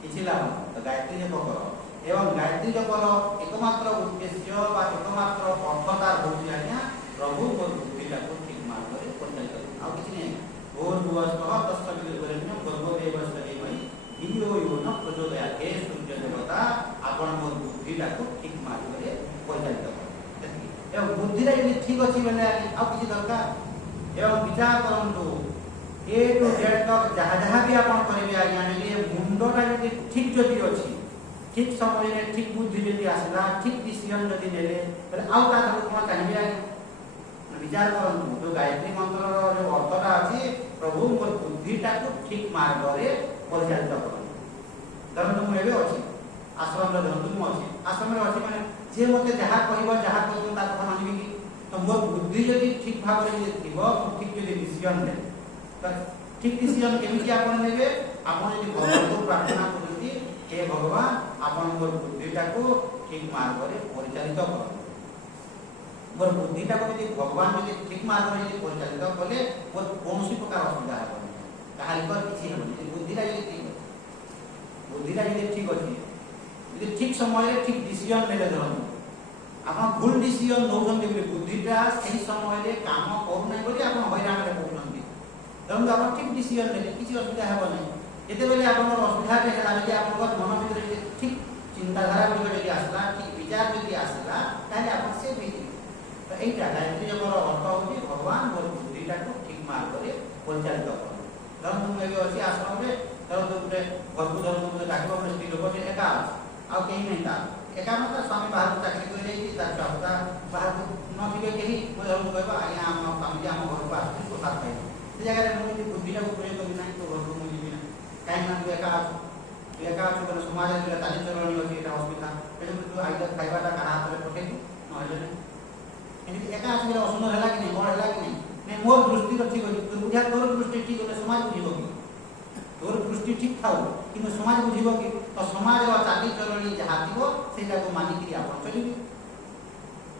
କିଛି ଲାଭ ତ ଗାୟତ୍ରୀ ଜପ କର ଏବଂ ଗାୟତ୍ରୀ ଜପର ଏକମାତ୍ର ଉଦ୍ଦେଶ୍ୟ ବା ଏକମାତ୍ର ଅର୍ଥତା ହେଉଛି ଆଜ୍ଞା ପ୍ରଭୁ ମୋର ବୁଦ୍ଧିଟାକୁ ଠିକ୍ ମାର୍ଗରେ ପରିଚାଳିତ ଆଉ କିଛି ନାହିଁ ଭୂର୍ଭୁବସ୍ୱଃ ତତ୍ସବିତୁର୍ବରେଣ୍ୟଂ ଭର୍ଗୋଦେବସ୍ୟ ଧୀମହି ଧିୟୋ ୟୋ ନ ପ୍ରଚୋଦୟାତ୍ ହେ ସୂର୍ଯ୍ୟ ଦେବତା ଆପଣ ମୋର ବୁଦ୍ଧିଟାକୁ ଠିକ୍ ମାର୍ଗରେ ପରିଚାଳିତ କର ଏବଂ ବୁଦ୍ଧିଟା ଯଦି ଠିକ୍ ଅଛି ବୋଲେ ଆଉ କିଛି ଦରକାର ଏବଂ ବିଚାର କରନ୍ତୁ ଏ ଟୁ ଜେଡ୍ ତକ୍ ଯାହା ବି ଆପଣ କରିବେ ଆଜ୍ଞା ଯଦି ମୁଣ୍ଡଟା ଯଦି ଠିକ୍ ଯଦି ଅଛି ଠିକ୍ ସମୟରେ ଠିକ୍ ବୁଦ୍ଧି ଯଦି ଆସିଲା ଠିକ୍ ଡିସିଜନ୍ ଯଦି ନେଲେ ତାହେଲେ ଆଉ ତା ଠାରୁ କ'ଣ ଚାହିଁବେ ଆଜ୍ଞା विचार करନ୍ତୁ जो गायत्री मंत्र जो अर्थटा अछि प्रभु मोर बुद्धिटाକୁ ଠିକ୍ ମାର୍ଗରେ ପରିଚାଳିତ କରନ୍ତୁ ଧରନ୍ତୁ ମୁଁ ଏବେ ଅଛି ଆଶ୍ରମରେ ଧରନ୍ତୁ ମୁଁ ଅଛି ଆଶ୍ରମରେ ଅଛି ମାନେ ଯେ ମୋତେ ଯାହା କହିବ ଯାହା କହିବ ତା କଥା ମାନିବି କି ତ ମୋର ବୁଦ୍ଧି ଯଦି ଠିକ୍ ଭାବରେ ଯଦି ଥିବ ମୁଁ ଠିକ୍ ଯଦି ଡିସିଜନ୍ ନେବି ତ ଠିକ୍ ଡିସିଜନ୍ କେମିତି ଆପଣ ନେବେ ଆପଣ ଯଦି ଭଗବାନଙ୍କୁ ପ୍ରାର୍ଥନା କରନ୍ତି हे भगवान ଆପଣ ମୋର ବୁଦ୍ଧିଟାକୁ ଠିକ୍ ମାର୍ଗରେ ପରିଚାଳିତ କରନ୍ତୁ मोर बुद्धिटाକୁ ଯଦି ଭଗବାନ ଯଦି ଠିକ୍ ମାର୍ଗରେ ଯଦି ପରିଚାଳିତ କଲେ ମୋର କୌଣସି ପ୍ରକାର ଅସୁବିଧା ହେବନି କାହାରିଙ୍କର କିଛି ହେବନି ବୁଦ୍ଧିଟା ଯଦି ଠିକ୍ ଅଛି ବୁଦ୍ଧିଟା ଯଦି ଠିକ୍ ଅଛି ଯଦି ଠିକ୍ ସମୟରେ ଠିକ୍ ଡିସିଜନ୍ ନେଲେ ଧରନ୍ତୁ ଆପଣ ଭୁଲ ଡିସିଜନ୍ ନେଉଛନ୍ତି ବୋଲି ବୁଦ୍ଧିଟା ସେହି ସମୟରେ କାମ କରୁନାହିଁ ବୋଲି ଆପଣ ହଇରାଣରେ ପଡ଼ୁଛନ୍ତି ଧରନ୍ତୁ ଆପଣ ଠିକ୍ ଡିସିଜନ୍ ନେଲେ କିଛି ଅସୁବିଧା ହେବ ନାହିଁ ଯେତେବେଳେ ଆପଣଙ୍କର ଅସୁବିଧାଟେ ହେଲା ଯଦି ଆପଣଙ୍କ ମନ ଭିତରେ ଯଦି ଠିକ୍ ଚିନ୍ତାଧାରା ଗୁଡ଼ିକ ଯଦି ଆସିଲା ଠିକ୍ ବିଚାର ଯଦି ଆସିଲା তাহলে আপন সেভ ହେଇଯିବେ। ତ এইটা ଗାୟତ୍ରୀ ଜପର ଅର୍ଥ ହେଉଛି ଭଗବାନ ମୋର ବୁଦ୍ଧିଟାକୁ ଠିକ ମାର୍ଗରେ ପରିଚାଳିତ କର। ଧରନ୍ତୁ ମୁଁ ଏବେ ଅଛି ଆଶ୍ରମରେ, ଧରନ୍ତୁ ଗୋଟେ ଘରକୁ ଧରନ୍ତୁ ଗୋଟେ ଡାକିବ, ଗୋଟେ ସ୍ତ୍ରୀ ଲୋକଟେ ଏକା ଅଛି, ଆଉ କେହି ନାହିଁ, ତାର ଏକା ମାନେ ସ୍ୱାମୀ ବାହାରକୁ ଚାକିରି କରି ଯାଇଛି, ତାର ଛୁଆ ପିଲା ବାହାରକୁ ନଥିବେ କେହି, ମୁଁ ଧରନ୍ତୁ କହିବ ଆଜ୍ଞା ଆମ ସ୍ୱାମୀଜି ଆମ ଘରକୁ ଆସୁଛି ପ୍ରସାଦ ପାଇବ, ସେ ଜାଗାରେ ମୁଁ ଯଦି ବୁଦ୍ଧିଟାକୁ ପ୍ରୟୋଗ କରିବି ନାହିଁ ତୋ ଘରକୁ ମୁଁ ଯିବି ନାହିଁ, କାହିଁକି ନା ତୁ ଏକା ଅଛୁ, ତୁ ଏକା ଅଛୁ ବୋଲେ ସମାଜରେ ଯୋଉଟା ଚାଲିଚଳଣି ଅଛି ଏଇଟା ଅସୁବିଧା, ତେଣୁ ତୁ ଆଇଦର ଖାଇବାଟା କାହା ହାତରେ ପଠେଇବୁ ନହେଲେ ନାହିଁ। ଏମିତି ଏକା ଅଛି ବୋଲେ ଅସୁନ୍ଦର ହେଲା କି ନାହିଁ, ବଡ଼ ହେଲା କି ନାହିଁ, ନାଇଁ ମୋର ଦୃଷ୍ଟିର ଠିକ ଅଛି, ତୁ ବୁଝା ତୋର ଦୃଷ୍ଟି ଠିକ ହେଲେ ସମାଜ ବୁଝିବ କି? ତୋର ଦୃଷ୍ଟି ଠିକ ଥାଉ କିନ୍ତୁ ସମାଜ ବୁଝିବ କି? ତ ସମାଜର ଚାଲିଚଳଣି ଯାହା ଥିବ ସେଇଟାକୁ ମାନିକିରି ଆପଣ ଚଳିବେ।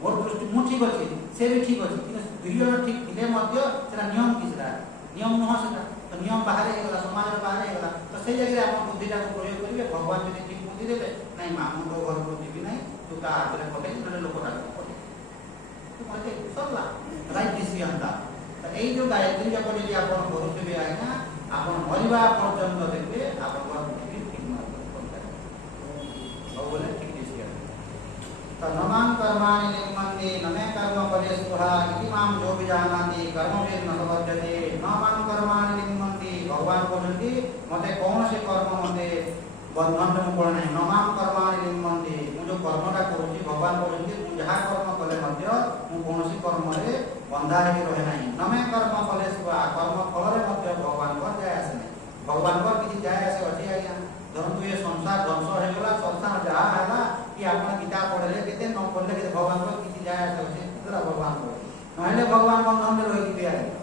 ମୋର ଦୃଷ୍ଟି ମୁଁ ଠିକ ଅଛି, ସେ ବି ଠିକ ଅଛି, କିନ୍ତୁ ଦୁଇ ଜଣ ଠିକ ଥିଲେ ମଧ୍ୟ ସେଟା ନିୟମ କି? ସେଟା ନିୟମ ନୁହଁ, ସେଟା ତ ନିୟମ ବାହାରେ ହେଇଗଲା, ସମାଜର ବାହାରେ ହେଇଗଲା। ତ ସେଇ ଜାଗାରେ ଆପଣ ବୁଦ୍ଧିଟାକୁ ପ୍ରୟୋଗ କରିବେ। ଭଗବାନ ଯଦି ଠିକ ବୁଦ୍ଧି ଦେବେ, ନାଇଁ ମା ମୁଁ ତୋ ଘରକୁ ଯିବି ନାହିଁ, ତୁ ତା ହାତରେ ପଠେଇ ନହେଲେ ଲୋକଟାକୁ ପଠେଇ ସରିଲା, ରାଇଟ୍ ଡିସିସନ୍ ଟା। ତ ଏଇ ଯୋଉ ଗାୟତ୍ରୀ ଜପ ଯଦି ଆପଣ କରୁଥିବେ ଆଜ୍ଞା, ଆପଣ ମରିବା ପର୍ଯ୍ୟନ୍ତ ଦେଖିବେ ଆପଣଙ୍କର ବୁଦ୍ଧି ଠିକ ମାର୍ଗରେ ପହଞ୍ଚାଯିବ। ଆଉ ବୋଲେ ଠିକ ଡିସିସନ୍। ତ ନମାଂ କର୍ମାଣି ନିମ୍ମନ୍ତେ ନମେ କର୍ମ ଫଲେ ସ୍ପୃହା ଇତି ମାଂ ଯୋ ବିଜାନାତି କର୍ମଭି ନ ସବଜ୍ଜତେ। ନମାଂ କର୍ମାଣି ନିମ୍ମନ୍ତେ, ଭଗବାନ କହୁଛନ୍ତି ମତେ କୌଣସି କର୍ମ ମତେ ବନ୍ଧନରେ ମୁଁ ପଡ଼େ ନାହିଁ। ନମାଂ କର୍ମାଣି ନିମ୍ମନ୍ତେ, ମୁଁ ଯୋଉ କର୍ମଟା କରୁଛି ଭଗବାନ କହୁଛନ୍ତି ମୁଁ ଯାହା କର୍ମ କଲେ ମଧ୍ୟ ମୁଁ କୌଣସି କର୍ମରେ ବନ୍ଧା ହେଇକି ରହେ ନାହିଁ। ନମେ କର୍ମ ଫଲେ ସ୍ପୃହା, କର୍ମ ଫଳରେ ମଧ୍ୟ ଭଗବାନଙ୍କର ଯାଏ ଆସେ ନାହିଁ। ଭଗବାନଙ୍କର କିଛି ଯାଏ ଆସେ ଅଛି ଆଜ୍ଞା? ଧରନ୍ତୁ ଏ ସଂସାର ଧ୍ୱଂସ ହେଇଗଲା, ସଂସାର ଯାହା ହେଲା କି ଆପଣ ଗୀତା ପଢିଲେ କେତେ ନ ପଢିଲେ କେତେ, ଭଗବାନଙ୍କର କିଛି ଯାଏ ଆସେ ଅଛି? ସେଟା ଭଗବାନ କହୁଛି, ନହେଲେ ଭଗବାନ ବନ୍ଧନରେ ରହିଯିବେ ଆଜ୍ଞା।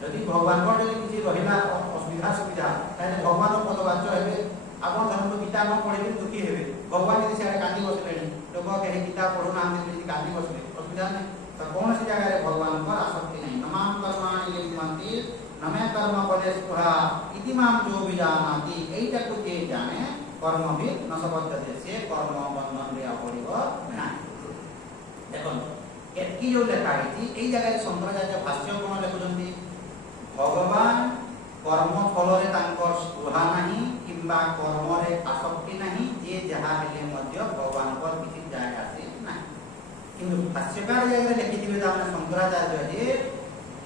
ଯଦି ଭଗବାନଙ୍କର ଯଦି କିଛି ରହିଲା ଅସୁବିଧା ସୁବିଧା, ତାହେଲେ ଭଗବାନ ପଦବାଚ୍ୟ ହେବେ। ଆପଣ ଧରନ୍ତୁ ଗୀତା ନ ପଢିକି ଦୁଃଖୀ ହେବେ, ଭଗବାନ ଯଦି ସିଆଡ଼େ କାନ୍ଦି ବସିଲେଣି, ଲୋକ କେହି ଗୀତା ପଢୁନାହାନ୍ତି ଯଦି କାନ୍ଦି ବସିଲେ ଅସୁବିଧା ନାହିଁ। ତ କୌଣସି ଜାଗାରେ ଭଗବାନଙ୍କର ଆସକ୍ତି ନାହିଁ। ନମାଂ କର୍ମାଣି ନିମ୍ମନ୍ତେ ନମେ କର୍ମ ଫଲେ ସ୍ପୃହା ଇତି ମାଂ ଯୋ ବିଜାନାତି, ଏଇଟାକୁ ଯିଏ ଜାଣେ କର୍ମଭି ନ ସବଜ୍ଜତେ, ସେ କର୍ମ ବନ୍ଧନରେ ଆଉ ପଡ଼ିବ ନାହିଁ। ଦେଖନ୍ତୁ ଏତିକି ଯୋଉ ଲେଖା ହେଇଛି, ଏଇ ଜାଗାରେ ଶଙ୍କରାଚାର୍ଯ୍ୟ ଭାଷ୍ୟ କଣ ଲେଖୁଛନ୍ତି? ଭଗବାନ କର୍ମ ଫଳରେ ତାଙ୍କର ସ୍ପୃହା ନାହିଁ କିମ୍ବା କର୍ମରେ ଆସକ୍ତି ନାହିଁ, ଯିଏ ଯାହା ହେଲେ ମଧ୍ୟ ଭଗବାନଙ୍କର କିଛି ଯାଏ ଆସେ ନାହିଁ। କିନ୍ତୁ ଭାଷ୍ୟକାର ଜାଗାରେ ଲେଖିଥିବେ ତାମାନେ ଶଙ୍କରାଚାର୍ଯ୍ୟ ଯେ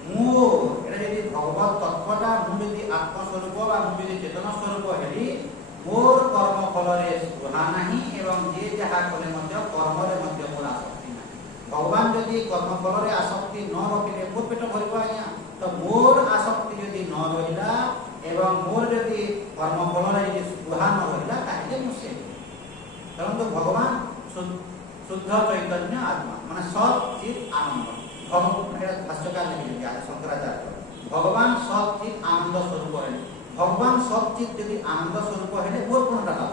ମୁଁ ଏଟା ଯଦି ଭଗବତ ତତ୍ତ୍ୱଟା ମୁଁ ଯଦି ଆତ୍ମସ୍ୱରୂପ ବା ମୁଁ ଯଦି ଚେତନ ସ୍ୱରୂପ ହେଲି, ମୋର କର୍ମ ଫଳରେ ସ୍ପୃହା ନାହିଁ ଏବଂ ଯିଏ ଯାହା କଲେ ମଧ୍ୟ କର୍ମରେ ମଧ୍ୟ ମୋର ଆସକ୍ତି ନାହିଁ। ଭଗବାନ ଯଦି କର୍ମ ଫଳରେ ଆସକ୍ତି ନ ରଖିଲେ ମୋର ପେଟ ଭରିବ ଆଜ୍ଞା। ତ ମୋର ଆସକ୍ତି ଯଦି ନ ରହିଲା ଏବଂ ମୋର ଯଦି କର୍ମ ଫଳରେ ଯଦି ସ୍ପୃହା ନ ରହିଲା, ତାହେଲେ ମୁଁ ସେ ଧରନ୍ତୁ ଭଗବାନ शुद्ध चैतन्य आत्मा माने सत चित आनंद। भाष्यकार लिखिले शंकराचार्य भगवान सत चित आनंद स्वरूप है। भगवान सत चित यदि आनंद स्वरूप है मोर कोन लाभ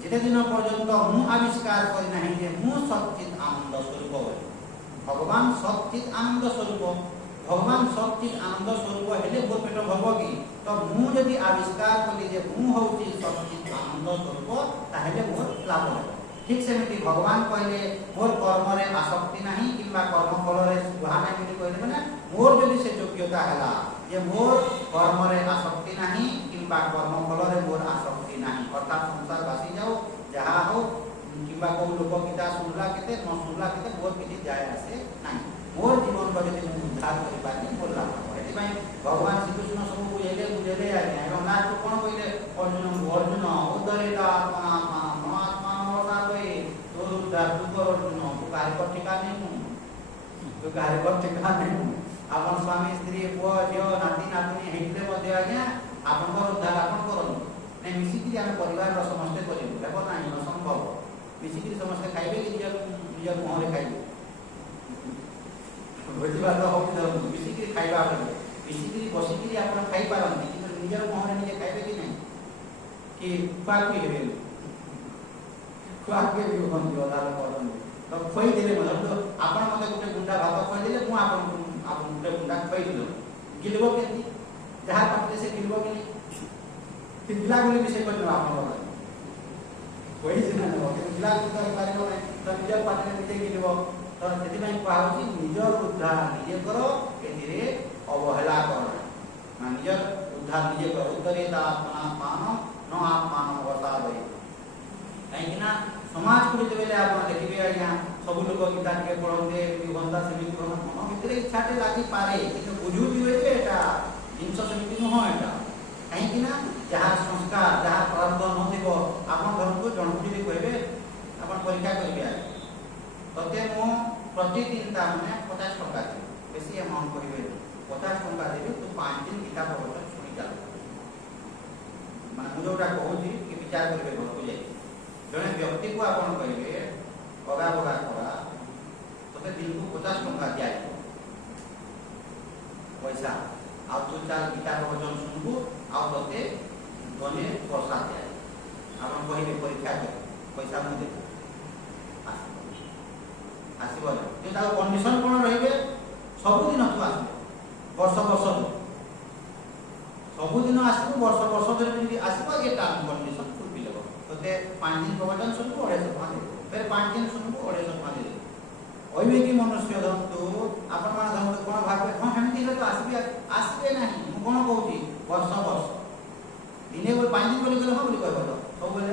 जेते दिन पर्यंत मु आविष्कार करि नाही जे मु सत चित आनंद स्वरूप है। भगवान सत चित आनंद स्वरूप भगवान सत चित आनंद स्वरूप हेले मोर पेट भरबो कि तो मु यदि आविष्कार कली जे मु होउची सत चित आनंद स्वरूप ताहेले मोर लाभ है। ठीक सेमती भगवान कहले मोर कर्म रे आसक्ति नहीं किंबा कर्म फल रे सुहा नहीं बोली कहले माने मोर जदि से योग्यता हला जे मोर कर्म रे आसक्ति नहीं किंबा कर्म फल रे मोर आसक्ति नहीं अर्थात संसार बासी जाओ जहा हो किंबा को लोक गीता सुनला केते न सुनला केते मोर किछि जाय आसे नहीं। मोर जीवन को जदि मु उद्धार करि पानी बोलला एति पई भगवान श्री कृष्ण सब बुझेले आज्ञा एवं लास्ट कोन कहले अर्जुन उद्धरेता आत्मा आपन स्वामी स्त्री पुआ झियो नाती नातुनी हेइले मध्ये आज्ञा आपन उद्धार आपन करन नै मिसिकी हम परिवार रो समस्त करिबो देखो नाही असंभव मिसिकी समस्त खाइबे कि निज मोहरे खाइबे भोजी बात हो कि मिसिकी खाइबा आपन मिसिकी बसिकी आपन खाइ पारन कि निज मोहरे निजे खाइबे कि नै कि पापी हेबे खुआके भी हम जोदार करन तो खोई देले मतलब तो आपन मते गुटे गुंडा भात खोई देले मु आपन गुटे गुंडा खोई दिलो गिलबो केति जहा पटले से गिलबो कि तिला गुली विषय को आपन बोल खोई सिना न कि तिला गुली कर पारिबो नै तो निज पाटले निजे गिलबो तो सेति पई कहउची निज उद्धार निजे करो एतिरे अवहेला करो ना निज उद्धार निजे करो उद्धरेता आत्मनात्मान न आत्मान अवसादय कहीं ना समाज को बेले आप देखिए आज्ञा ସବୁ ଲୋକ ଗୀତା ଟିକେ ପଢ଼ନ୍ତେ ଏମିତି ହୁଅନ୍ତା ସେମିତି ହୁଅନ୍ତା ମନ ଭିତରେ ଇଚ୍ଛାଟେ ଲାଗିପାରେ କିନ୍ତୁ ବୁଝୁଥିବେ ଯେ ଏଇଟା ଜିନିଷ ସେମିତି ନୁହଁ ଏଇଟା କାହିଁକି ନା ଯାହା ସଂସ୍କାର ଯାହା ପ୍ରାରବ୍ଧ ନଥିବ ଆପଣ ଧରନ୍ତୁ ଜଣକୁ ଯଦି କହିବେ ଆପଣ ପରୀକ୍ଷା କରିବେ ଆଜି ତତେ ମୁଁ ପ୍ରତିଦିନ ତାମାନେ 50 ଟଙ୍କା ଦେବି ବେଶୀ ଆମାଉଣ୍ଟ କହିବେ 50 ଟଙ୍କା ଦେବି ତୁ 5 ଦିନ ଗୀତା ପ୍ରବଚନ ଶୁଣି ଚାଲ ମାନେ ମୁଁ ଯୋଉଟା କହୁଛି କି ବିଚାର କରିବେ ଘରକୁ ଯାଇ ଜଣେ ବ୍ୟକ୍ତିକୁ ଆପଣ କହିବେ ଅଗା ବଗା କରା ତତେ ଦିନକୁ 50 ଟଙ୍କା ଦିଆଯିବ ପଇସା ଆଉ ତୁ ଚାଲ ଗୀତା ପ୍ରବଚନ ଶୁଣିବୁ ଆଉ ତତେ ଧନେ ପ୍ରସାଦ ଦିଆଯିବ ଆପଣ କହିବେ ପରୀକ୍ଷା କରି ପଇସା ମୁଁ ଦେବି ଆସିବ ଯେ ତାର କଣ୍ଡିସନ କ'ଣ ରହିବେ ସବୁଦିନ ତୁ ଆସିବ ବର୍ଷ ବର୍ଷ ସବୁଦିନ ଆସିବୁ ବର୍ଷ ବର୍ଷ ଧରି ଯଦି ଆସିବ ଏ ଟର୍ମ କଣ୍ଡିସନ ଫୁଲଫିଲ୍ ହେବ ତତେ 5 ଦିନ ପ୍ରବଚନ ଶୁଣିବୁ 250 ଟଙ୍କା ଦେବୁ ଫେର 5 ଦିନ ଶୁଣିବୁ 250 ଟଙ୍କା ଦେବୁ ଅବିବେକୀ ମନୁଷ୍ୟ ଧରନ୍ତୁ ଆପଣମାନେ ଧରନ୍ତୁ କ'ଣ ଭାବିବେ ହଁ ସେମିତି ହେଲେ ତ ଆସିବେ ନାହିଁ ମୁଁ କ'ଣ କହୁଛି ବର୍ଷ ବର୍ଷ ଦିନେ 5 ଦିନ ବୋଲି ଗଲେ ହଁ ବୋଲି କହିବ ତ ସବୁବେଳେ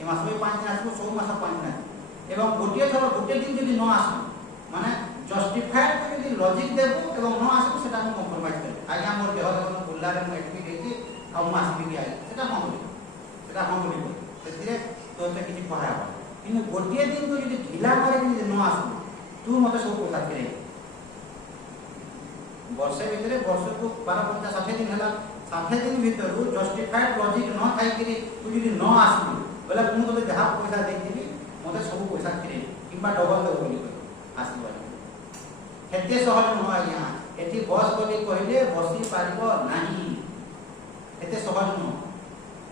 ଏ ମାସ ବି 5 ଦିନ ଆସିବ ସବୁ ମାସ 5 ଦିନ ଏବଂ ଗୋଟିଏ ଥର ଗୋଟିଏ ଦିନ ଯଦି ନ ଆସିବ ମାନେ ଜଷ୍ଟିଫାଏଡ ଯଦି ଲଜିକ ଦେବୁ ଏବଂ ନ ଆସିବୁ ସେଟା ମୁଁ କମ୍ପ୍ରମାଇଜ କରିବି ଆଜ୍ଞା ମୋର ଦେହ ଦେଖନ୍ତୁ ବୁଲାରେ ମୁଁ ଏଡମିଟ୍ ହେଇଛି ଆଉ ମୁଁ ଆସିବି କି ଆଜ୍ଞା ସେଟା ହଁ ବୋଲି ସେଥିରେ ତୋତେ କିଛି କୁହାହେବ କିନ୍ତୁ ଗୋଟିଏ ଦିନ ତୁ ଯଦି ଢିଲା କରିକି ଯଦି ନ ଆସିବୁ ତୁ ମୋତେ ସବୁ ପଇସା ଫେରେଇ ବର୍ଷେ ଭିତରେ ବର୍ଷକୁ 12-50-60 ଦିନ ହେଲା 60 ଦିନ ଭିତରୁ ଜଷ୍ଟିଫାଏଡ ଲଜିକ ନ ଥାଇକିରି ତୁ ଯଦି ନ ଆସିବୁ ବୋଲେ ମୁଁ ତୋତେ ଯାହା ପଇସା ଦେଇଥିବି ମୋତେ ସବୁ ପଇସା ଫେରେଇ କିମ୍ବା ଡବଲ ଦେବୁ ବୋଲି କହିବୁ ଆସିବ ଏତେ ସହଜ ନୁହଁ ଆଜ୍ଞା ଏଠି ବସ୍ ବୋଲି କହିଲେ ବସି ପାରିବ ନାହିଁ ଏତେ ସହଜ ନୁହଁ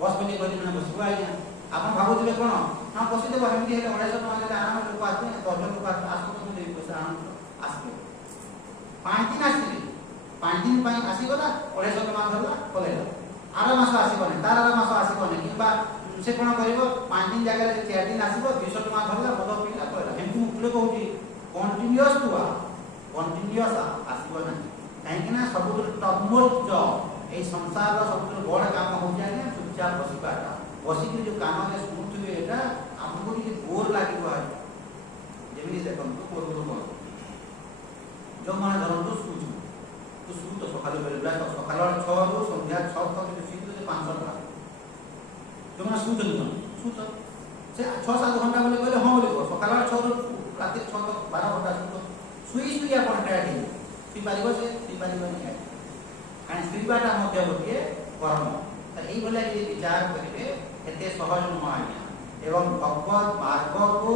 ବସ୍ ବୋଲି କହିଲେ ମାନେ ବସିବ ଆଜ୍ଞା ଆପଣ ଭାବୁଥିବେ କ'ଣ ହଁ ବସିଦେବ ଏମିତି ହେଲେ 250 ଟଙ୍କା ଦେଲେ ଆରାମରେ ଲୋକ ଆସିବେ 10 ଜଣ ଲୋକ ଆସିବ ମୁଁ ଦେବି ପଇସା ଆରାମରେ ଆସିବ 5 ଦିନ ଆସିବେ 5 ଦିନ ପାଇଁ ଆସିଗଲା 250 ଟଙ୍କା ଧରିଲା ପଳେଇଲା ଆର ମାସ ଆସିବନି ତାର ଆର ମାସ ଆସିବନି କିମ୍ବା ସେ କ'ଣ କରିବ 5 ଦିନ ଜାଗାରେ 4 ଦିନ ଆସିବ 200 ଟଙ୍କା ଧରିଲା ମଦ ପିଇଲା ପଳେଇଲା ଏମିତି ମୁଁ ପୁଣି କହୁଛି କଣ୍ଟିନ୍ୟୁଅସ୍ ଟୁଆ କଣ୍ଟିନ୍ୟୁଅସ୍ ଆସିବ ନାହିଁ କାହିଁକି ନା ସବୁଠୁ ଟପମୋଷ୍ଟ ଜବ୍ ଏଇ ସଂସାରର ସବୁଠୁ ବଡ଼ କାମ ହେଉଛି ଆଜ୍ଞା ଚୁପଚାପ ବସିବାଟା ବସିକିରି ଯେଉଁ କାମରେ ଶୁଣୁଥିବେ ଏଇଟା ଆମକୁ ଟିକେ ବୋର ଲାଗିବ ଆଜ୍ଞା ଯେମିତି ଦେଖନ୍ତୁ ପୂର୍ବରୁ କ'ଣ ଯେଉଁମାନେ ଧରନ୍ତୁ ଶୁଛୁ ତୁ ଶୁତ ସକାଳୁ ବେଳେବେଳେ ସକାଳ 6ରୁ ସନ୍ଧ୍ୟା 6 ତକ ଯଦି ଶୁଛୁ 500 ଟଙ୍କା ଯେଉଁମାନେ ଶୁଛନ୍ତି ଶୁତ ସେ 6-7 ଘଣ୍ଟା ବୋଲି କହିଲେ ହଁ ବୋଲି କହ ସକାଳ 6ରୁ ରାତି 6 ତକ 12 ଘଣ୍ଟା ଶୁତ ଶୁଇ ଆପଣ ଟାୟାର୍ଡ ହେଇଯିବ ଶୁଇପାରିବ ସେ ଶୁଇପାରିବନି କାରଣ ଶୁଇବାଟା ମଧ୍ୟ ଗୋଟିଏ କର୍ମ ତ ଏଇଭଳିଆ ଯଦି ବିଚାର କରିବେ ଏତେ ସହଜ ନୁହଁ ଆଜ୍ଞା ଏବଂ ଭଗବତ ମାର୍ଗକୁ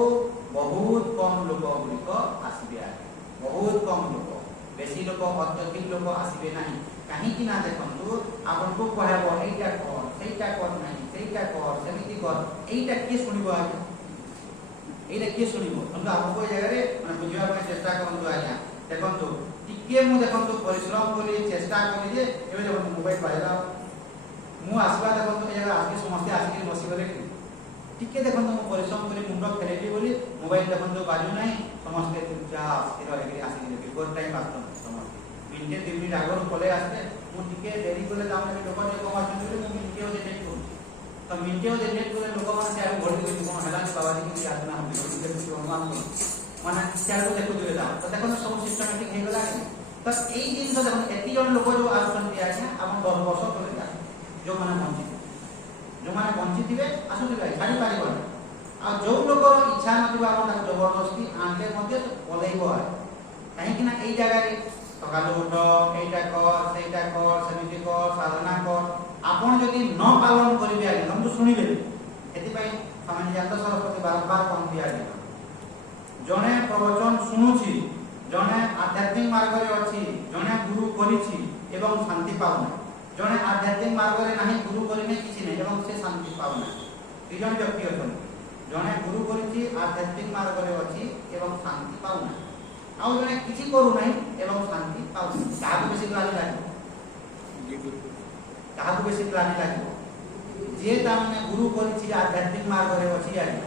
ବହୁତ କମ୍ ଲୋକ ଗୁଡ଼ିକ ଆସିବେ ଆଜ୍ଞା ବହୁତ କମ୍ ଲୋକ ବେଶୀ ଲୋକ ଅତ୍ୟଧିକ ଲୋକ ଆସିବେ ନାହିଁ କାହିଁକି ନା ଦେଖନ୍ତୁ ଆପଣଙ୍କୁ କୁହାହେବ ଏଇଟା କର ସେଇଟା କର ନାହିଁ ସେଇଟା କର ସେମିତି କର ଏଇଟା କିଏ ଶୁଣିବ ଆଜ୍ଞା ଏଇଟା କିଏ ଶୁଣିବ କିନ୍ତୁ ଆମକୁ ଏ ଜାଗାରେ ମାନେ ବୁଝିବା ପାଇଁ ଚେଷ୍ଟା କରନ୍ତୁ ଆଜ୍ଞା ଦେଖନ୍ତୁ ଟିକେ ମୁଁ ଦେଖନ୍ତୁ ପରିଶ୍ରମ କଲି ଚେଷ୍ଟା କଲି ଯେ ଏବେ ଦେଖନ୍ତୁ ମୋବାଇଲ ପାଇଲା ମୁଁ ଆସିବା ଦେଖନ୍ତୁ ଏ ଜାଗାରେ ଆସିକି ସମସ୍ତେ ଆସିକି ବସିଗଲେ ଟିକେ ଦେଖନ୍ତୁ ମୁଁ ପରିଶ୍ରମ କରି ମୁଣ୍ଡ ଫେରେଇଲି ବୋଲି ମୋବାଇଲ ଦେଖନ୍ତୁ ବାଜୁ ନାହିଁ ସମସ୍ତେ ଚୁପଚାପ ସ୍ଥିର ହେଇକି ଆସିକି ବିଫୋର ଟାଇମ୍ ଆସୁଛନ୍ତି ସମସ୍ତେ ମିନିଟେ 2 ମିନିଟ୍ ଆଗରୁ ପଳେଇ ଆସିଲେ ମୁଁ ଟିକେ ଡେରି କଲେ ତାମାନେ ଲୋକ ଟିକେ କମ୍ ଆସୁଛନ୍ତି ବୋଲି ମୁଁ ମିନିଟେ ଅଧେ ଲେଟ୍ କରୁଛି ତ ମିନିଟେ ଅଧେ ଲେଟ୍ କଲେ ଲୋକମାନେ ସିଆଡ଼କୁ ଘଡ଼ି ଦେଉଛି କ'ଣ ହେଲାନି ବାବାଜୀ କିଛି ଆସୁନାହାନ୍ତି ଅନୁମାନ କରୁ ମାନେ ସିଆଡ଼କୁ ଦେଖୁଥିବେ ତା ତ ଦେଖନ୍ତୁ ସବୁ ସିଷ୍ଟମେଟିକ୍ ହେଇଗଲା ତ ଏଇ ଜିନିଷ ଦେଖନ୍ତୁ ଏତିକି ଜଣ ଲୋକ ଯେଉଁ ଆସୁଛନ୍ତି ଆଜ୍ଞା ଆପଣ 10 ବର୍ଷ ତଳେ ଯେଉଁମାନେ ବଞ୍ଚିଥିବେ ଆସୁଥିବେ ଛାଡ଼ି ପାରିବନି ଆଉ ଯେଉଁ ଲୋକର ଇଚ୍ଛା ନଥିବ ଆପଣ ତାକୁ ଜବରଦସ୍ତି ଆଣିଲେ ମଧ୍ୟ ପଳେଇବ କାହିଁକି ନା ଏଇ ଜାଗାରେ ସକାଳୁ ଉଠ ଏଇଟା କର ସେଇଟା କର ସେମିତି କର ସାଧନା କର ଆପଣ ଯଦି ନ ପାଳନ କରିବେ ଆଜ୍ଞା ତମକୁ ଶୁଣିବେ ସେଥିପାଇଁ ସ୍ୱାମୀ ନିତ୍ୟାନନ୍ଦ ସରସ୍ୱତୀ ବାରମ୍ବାର କହନ୍ତି ଆଜ୍ଞା ଜଣେ ପ୍ରବଚନ ଶୁଣୁଛି ଜଣେ ଆଧ୍ୟାତ୍ମିକ ମାର୍ଗରେ ଅଛି ଜଣେ ଗୁରୁ କରିଛି ଏବଂ ଶାନ୍ତି ପାଉନାହିଁ ଜଣେ ଆଧ୍ୟାତ୍ମିକ ମାର୍ଗରେ ନାହିଁ ଗୁରୁ କରିନେ କିଛି ନାହିଁ ଏବଂ ସେ ଶାନ୍ତି ପାଉନାହିଁ 2 ଜଣ ବ୍ୟକ୍ତି ଅଛନ୍ତି ଜଣେ ଗୁରୁ କରିଛି ଆଧ୍ୟାତ୍ମିକ ମାର୍ଗରେ ଅଛି ଏବଂ ଶାନ୍ତି ପାଉନାହିଁ ଆଉ ଜଣେ କିଛି କରୁନାହିଁ ଏବଂ ଶାନ୍ତି ପାଉନାହିଁ କାହାକୁ ବେଶୀ ଗ୍ଲାନି ଲାଗିବ କାହାକୁ ବେଶୀ ଗ୍ଲାନି ଲାଗିବ ଯିଏ ତାମାନେ ଗୁରୁ କରିଛି ଆଧ୍ୟାତ୍ମିକ ମାର୍ଗରେ ଅଛି ଆଜ୍ଞା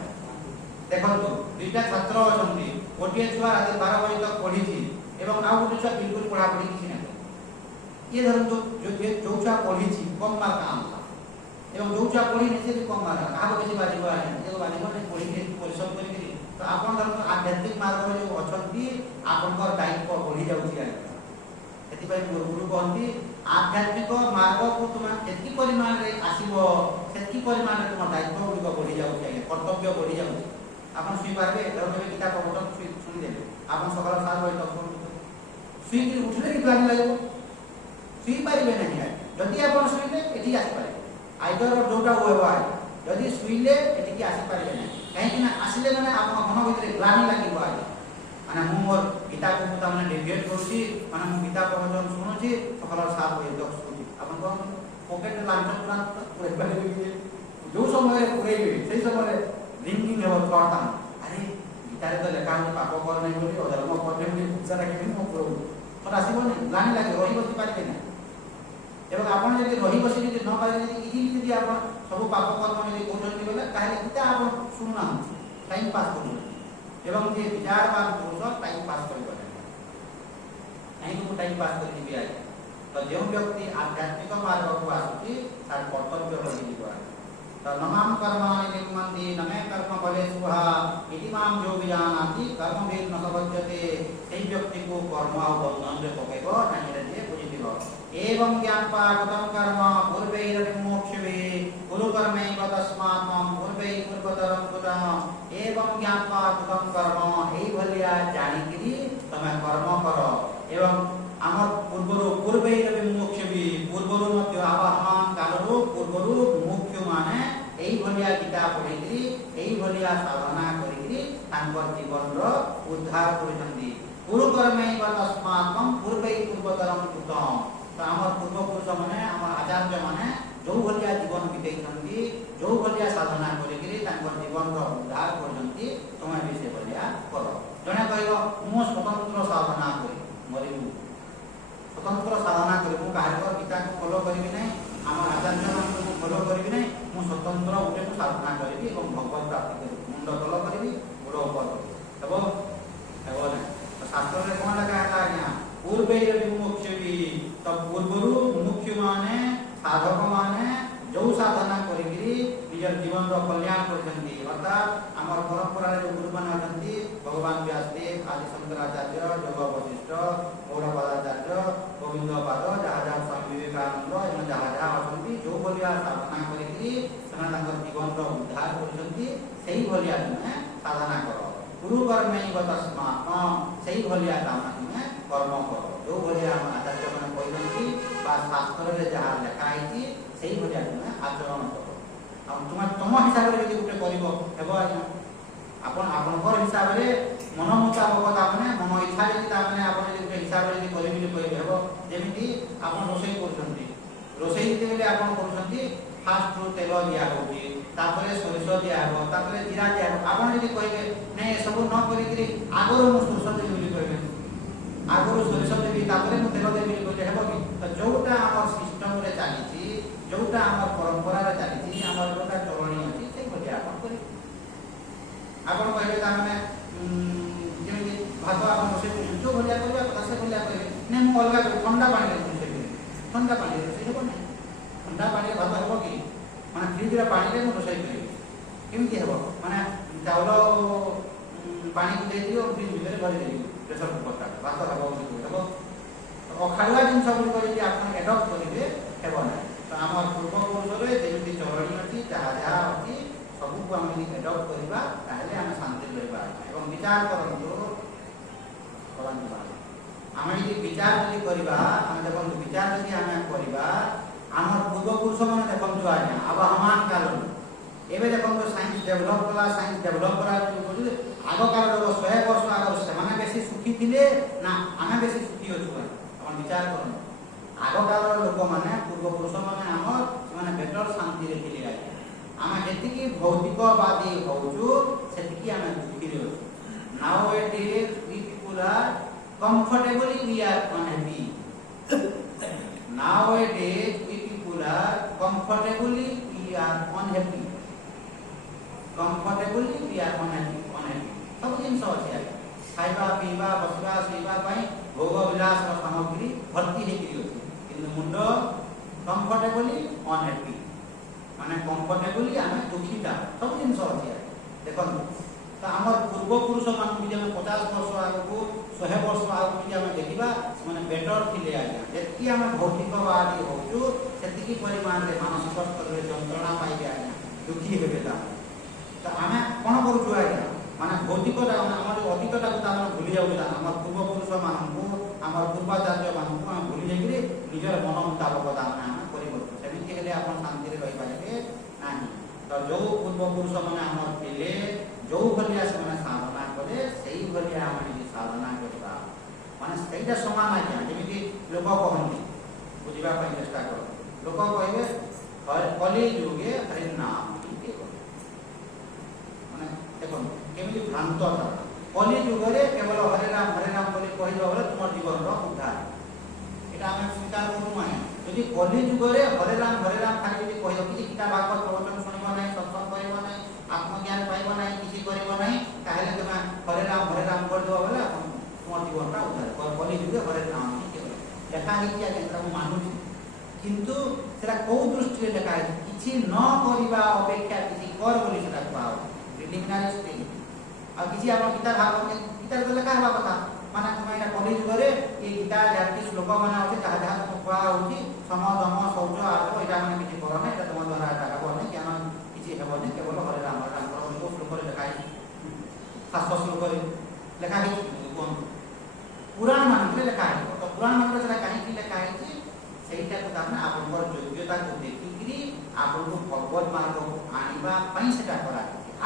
ଦେଖନ୍ତୁ 2ଟା ଛାତ୍ର ଅଛନ୍ତି ଗୋଟିଏ ଛୁଆ ରାତି 12 ବଜେ ତକ ପଢ଼ିଛି ଏବଂ ଆଉ ଗୋଟେ ଛୁଆ ବିଲକୁଲ ପଢ଼ାପଢ଼ି କିଛି ନାହିଁ ये धरନ୍ତୁ जो छुआ पढ़ी कम मार्क आनला एवं जो छुआ पढ़ी से भी कम मार्क क्या बेसी बाजिब आज्ञा जो बाजिब पढ़ी परिश्रम कर तो आपण धरନ୍ତୁ आध्यात्मिक मार्ग जो अछंती आपनकर दायित्व बढ़ी जाउची आइ एति पय गुरु कहंती आध्यात्मिक मार्ग को तुम एति परिमाण रे आसीबो सेति परिमाण रे तुम दायित्व गुडी को बढ़ी जाउची आइ कर्तव्य बढ़ी जाउची आपण सुई पारबे धरନ୍ତୁ गीता पढत सुनी देले आपण सकाळ 7 बजे तक सुई की उठले की प्लान लागो सुई पारिबे नहीं आइ जदि आपण सुईले एठी आसी पारे आइदर जोटा होएबा जदि सुईले एठी की आसी पारे नहीं कहीं ना आसिले माने आपण मन भितरे ग्लानि लागिबो आइ माने मु मोर गीता को मुता माने डेविएट करछि माने मु गीता प्रवचन सुनुछि सकाळ 7 बजे तक सुनुछि आपण कोन पॉकेट लांच प्लान पुरे बने जो समय पुरेइबे सेही समय लिंकिंग हेबो थॉट अरे गीता रे तो लेखा है पाप कर नहीं बोली अधर्म कर नहीं बोली पूजा रखिबे मो प्रभु तो आसीबो नहीं ग्लानि लागे रही बसी पारिबे ना एवं आपण यदि रही बसी यदि न पारे यदि इजी यदि आपण सब पाप कर्म यदि कोजन बोले ताहे गीता आपण सुनुना टाइम पास करू एवं जे विचारवान पुरुष टाइम पास करिबो नहीं तो टाइम पास करि दिबे आइ तो जो व्यक्ति आध्यात्मिक मार्ग को आसुची तार कर्तव्य बनि दिबो तो नमाम कर्माणि लिम्मन्ति नमे कर्म फले सुहा इति माम जो विजानाति कर्म भेद न सवज्यते सेही व्यक्ति को कर्म और बंधन रे पकेबो नहीं रे जे बुझि दिबो एवं ज्ञानपा कृतं कर्म पूर्वैर्विमोक्ष्यवे कुरु कर्मैव तस्मात् त्वं पूर्वै पूर्वतरं कृतं एवं ज्ञानपा कृतं कर्म एई भलिया जानिकरी तमे कर्म करो एवं आमर पूर्वैर्विमोक्ष्यवे पूर्वरु मध्य आवाहन कालरु पूर्वरु मुख्य माने एई भलिया गीता पढिकरी एई भलिया साधना करिकरी तांकर जीवन रो उद्धार करजंदी कुरु कर्मैव तस्मात् त्वं पूर्वै पूर्वतरं कृतं तो आमर पूर्व पुरुष माने आमर आचार्य माने जो भलिया जीवन बितेइछंती जो भलिया साधना करिकरी तांकर जीवन रो उद्धार करजंती तमे भी से भलिया करो जने कहबो मु स्वतंत्र साधना करी मरिबु स्वतंत्र साधना करी मु काहर गीता को फॉलो करबी नै आमर आचार्य मान को फॉलो करबी नै मु स्वतंत्र उठे को साधना करबी एवं भगवत प्राप्ति करबी मुंड तल करबी गोड़ ऊपर हेबो हेबो नै तो शास्त्र रे कोन लगा है आज्ञा पूर्वैर्विमोक्ष्यवे तो पूर्वरु मुख्य माने साधक माने जो साधना करिकरी निजर जीवन रो कल्याण करजंती अर्थात हमर परंपरा रे जो गुरु माने अछंती भगवान व्यासदेव आदि शंकराचार्य जोग वशिष्ठ गौड़पादाचार्य गोविंद पाद जहा स्वामी विवेकानंद एवं जहा अछंती जो भलिया साधना करिकरी सना तांकर जीवन रो उद्धार करजंती सेही भलिया तुमे साधना करो गुरु कर्मैव तस्मात् सेही भलिया तुमे कर्म करो जो भलिया आचार्य माने कहजंती बा शास्त्र रे जहा लिखा आइची सेही भलिया तुमे आचरण करो आ तुम तुम हिसाब रे यदि गुटे करिवो हेबो आपण आपनकर हिसाब रे मन मुताबक ताने मन इच्छा यदि ताने आपण यदि गुटे हिसाब रे यदि करिबि कहबे हेबो जेमिति आपण रोसई करछंती रोसई जेले आपण करछंती फास्ट रो तेल दिया होगी तापरे सोरिष दिया हो तापरे जीरा दिया हो आपण यदि कहबे नै सब न करिकरी आगरो मु सोरिष देबि कहबे आगरो सोरिष देबि तापरे मु तेल देबि कहले हेबो कि तो जोटा हमर सिस्टम रे चालीची जोटा हमर परंपरा रे चालीची हमर जोटा चलणी अछि से भलिया आपण करी आपण कहबे ता माने जेमि भात आपण से जो भलिया करबा कथा से भलिया कहबे नै मु अलगा ठंडा पानी रे ठंडा पानी रे से हेबो नै ठंडा पानी भात हेबो कि माने फ्रिज रे पानी रे मु रोसई करी केमति हेबो माने चावल पानी को दे दियो फ्रिज भीतर भरि दियो प्रेशर कुकर का भात हेबो हेबो अखाड़ुआ जिन सब करी आपण एडॉप्ट करिवे हेबो नै तो हमर पूर्व पुरुष रे जेमति चरणी अछि जहा जहा अछि सब को हम एडॉप्ट करबा ताहले हम शांति रहबा एवं विचार करंतो हम यदि विचार यदि करबा हम देखो विचार यदि हम करबा हमर पूर्व पुरुष माने देखो आज्ञा अब हमान काल एबे देखो साइंस डेवलप कला आगो काल 100 वर्ष आगर से माने बेसी सुखी थिले ना आमे बेसी सुखी होछु अपन विचार करन आगो काल लोक माने पूर्व पुरुष माने हमर माने बेटर शांति रे थिले आज्ञा आमे जेति की भौतिकवादी होछु सेति की आमे दुखी रे होछु now it is we people are comfortably we are unhappy nowadays we people are comfortably we are unhappy सब जिन अच्छे खाइबा पीवा बसवा शोवा भोग विलास सामग्री भर्ती होती मुंड कंफर्टेबली अनहैप्पी माने कंफर्टेबली आम दुखीता सब जिन अच्छे देखो तो आमर पूर्वपुरुष मान भी आम 50 वर्ष आगु 100 वर्ष आगु भी आम देखा से बेटर थे आज्ञा जी आम भौतिकवादी होचु से परिमाण में मानसिक स्तर में जंत्रणा पाइबे आज्ञा दुखी हे तो आम कौन करूँ आज्ञा माने भौतिकता आम अतीतटा को भूली जाऊँ आम पूर्वपुरुष मानू आम पूर्वाचार्य मानू आम भूली जाइए निजर मन मुताबक आम करमती हेल्ले आप शांति रही पारे ना तो जो पूर्वपुरुष मैंने आम थे जो भाया से साधना कले से भाया आम साधना करवा माने सहीटा समान आज्ञा जमी लोक कहते बुझापी चेष्टा कर लोक कहे कली जुगे हरिनाम माने देखो केमी भ्रांत कली जुगे केवल हरे राम बोली कहीदेव तुम जीवन उद्धार यहाँ आम स्वीकार करूँ आज्ञा यदि कली जुगे हरे राम खाली कह किसी गीता भागवत प्रवचन शुणव ना सत्संग कर ना आत्मज्ञान पाइब ना किसी कर ना ताहले तुम हरे राम करदेव बोले तुम जीवनटा उद्धार कली जुगे हरे राम ही केवल लेखाही आज्ञा मानुची किंतु से कौ दृष्टि लेखाही किसी न करवा अपेक्षा किसी कर बोली कहा प्रिलिमिनारी स्टेज आ किसी आप गीता भागवत गीता तो लेखा हवा कथा माने तुम यहाँ कली जुगे ये गीता जहाँ श्लोक मैंने अच्छे जहाँ जहाँ तुम कहुच्छी सम दम शौच आदर यहाँ मैंने किसी कर ना तुम द्वारा यहाँ हे ना ज्ञान किसी हेनी केवल हरे राम श्लोक लेखाही शास्त्र श्लोक लेखाही कहतु पुराण मान लेखाही तो पुराण मान कहीं लेखाही सहीटा आप योग्यता को देखिकी आपको भगवत मार्ग को आने से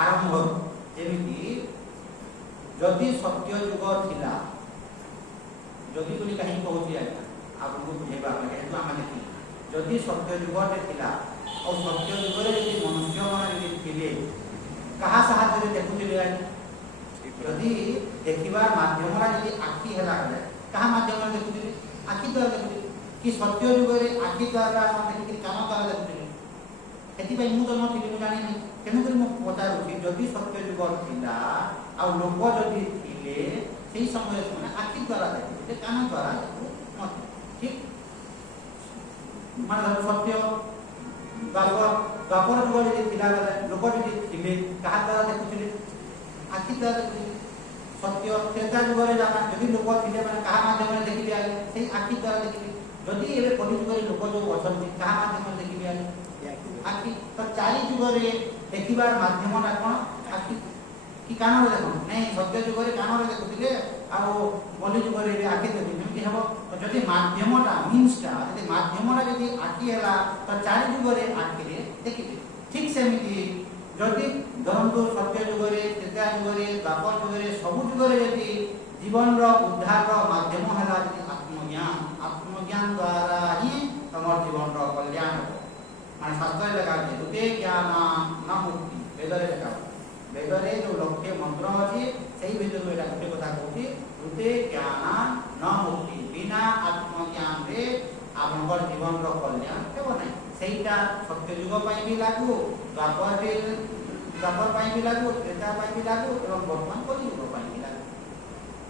आरंभ जमी जदि सत्य जुग थिला जदि बोली कहीं कहूँ आज्ञा आपको बुझेबा जेहेतु आम देखी जदि सत्य जुगटे थिला और सत्य जुगरे यदि मनुष्य मैंने थे क्या साहाଯ୍य देखुले आज्ञा जदि देखिबार माध्यम यदि आखि है क्या माध्यम देखुले आखि द्वारा देखुले कि सत्य जुगरे आखि द्वारा देखिए कान द्वारा देखुले से मुझे नी मुझे जानी तेणुक पचारूँ जदि सत्य जुग थिला आ लोक जदि थे से समय से आखि द्वारा देखुले कान द्वारा देखु ठीक मान सत्य द्वापर जुग जब थिला लोक जदि थे क्या द्वारा देखुले आखि द्वारा देखुले सत्य त्रेता जुगे जाना जदि लोक थे क्या माध्यम देखिए से आखि द्वारा देखिए जदि ये कली जुगे लोक जो अच्छा क्या माध्यम देखिए आखि तो चारि जुगे देखार माध्यम कौन आखि कि कान देख नहीं सत्य जुगे कान देखुले आली जुगे आखि देखते हम तो जदि मध्यमटा मीन्सटा जब मध्यमटा जदि आखि है तो चारि जुगे आखिरे देखिए ठीक सेमती जदि धरतु सत्य जुगे त्रेता जुगे द्वापर जुगे सबु जुगे जदि जीवन उद्धार माध्यम है आत्मज्ञान द्वारा ही तुम जीवन कल्याण हो माने शास्त्र लेखा ऋते ज्ञान न मुक्ति वेदरे लेखा वेदरे जो लक्ष्य मंत्र अच्छी से भर यहाँ गोटे कथा कहूँ ऋते ज्ञान न मुक्ति बिना आत्मज्ञान रे आपंकर जीवन कल्याण हे ना सहीटा सत्य जुग भी लागू द्वापर भी लागू त्रेता भी लागू और बर्तमान कली जुग भी लागू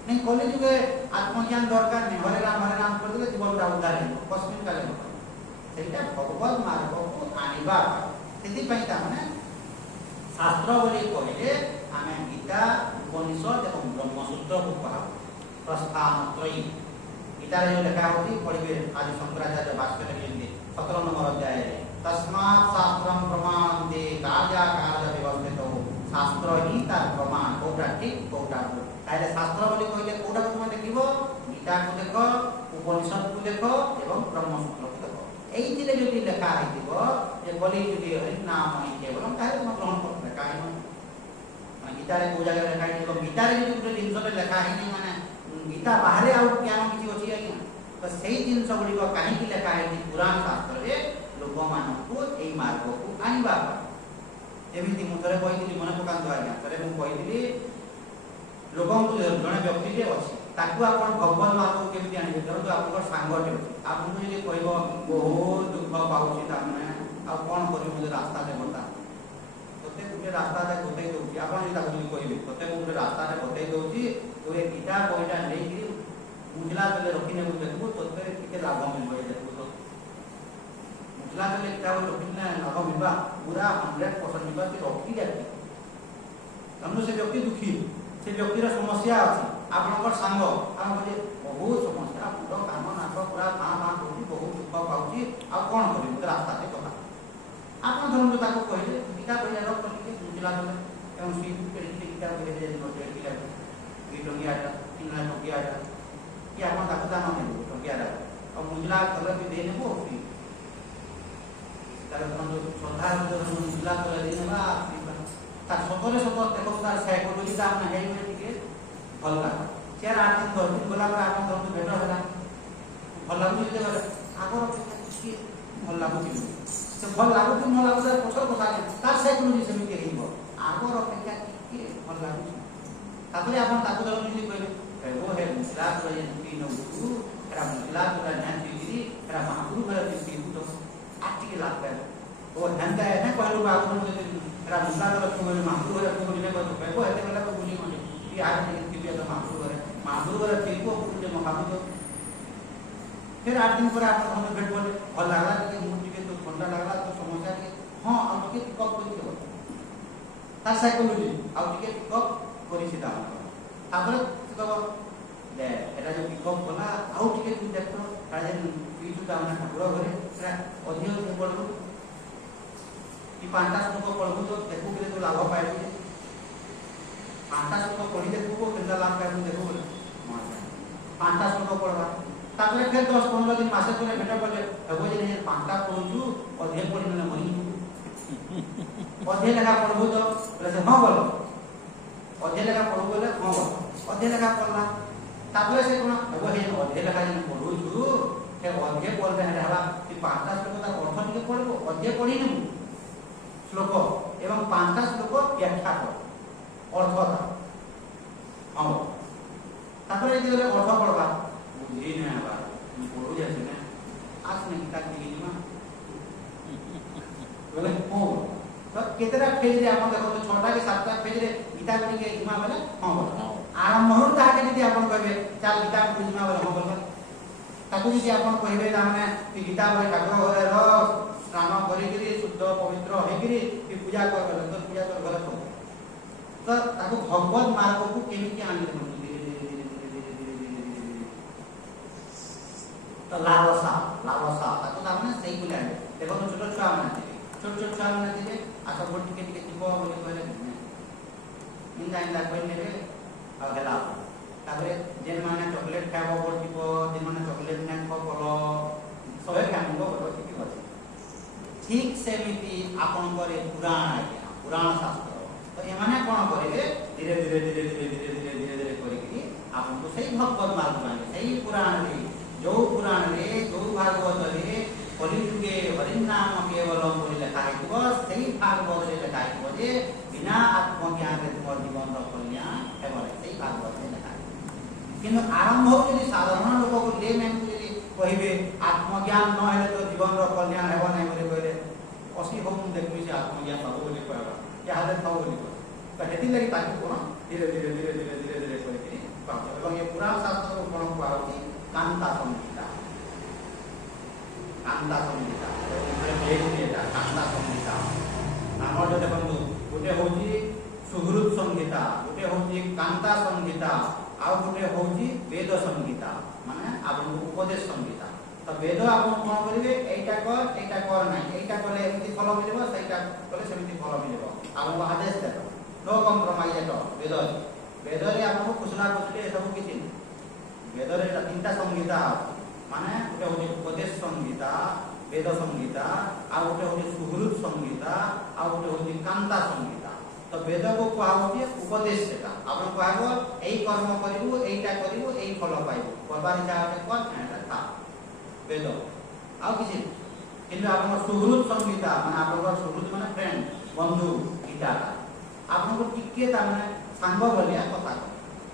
नहीं कली जुगे आत्मज्ञान दरकार नहीं हरे राम करदे जीवन उद्धार हो कस्मिन काले सहीटा भगवत मार्ग को आनिबा से शास्त्र बोली कहले आम गीता उपनिषद और ब्रह्मसूत्र को कहा प्रस्थानत्रयी गीतार जो लेखा होती पढ़े आज शंकराचार्य भाष्य लिखते 17 नंबर अध्याय तस्मात् शास्त्रम प्रमाणन्ते कार्य कार्य व्यवस्थित हो शास्त्र ही तार प्रमाण कौटा ठीक कौटा भूल ताहले शास्त्र बोली कहले कौटा तुम देखिबो गीता को देख उपनिषद को देख एवं ब्रह्मसूत्र को देख এইটিলে যদি লেখা হইতিব যে বলি যদি হরিনাম কেবলম তাহলে তুমি গ্রহণ করতে কাই মানে গীতারে কোন জায়গায় লেখা হইতিব গীতারে যদি গোটে জিনিসটা লেখা হইনি মানে গীতা বাহারে আউ জ্ঞান কিছু ଅଛି আজ্ঞା তো সেই জিনিস গুড়িক কাহিকি লেখা হইতি পুরাণ শাস্ত্রে ଲୋକମାନଙ୍କୁ এই ମାର୍ଗକୁ ଆଣିବା ଏମିତି ମୁଁ ଥରେ କହିଥିଲି ମନେ ପକାନ୍ତୁ ଆଜ୍ଞା ଥରେ ମୁଁ କହିଥିଲି ଲୋକଙ୍କୁ ଜଣେ ବ୍ୟକ୍ତିଟେ ଅଛି ताकू आपण भगवान मार्ग केमती आनिबे धरतो आपन सांगटे अछि आपन जे कहबो बहुत दुख पाउछि तामने आ कोन करि मुझे रास्ता दे बता तते गुटे रास्ता दे बतै दोछि आपन जे ताकू कहबे तते गुटे रास्ता दे बतै दोछि तो ए गीता कोइटा नै कि मुझला तले रखिने को देखबो तते के लाभ मिलबो देखबो तो मुझला तले किताब रखिने लाभ मिलबा पूरा 100% मिलबा कि रखि जाति ଧରନ୍ତୁ ସେ ବ୍ୟକ୍ତି ଦୁଃଖୀ, ସେ ବ୍ୟକ୍ତିର ସମସ୍ୟା ଅଛି, ଆପଣଙ୍କର ସାଙ୍ଗ ଆମେ କହିଲେ ବହୁତ ସମସ୍ୟା, ମୁଣ୍ଡ କାମ ନାକ ପୁରା କାଁ କାଁ କରୁଛି, ବହୁତ ଦୁଃଖ ପାଉଛି, ଆଉ କ'ଣ କରିବି ମୋତେ ରାସ୍ତାରେ କଥା। ଆପଣ ଧରନ୍ତୁ ତାକୁ କହିଲେ ଗୀତା ବହିରେ ରଖ ଟିକେ ବୁଝିଲା ଗଲେ ଏବଂ ସେଇ ଗୀତା ବହିରେ ଏଇ ଟଙ୍କିଆଟା 3 ଟଙ୍କିଆଟା କି ଆପଣ ତାକୁ ଦାନ ଦେବେ ଟଙ୍କିଆଟା ଆଉ ବୁଝିଲା କଲେ ବି ଦେଇନେବ ତାର ଧରନ୍ତୁ ଶ୍ରଦ୍ଧା ବୁଝିଲା କଲେ ଦେଇନେବା ତାର ସତରେ ସତ ଦେଖ ତାର ସାଇକୋଲୋଜିଟା ଆମେ ହେଇଗଲେ ଟିକେ ଭଲ ଲାଗେ। 4-8 ଦିନ 10 ଦିନ ଗଲା ପରେ ଆପଣ ଧରନ୍ତୁ ଭେଟ ହେଲା ଭଲ ଲାଗୁଛି ଯଦି ଗଲେ ଆଗର ଟିକେ ଭଲ ଲାଗୁଛି ସେ ଭଲ ଲାଗୁଛି ନ ଲାଗୁଛି ପଛର କଥା ତାର ସାଇକୋଲୋଜି ସେମିତି ହେଇବ ଆଗର ଅପେକ୍ଷା ଟିକେ ଭଲ ଲାଗୁଛି। ତାପରେ ଆପଣ ତାକୁ ଧରନ୍ତୁ ଯଦି କହିବେ ହେ ମୁସଲା ପିଇ ନେବୁ ଏରା ମୁସଲା ପୁରା ନିହାତି ପିଇକିରି ଏରା ମହାପୁରୁ ଘରେ ପିଇବୁ ତ ଆଉ ଟିକେ ଲାଭ ପାଇବ ଓ ହେନ୍ତା ଏନେ କହିଲୁ ବାବୁ ଯଦି ଏରା ମୁସଲା ଘରେ ପିଇବୁ ମହାପୁରୁ ଘରେ ପିଇବୁ ଦିନେ କହିବୁ କହିବ ହେତେ ବେলা ବୁଝି ମନେ କି ଆର ଟିକେ ପିଇବେ ତ ମହାପୁରୁ ଘରେ ପିଇବୁ ଯେ ମହାପୁରୁ फिर 8 दिन पर आप हम भेट बोले भल लागला कि मुंह टिके तो ठंडा लागला तो समस्या के हां हम टिके पिकअप कर दियो तार साइकोलॉजी आ टिके पिकअप करी सीधा तापर से तो दे एटा जो पिकअप होला आ टिके तू देखतो काजे पीजु ता ना ठाकुर घरे एटा अधिक से पड़बो कि 5टा श्लोक पढ़बो तो देखो के तो लाभ पाइबो 5टा श्लोक पढ़ी देखबो केनला लाभ पाइबो देखो 5टा श्लोक पढ़बा तापर फिर 10-15 दिन मासे तले भेट पड़े हबो जे नहीं 5टा पढुछु अधे पढि न मरि अधे लगा पढबो तो बोले से हां बोलो अधे लगा पढबो बोले हां बोलो अधे लगा पढला तापर से कोन हबो हे अधे लगा जे पढुछु के अधे पढले हला कि 5टा श्लोक ता अर्थ टिके पढबो अधे पढि नेबो श्लोक एवं 5टा श्लोक व्याख्या कर अर्थ ता हां तापर जे अर्थ पढबा बुझी नहीं आवा पढ़ो जैसे ना आज नहीं गीता की लीजिए बोले हो तो कितना पेज रे आपण देखो 6टा के 7टा पेज रे गीता पढ़ी के इमा बोले हां बोलो आरंभ होर ताके यदि आपण कहबे चल गीता पढ़ी इमा बोले हां बोलो ताकू यदि आपण कहबे ताने गीता पढ़ी ठाकुर घरे रो स्नान करी करी शुद्ध पवित्र होई करी कि पूजा कर तो पूजा कर गलत हो तो ताकू भगवत मार्ग को केमिति आनी तो लालसा ताको ताने सही बोले देखो तो छोटो छुआ माने छोट छुआ माने दिले आ सब टिके जीव बोले कहले इंदा कहले रे आ हेला तापरे जेन माने चॉकलेट खाबो बोल जीव जेन माने चॉकलेट ना खाबो सबे खाबो बोल ठीक सेमिति आपन करे पुराण शास्त्र तो ए माने कोन करे धीरे धीरे करी आपन को सही भगवत मार्ग माने सही पुराण रे जो पुराण रे जो भागवत रे कलियुगे हरिनाम केवलम बोली लिखा है सही भागवत रे लिखा है जे बिना आत्मज्ञान रे तुम जीवन रो कल्याण हेबो सही भागवत रे लिखा है किंतु आरंभ यदि साधारण लोक को ले मैन को यदि कहिबे आत्मज्ञान न हेले तो जीवन रो कल्याण हेबो नै बोली कहले असी हम देखबे से आत्मज्ञान पाबो बोली कहबा या हाले थाओ बोली तो हेति लगी ताकि कोन धीरे धीरे करी पाबो এবং ये पुराण शास्त्र को कोन पाउती कांता संहिता कांता नाम जो देखो गोटे हूँ सुहृद संहिता गोटे हूँ कांता संहिता आउ गोटे हूँ वेद संहिता माने आपन उपदेश संहिता तो वेद आपन कोन करिवे एटा कर नाही एटा कले एमिति फल मिलबो सेटा कले सेमिति फल मिलबो आपन आदेश देबो नो कॉम्प्रोमाइज एट वेद रे आपन कुशला कुशले सब किछि वेद रे 3टा संहिता माने गोटे होते उपदेश संहिता वेद संहिता आ गोटे होते सुहृद संहिता आ गोटे होते कांता संहिता तो वेद को कहा होते उपदेश सेटा आपण कहबो एई कर्म करिवो एईटा करिवो एई फल पाइबो करबार जाते कोन एटा था वेद आ किछि किंतु आपण सुहृद संहिता माने आपण सुहृद माने फ्रेंड बंधु गीता आपण को टिके ता माने सांग बोलिया कथा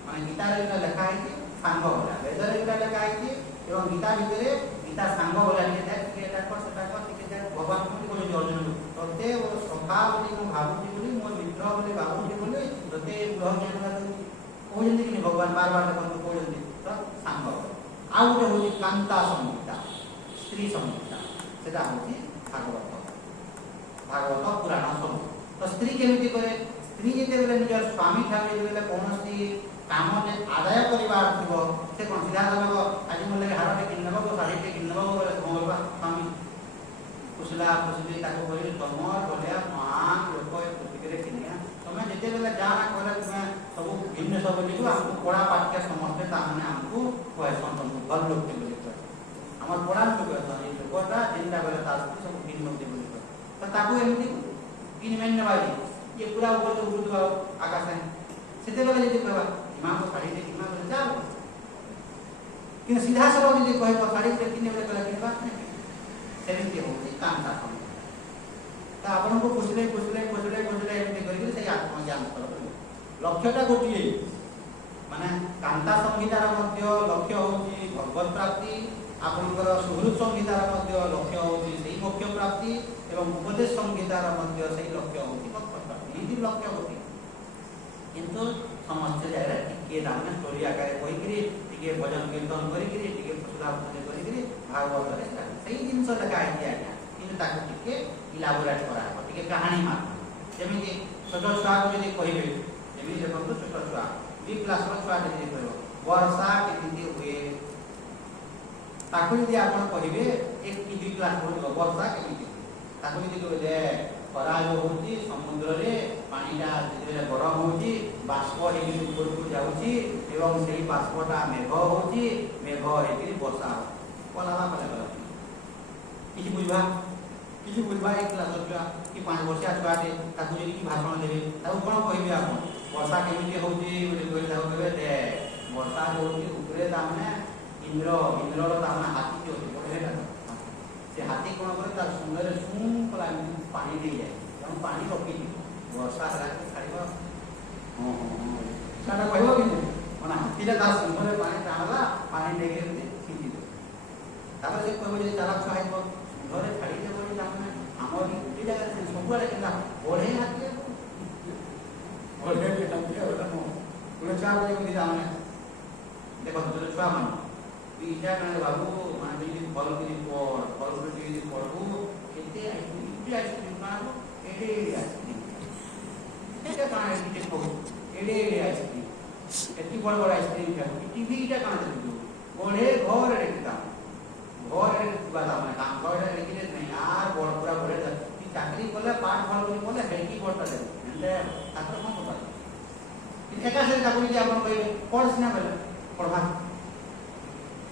माने गीता रे लिखा है कि सांग होला वेद रे लिखा है कि एवं गीता भितर गीता सांग होला के एटा कर सेटा कर टिके भगवान को कोइ अर्जुन तते सखा बोली मो भाबुची बोली मो मित्र बोली बाबूजी बोली तते ग्रह ज्ञान को जंदी कि भगवान बार बार को जंदी तो सांग आ गोटे होली कांता संहिता स्त्री संहिता सेटा होची भागवत पुराण सब तो स्त्री केमिति करे ସ୍ତ୍ରୀ ଯେତେବେଳେ ନିଜ ସ୍ୱାମୀ ଠାରୁ ଯେତେବେଳେ କୌଣସି କାମରେ ଆଦାୟ କରିବାର ଥିବ ସେ କ'ଣ ସିଧା ଦେବ ଆଜି ମୋ ଲାଗି ହାରଟେ କିଣି ନେବ ଶାଢ଼ୀଟେ କିଣି ନେବ ବୋଲେ କଣ ସ୍ୱାମୀ କୁଶଲା କୁଶଲି ତାକୁ କହିଲେ ତମର ଭଳିଆ ମହାନ ଲୋକ ଏ ପୃଥିବୀରେ କିଣିଆ ତମେ ଯେତେବେଳେ ଯାହା କଲେ ତୁମେ ସବୁ ଭିନ୍ନ ସବୁ ଯିବ ଆମକୁ ପଢ଼ା ପାଠିଆ ସମସ୍ତେ ତାମାନେ ଆମକୁ କହେସନ୍ ତମକୁ ଭଲ ଲୋକଟେ ବୋଲି କହେ ଆମର ପଢ଼ା ଲୋକ କହେସନ୍ ଏଇ ଲୋକଟା ଯେନ୍ଟା ବେଲେ ତା ସବୁ ଭିନ୍ନ ଲୋକ ବୋଲି କହେ ତ ତାକୁ ଏମିତି କିଣିମେନ୍ ନେବା ଇଏ ପୁରା ଉପରେ ଉଠୁଥିବା ଆକାଶରେ ସେତେବେଳେ ଯଦି କହିବା ମାଆଙ୍କୁ ଶାଢ଼ୀଟେ କିଣିବା ବୋଲେ ଯାଅ କିନ୍ତୁ ସିଧା ସଡ଼କ ଯଦି କହିବ ଶାଢ଼ୀଟେ କିଣିବେ ବୋଲେ କିଣିବା ସେମିତି ହେଉଛି କାନ୍ତା ସଂହିତା ତ ଆପଣଙ୍କୁ ବୁଝିଲେ ଏମିତି କରିକି ସେଇ ଆତ୍ମଜ୍ଞାନ ଲକ୍ଷ୍ୟଟା ଗୋଟିଏ ମାନେ କାନ୍ତା ସଂହିତାର ମଧ୍ୟ ଲକ୍ଷ୍ୟ ହେଉଛି ଭଗବତ ପ୍ରାପ୍ତି ଆପଣଙ୍କର ସୁହୃତ ସଂହିତାର ମଧ୍ୟ ଲକ୍ଷ୍ୟ ହେଉଛି ସେଇ ମୋକ୍ଷ ପ୍ରାପ୍ତି ଏବଂ ଉପଦେଶ ସଂହିତାର ମଧ୍ୟ ସେଇ ଲକ୍ଷ୍ୟ ହେଉଛି ଭଗବତ ପ୍ରାପ୍ତି ଏଇ ଲକ୍ଷ୍ୟ ଗୋଟିଏ କିନ୍ତୁ ସମସ୍ତେ ଜାଗାରେ ଟିକେ ତାମାନେ ଷ୍ଟୋରି ଆକାରରେ କହିକିରି ଟିକେ ଭଜନ କୀର୍ତ୍ତନ କରିକିରି ଟିକେ ପୁଷ୍ପା ପୂଜା କରିକିରି ଭାଗବତରେ ସେଇ ଜିନିଷ ଲେଖା ହେଇଛି ଆଜ୍ଞା କିନ୍ତୁ ତାକୁ ଟିକେ ଇଲାବୋରେଟ୍ କରାହେବ ଟିକେ କାହାଣୀ ମାଧ୍ୟମ ଯେମିତି ଛୋଟ ଛୁଆକୁ ଯଦି କହିବେ ଯେମିତି ଦେଖନ୍ତୁ ଛୋଟ ଛୁଆ 2 କ୍ଲାସର ଛୁଆଟେ ଯଦି କହିବ ବର୍ଷା କେମିତି ହୁଏ ତାକୁ ଯଦି ଆପଣ କହିବେ 1 କି 2 କ୍ଲାସ ପଢିବ ବର୍ଷା କେମିତି ହୁଏ ତାକୁ ଯଦି କହିବେ ଖରା ହେଉଛି ସମୁଦ୍ରରେ ପାଣିଟା ଯେତେବେଳେ ଗରମ ହେଉଛି ବାଷ୍ପ ହେଇକି ଉପରକୁ ଯାଉଛି ଏବଂ ସେଇ ବାଷ୍ପଟା ମେଘ ହେଉଛି ମେଘ ହେଇକି ବର୍ଷା ହେଉଛି ପଲାବା ପଲା କିଛି ବୁଝବା ଏଇ କ୍ଲାସ ଛୁଆ କି 5 ବର୍ଷିଆ ଛୁଆଟେ ତାକୁ ଯଦି କି ଭାଷଣ ଦେବେ ତାକୁ କ'ଣ କହିବେ ଆପଣ ବର୍ଷା କେମିତି ହେଉଛି ବୋଲି କହିଲେ ତାକୁ କହିବେ ଦେ ବର୍ଷା ହେଉଛି ଉପରେ ତାମାନେ ଇନ୍ଦ୍ରର ତାମାନେ ହାତୀ ଅଛି ବଢ଼େଇଟା ସେ ହାତୀ କ'ଣ କରେ ତାର ସୁନ୍ଦରରେ ଶୁଙ୍ଖଲା ପାଣି ଦେଇଯାଏ ତେଣୁ ପାଣି ରଖିଯିବ ବର୍ଷା ହେଲା ଛାଡ଼ିବ ସେଟା କହିବ କିନ୍ତୁ ମାନେ ହାତୀଟା ତାର ସୁନ୍ଦରରେ ପାଣି ଟାଣଲା ପାଣି ଦେଇକି ଛିଞ୍ଚିଦେବ ତାପରେ ସେ କହିବ ଯଦି ଚାଲାକ ଛୁଆ ହେଇଥିବ ସୁନ୍ଦରରେ ଛାଡ଼ିଦେବ ବୋଲି ତାମାନେ ଆମର ଗୋଟିଏ ଜାଗାରେ ସବୁଆଡ଼େ କେନ୍ତା ବଢ଼େଇ ହାତୀ ଗୋଟେ ଛୁଆ ଯେମିତି ତାମାନେ ଦେଖନ୍ତୁ ଛୁଆମାନେ ଇଟା କାଣା ବାବୁ ମାନେ ଯଦି ଭଲ କରି ଭଲ କରି ଯଦି ପଢ଼ବୁ କେତେ ଆଇସ୍କ୍ରିମ୍ କାଣା ଏଡ଼େ ଆଇସ୍କ୍ରିମ୍ ଏଇଟା କାଣା ଟିକେ କହୁ ଏଡ଼େ ଆଇସ୍କ୍ରିମ୍ ଏତେ ବଡ଼ ବଡ଼ ଆଇସ୍କ୍ରିମ୍ ଖାଇବୁ ଟିଭିଟା କାଣା ଦେଖୁଛୁ ବଢ଼େ ଘରେ ଦେଖିତା ଘରେ ଥିବା ତାମାନେ ଘରେ ଦେଖିଲେ ନାହିଁ আর বড় পুরা বড়ে চাকরি করলে পাঠ ভালো করে বলে হেঁকি বড়টা দেবে এতে তারপরে କ'ଣ কথা একা সাথে তাকে যদি ଆପଣ କହିବେ ପଢ଼ ସିନା ବେଲେ ପଢ଼ବା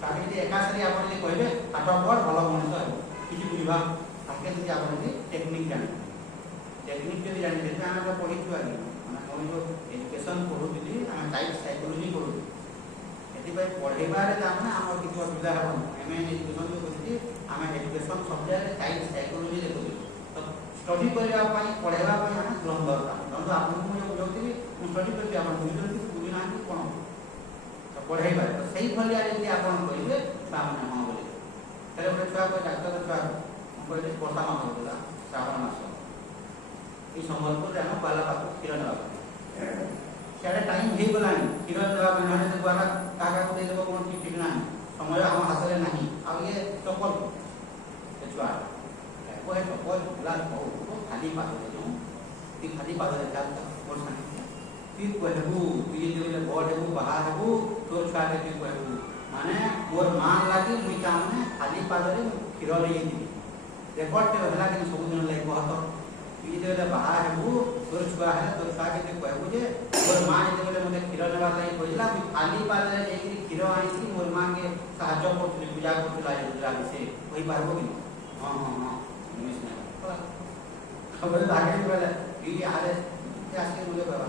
ତାকে ଯଦି ଏକା ସାରି ଆପଣ ଯଦି କହିବେ ପାଠ ପଢ଼ ଭଲ ମଣିଷ ହେବ କିଛି ବୁଝିବା ତାକେ ଯଦି ଆପଣ ଯଦି ଟେକ୍ନିକ୍ ଜାଣିବେ ଟେକ୍ନିକ୍ ଯଦି ଜାଣିବେ ଆମେ ତ ପଢ଼ିଛୁ ଆଜି ମାନେ କ'ଣ ଯେଉଁ ଏଜୁକେସନ୍ ପଢ଼ୁଥିଲି ଆମେ ଚାଇଲ୍ଡ ସାଇକୋଲୋଜି ପଢ଼ୁଛୁ ଏଥିପାଇଁ ପଢ଼େଇବାରେ ତାମାନେ ଆମର କିଛି ଅସୁବିଧା ହେବନି ଆମେ ଏଜୁକେସନ୍ ଯେଉଁ କରୁଛି ଆମେ ଏଜୁକେସନ୍ ସବଜେକ୍ଟରେ ଚାଇଲ୍ଡ ସାଇକୋଲୋଜି ଦେଖୁଛୁ ତ ଷ୍ଟଡି କରିବା ପାଇଁ ପଢ଼େଇବା ପାଇଁ ଆମେ ଗ୍ରହଣ ଦରକାର ଧରନ୍ତୁ ଆପଣଙ୍କୁ ମୁଁ ବୁଝାଉଥିଲି ମୁଁ ଷ୍ଟଡି କରିବି ଆପଣ ବୁଝୁଛନ୍ତି ବୁଝୁନାହାନ୍ତି କ'ଣ ପଢ଼େଇବା ତ ସେଇଭଳିଆ ଯଦି ଆପଣ କହିବେ ଛୁଆମାନେ ହଁ ବୋଲି ତାହେଲେ ଗୋଟେ ଛୁଆ ଡାକ୍ତର ଛୁଆ ମୁଁ କହିଲି ବର୍ଷା ମାସ ହେଉଥିଲା ଶ୍ରାବଣ ମାସ ଏଇ ସମ୍ବଲପୁରରେ ଆମେ ବାଲା ପାଖକୁ କ୍ଷୀର ନେବା ପାଇଁ ସିଆଡ଼େ ଟାଇମ୍ ହେଇଗଲାଣି କ୍ଷୀର ଦେବା ପାଇଁ ମାନେ ଦ୍ୱାରା କାହାକୁ ଦେଇଦେବ କ'ଣ ଠିକ୍ ନାହିଁ ସମୟ ଆମ ହାତରେ ନାହିଁ ଆଉ ଇଏ ଚପଲ ସେ ଛୁଆ କହେ ଚପଲ ଗୁଲାସ ହଉ ଖାଲି ପାଦରେ ଯେଉଁ ତୁଇ ଖାଲି ପାଦରେ ଚାଲ ମୋର ସାଙ୍ଗେ তুই কহবু তুই যেতে বড় হবু বাহা হবু তোর ছুয়াকে তুই কহবু মানে মোর মা লাগি মুই তামনে খালি পাদরে ক্ষীর লইয়ে দিবি রেকর্ডতে হলা কিন্তু ସବୁଦିନ লাগি কহত তুই যেতে বাহা হবু তোর ছুয়া হলে তোর ছুয়াকে তুই কহবু যে মোর মা যেতে মতে ক্ষীর নেবার লাগি কইলা তুই খালি পাদরে যাই ক্ষীর আনিছি মোর মাকে সাহায্য করছিলি পূজা করছিলা এই সে কই পারবো কি হ্যাঁ হ্যাঁ হ্যাঁ মিস না খবর লাগে বলে তুই আরে আজকে বলে বাবা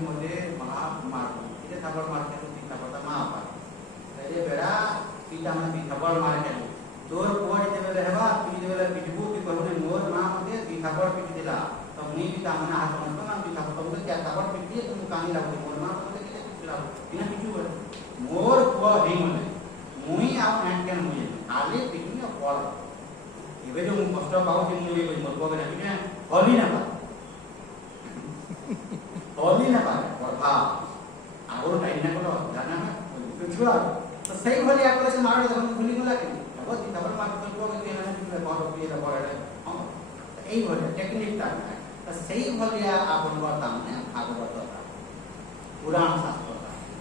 मध्ये मार इथे थापड मारते ती थापडता मा आपा ते बेडा पीता मन ती थापड मारते तोर पोड इथे बेले हेबा तू इथे बेले पिटबू ती कहूने मोर मा मध्ये ती थापड पिटी दिला तो मुई भी तामने हाथ म्हणतो ना ती थापड तो त्या थापड पिटी तू कानी लागू मोर मा मध्ये किती पिटला तिना पिटू बरे मोर पो ढी मने मुई आप हैंड कैन मुई खाली पिटी ना पड़ एबे जो कष्ट पाउची मुई मोर पो के पिटे हली ना हली ना पा आगो टाइम ना को जाना है छुआ तो सही भली आपले से मार दे भूली गला कि अब तबर मार को के ना कि बहुत प्रिय बड़े हां तो एई भली टेक्निक ता तो तो सही भलिया आपन तामने भागवत पुराण शास्त्र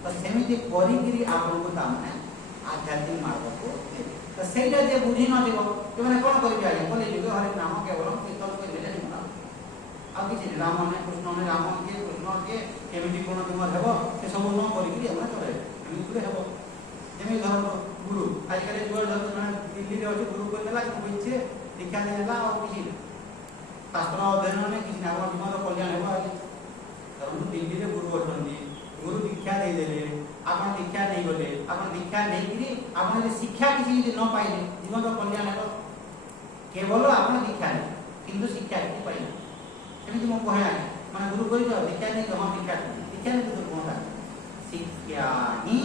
तो सेमिति करिगिरी आपन को तामने आध्यात्मिक मार्ग को तो सेटा जे बुझी न दिबो कि माने कोन करिबि आइ बोले जुगे हरि नाम केवल कीर्तन को देले नि ना आ कि राम ने कृष्ण के केमिति कोन तुम हेबो से सब न करिगिरी हमरा चले एमि गुरे हेबो एमि धर्म गुरु आज काले जुगे धर्म माने दिल्ली रे अछि गुरु को देला कि बुझे दीक्षा देला और किछि शास्त्र अध्ययन ने किछि ना जीवन कल्याण हेबो आइ धर्म दिल्ली रे गुरु अछंती गुरु दीक्षा दे देले आपण दीक्षा नहीं गले आपण दीक्षा नहीं करी आपण जे शिक्षा किसी न पाइले जीवन रो कल्याण हेबो केवल आपण दीक्षा नहीं किंतु शिक्षा किछि पाइले एमि म कहया माने गुरु कहि दीक्षा नहीं हम दीक्षा नहीं तो कोनटा शिक्षा ही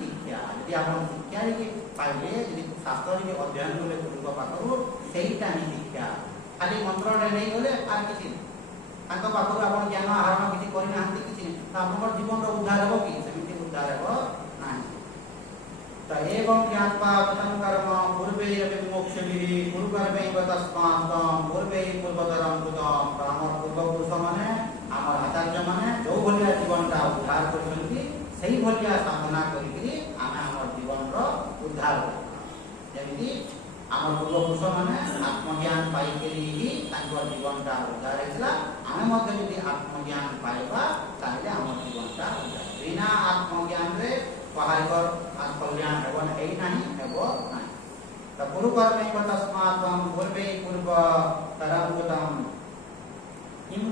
दीक्षा यदि आपण शिक्षा के पाइले यदि शास्त्र के अध्ययन कले गुरु पाखरु सेहीटा ही दीक्षा खाली मंत्र नहीं गले आर किछि तांको पाखरु आपण ज्ञान आहरण किछि करि नाहंती किछि त आपन जीवन रो उद्धार हेबो कि सेमिति उद्धार हेबो नाही त एवं ज्ञात्वा पतन कर्म पूर्वे यदि मोक्ष विधि गुरु कर्मे तस्मात् पूर्वे पूर्वतरं कृतम हमर पूर्व पुरुष माने हमर आचार्य माने जो भलिया जीवन ता उद्धार करछंती सही भलिया साधना करिकरी आमे हमर जीवन रो उद्धार जेमिति हमर पूर्व पुरुष माने आत्मज्ञान पाइकरी ही तांको जीवन ता उद्धार हेला आमे मध्ये यदि आत्मज्ञान पाइबा ताले हमर जीवन ता उद्धार बिना आत्मज्ञान रे पहाड़कर कल्याण हेबो एई नाही हेबो नाही त गुरु कर्मे तस्मात् पूर्वे पूर्व तरंगतम किम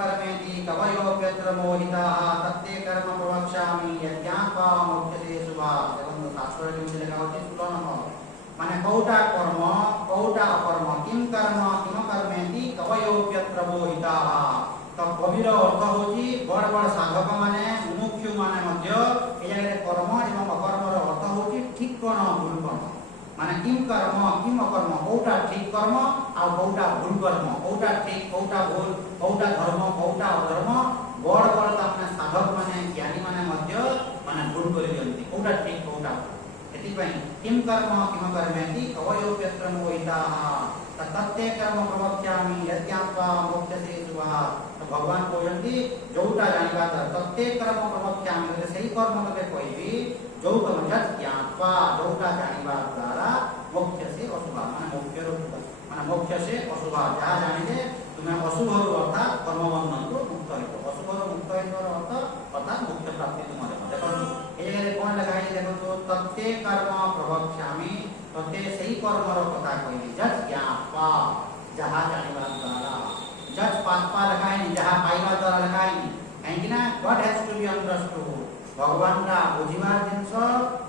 कर्मेति कवयो व्यत्र मोहिताः तत्ते कर्म प्रवक्ष्यामि यज्ञात्वा मोक्षसे शुभा एवं शास्त्र के लिखा होती सुनो माने कौटा कर्म कौटा अकर्म किम कर्मेति कवयो व्यत्र मोहिताः तो कविर अर्थ होची बड़ बड़ साधक माने मुमुक्षु माने मध्य ए जगह कर्म एवं अकर्म रो अर्थ होची ठीक कोन भूल कोन माने किम कर्म किम अकर्म कौटा ठीक कर्म आ कौटा भूल कर्म कौटा ठीक कौटा भूल कौटा धर्म कौटा अधर्म बड़ बड़ ताने साधक माने ज्ञानी माने मध्य माने भूल करि दियंती कौटा ठीक कौटा एति पई किम कर्मेति कवयो व्यत्र मोहिताः तत्ते कर्म प्रवक्ष्यामि यज्ञात्वा मोक्षसे शुभा भगवान कहते जोटा जानिबा तत्ते कर्म प्रवक्ष्यामि बोले सही कर्म तते कहबी जो कर्म ज्ञात्वा जोटा जानिबा द्वारा मोक्षसे अशुभा माने मोक्ष से अशुभा जहाँ जानिले तुमे अशुभ अर्थात कर्म बंधन को मुक्त हेबो अशुभ मुक्त हेबार अर्थ अर्थात मोक्ष प्राप्ति तुम देखो ए जगह कोन लगा है देखो तत्ते कर्म प्रवक्ष्यामि तते सही कर्म रो कथा कहबी ज्ञात्वा जहाँ जानिबा द्वारा जज पात्पा लगाए जहाँ पाइबा द्वारा लगाए कहीं ना God has to be understood भगवान रा बुझिबार जिंस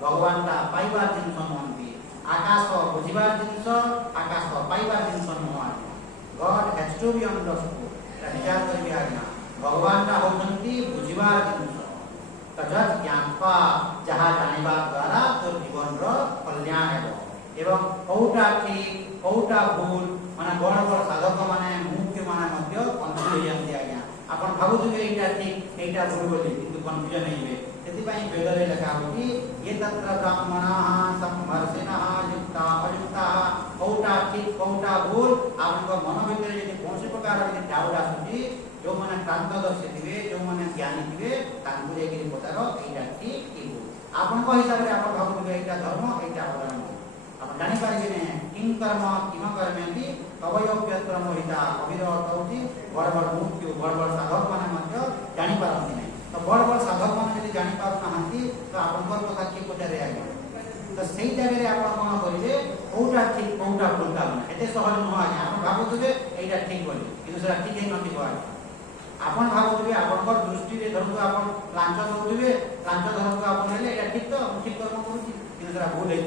भगवान रा पाइबार जिंस नहंती आकाश बुझिबार जिंस आकाश पाइबार जिंस नहंती God has to be understood एटा विचार करबी आज्ञा भगवान रा होचंती बुझिबार जिंस त जज ज्ञानपा जहाँ जानिबा द्वारा तो जीवन रो कल्याण हेबो एवं कौटा ठीक कौटा भूल माने बड़ बड़ साधक माने मुख्य माने मध्य कन्फ्यूज हो जाती आज्ञा आपण भाबुछु जे एटा ठीक एटा भूल बोली किंतु कन्फ्यूजन नहीं हुए सेति पई वेद रे लिखा होती ये तत्र ब्राह्मणाः संवर्षिणः युक्ता अयुक्ता कौटा ठीक कौटा भूल आपन मन भीतर यदि कोनसी प्रकार यदि डाउट आसुची जो माने क्रांतदर्शी थिबे जो माने ज्ञानी थिबे तांकु जेकि पचारो एटा ठीक कि भूल आपन को हिसाब रे आपन भाबुछु एटा धर्म एटा अधर्म आपण जानि पारिबे ने किम कर्मेति कवयो व्यत्र मोहिता कविर अर्थ होची बड़ बड़ मुख्य बड़ बड़ साधक माने मध्य जानि पारନ୍ତି नै तो बड़ बड़ साधक माने यदि जानि पारु नाहंती तो आपनकर कथा के पचारे आगे तो सही जगह रे आपण कोन करिवे कोउटा ठीक कोउटा भूल काम एते सहज न आगे आपण भाबुथुबे एटा ठीक बोली किंतु सेटा ठीक हे नथि कोआ आपण भाबुथुबे आपनकर दृष्टि रे धरतु आपण लांच दउथुबे लांच धरतु आपण हेले एटा ठीक तो ठीक कर्म करूची किंतु सेटा भूल हे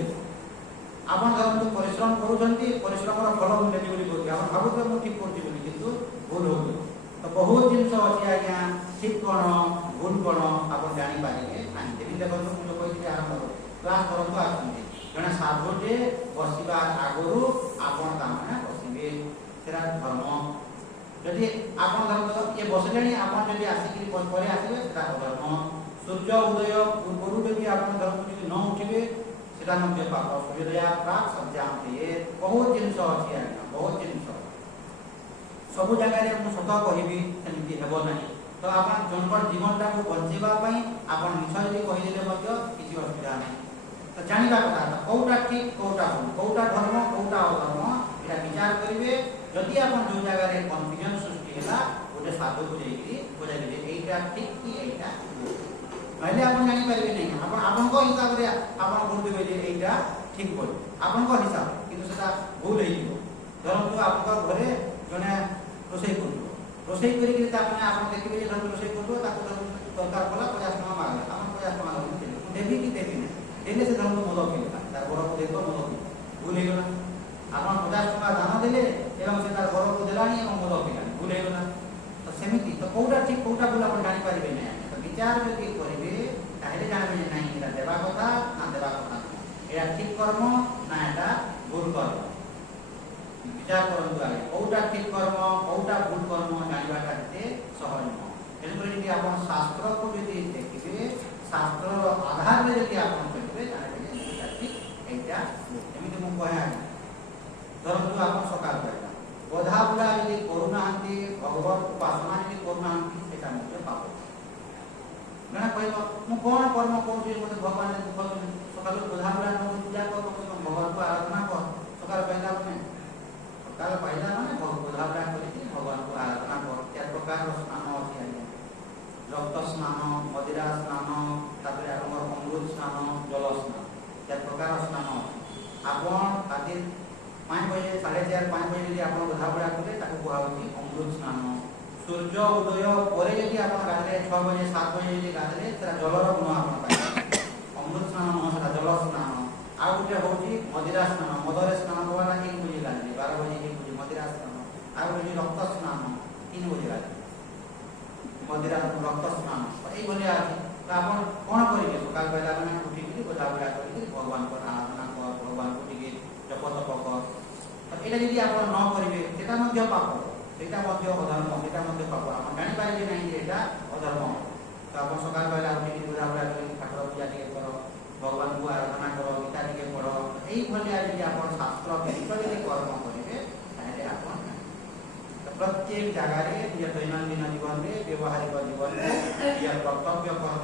आपण धरतु परिश्रम करूछंती परिश्रम रो फल मिले बोली बोली आपण भाबुथुबे मु ठीक करछि बोली किंतु भूल हो तो बहुत जिंस अछि आज्ञा ठीक कोन भूल कोन आपण जानि पारिबे नाही तेबी देखो मु कहि आरंभ क्लास करतो आछंती जने साधुटे बसिबा आगरु आपण तामाने बसिबे सेरा धर्म जदि आपण धर्म ये बसलेनी आपण जदि आसिकरी परे आसीबे सेटा धर्म सूर्य उदय पूर्वरु जदि आपण धर्म जदि न उठिबे सेटा मध्ये पाप सूर्योदय प्राक सज्जांते बहुत जिंस अछि आज्ञा बहुत जिनिस सब जगह मुझे सत कहि सेमती हेब ना तो आप जनकर जीवनटा को बचाइवाई आप मिछ जब कहीदेले किसी असुविधा नहीं तो जानवा कथा कौटा ठीक कौटा भूल कौटा धर्म कौटा अधर्म यहाँ विचार करेंगे जदि आप जो जगह कन्फ्यूजन सृष्टि है गोटे साधु को बुझाइले यहीटा ठीक कि यहीटा ना आप जापर नहीं आपण हिसाब से आप बोलते यहीटा ठीक बोल आपण हिसाब कि भूल हो धरतु आप घरे जड़े रोसे कर रोसे देखिए रोसे कर दरकार पड़ा 50 टका मांगे आप 50 टका देवी कि देवी ना देने से धर्म मद पिला तार बड़ को देख मद पी भूल होगा आप 50 टका दान देले एवं से तार बड़ को देलानी मद पिला भूल होगा तो सेमती तो कौटा ठीक कौटा भूल आप जापर ना तो विचार जो करेंगे ताहले जानवे ना यहाँ देवा कथा ना देवा कथा यहाँ ठीक कर्म ना यहाँ भूल कर्म विचार करूँ आगे कौटा ठीक कर्म कौटा भूल कर्म जानवाटा सहज नुह तेणुक आप शास्त्र को जो देखिए शास्त्र आधार में जब आप करेंगे ठीक यहाँ एमती मुझे कहे धरतु आप सकाल कहला बोधा बुला यदि करूना भगवत उपासना यदि करूना से पाप मैंने कह कौन कर्म कौन मत भगवान सकाल बोधा बुला पूजा कर भगवान को आराधना कर सकाल पहला मैंने सकाल पहला मैंने बोधा बुला कर भगवान को आराधना कर 4 प्रकार स्नान अच्छी रक्त स्नान मदिरा स्नान तापर अमृत स्नान जल स्नान 4 प्रकार स्नान आपड़ राति 5 बजे 4:30 5 बजे यदि आप बोधा बुड़ा कले कहुच्छी अमृत स्नान सूर्य उदय पर यदि आप गाधे 6 बजे 7 बजे यदि गाधे जलर गुण आप अमृत स्नान नुह से जल स्नान आउ गोटे हूँ मदिरा स्नान मदरे स्नान करवाना 1 बजे गाधे 12 बजे 1 बजे मदिरा स्नान आउ हूँ रक्त स्नान 3 बजे गाधे मदिरा रक्त स्नान ये तो आप कौन करेंगे सकाल पहला मैंने उठिक बोधा बुड़ा कर भगवान को आराधना कर भगवान को टे जप तप कर यहाँ जी आप न करेंगे से पाप से अधर्म से पाप आप जापर ना यहाँ अधर्म तो आप सकाल पहला उठिक बोधा बुड़ा कर ठाकुर पूजा टे कर भगवान को आराधना कर गीता टे पढ़ यही आप शास्त्र व्यतीत यदि कर्म करेंगे आप प्रत्येक जगह निज दैनंदिन जीवन में व्यवहारिक जीवन में कर्तव्य कर्म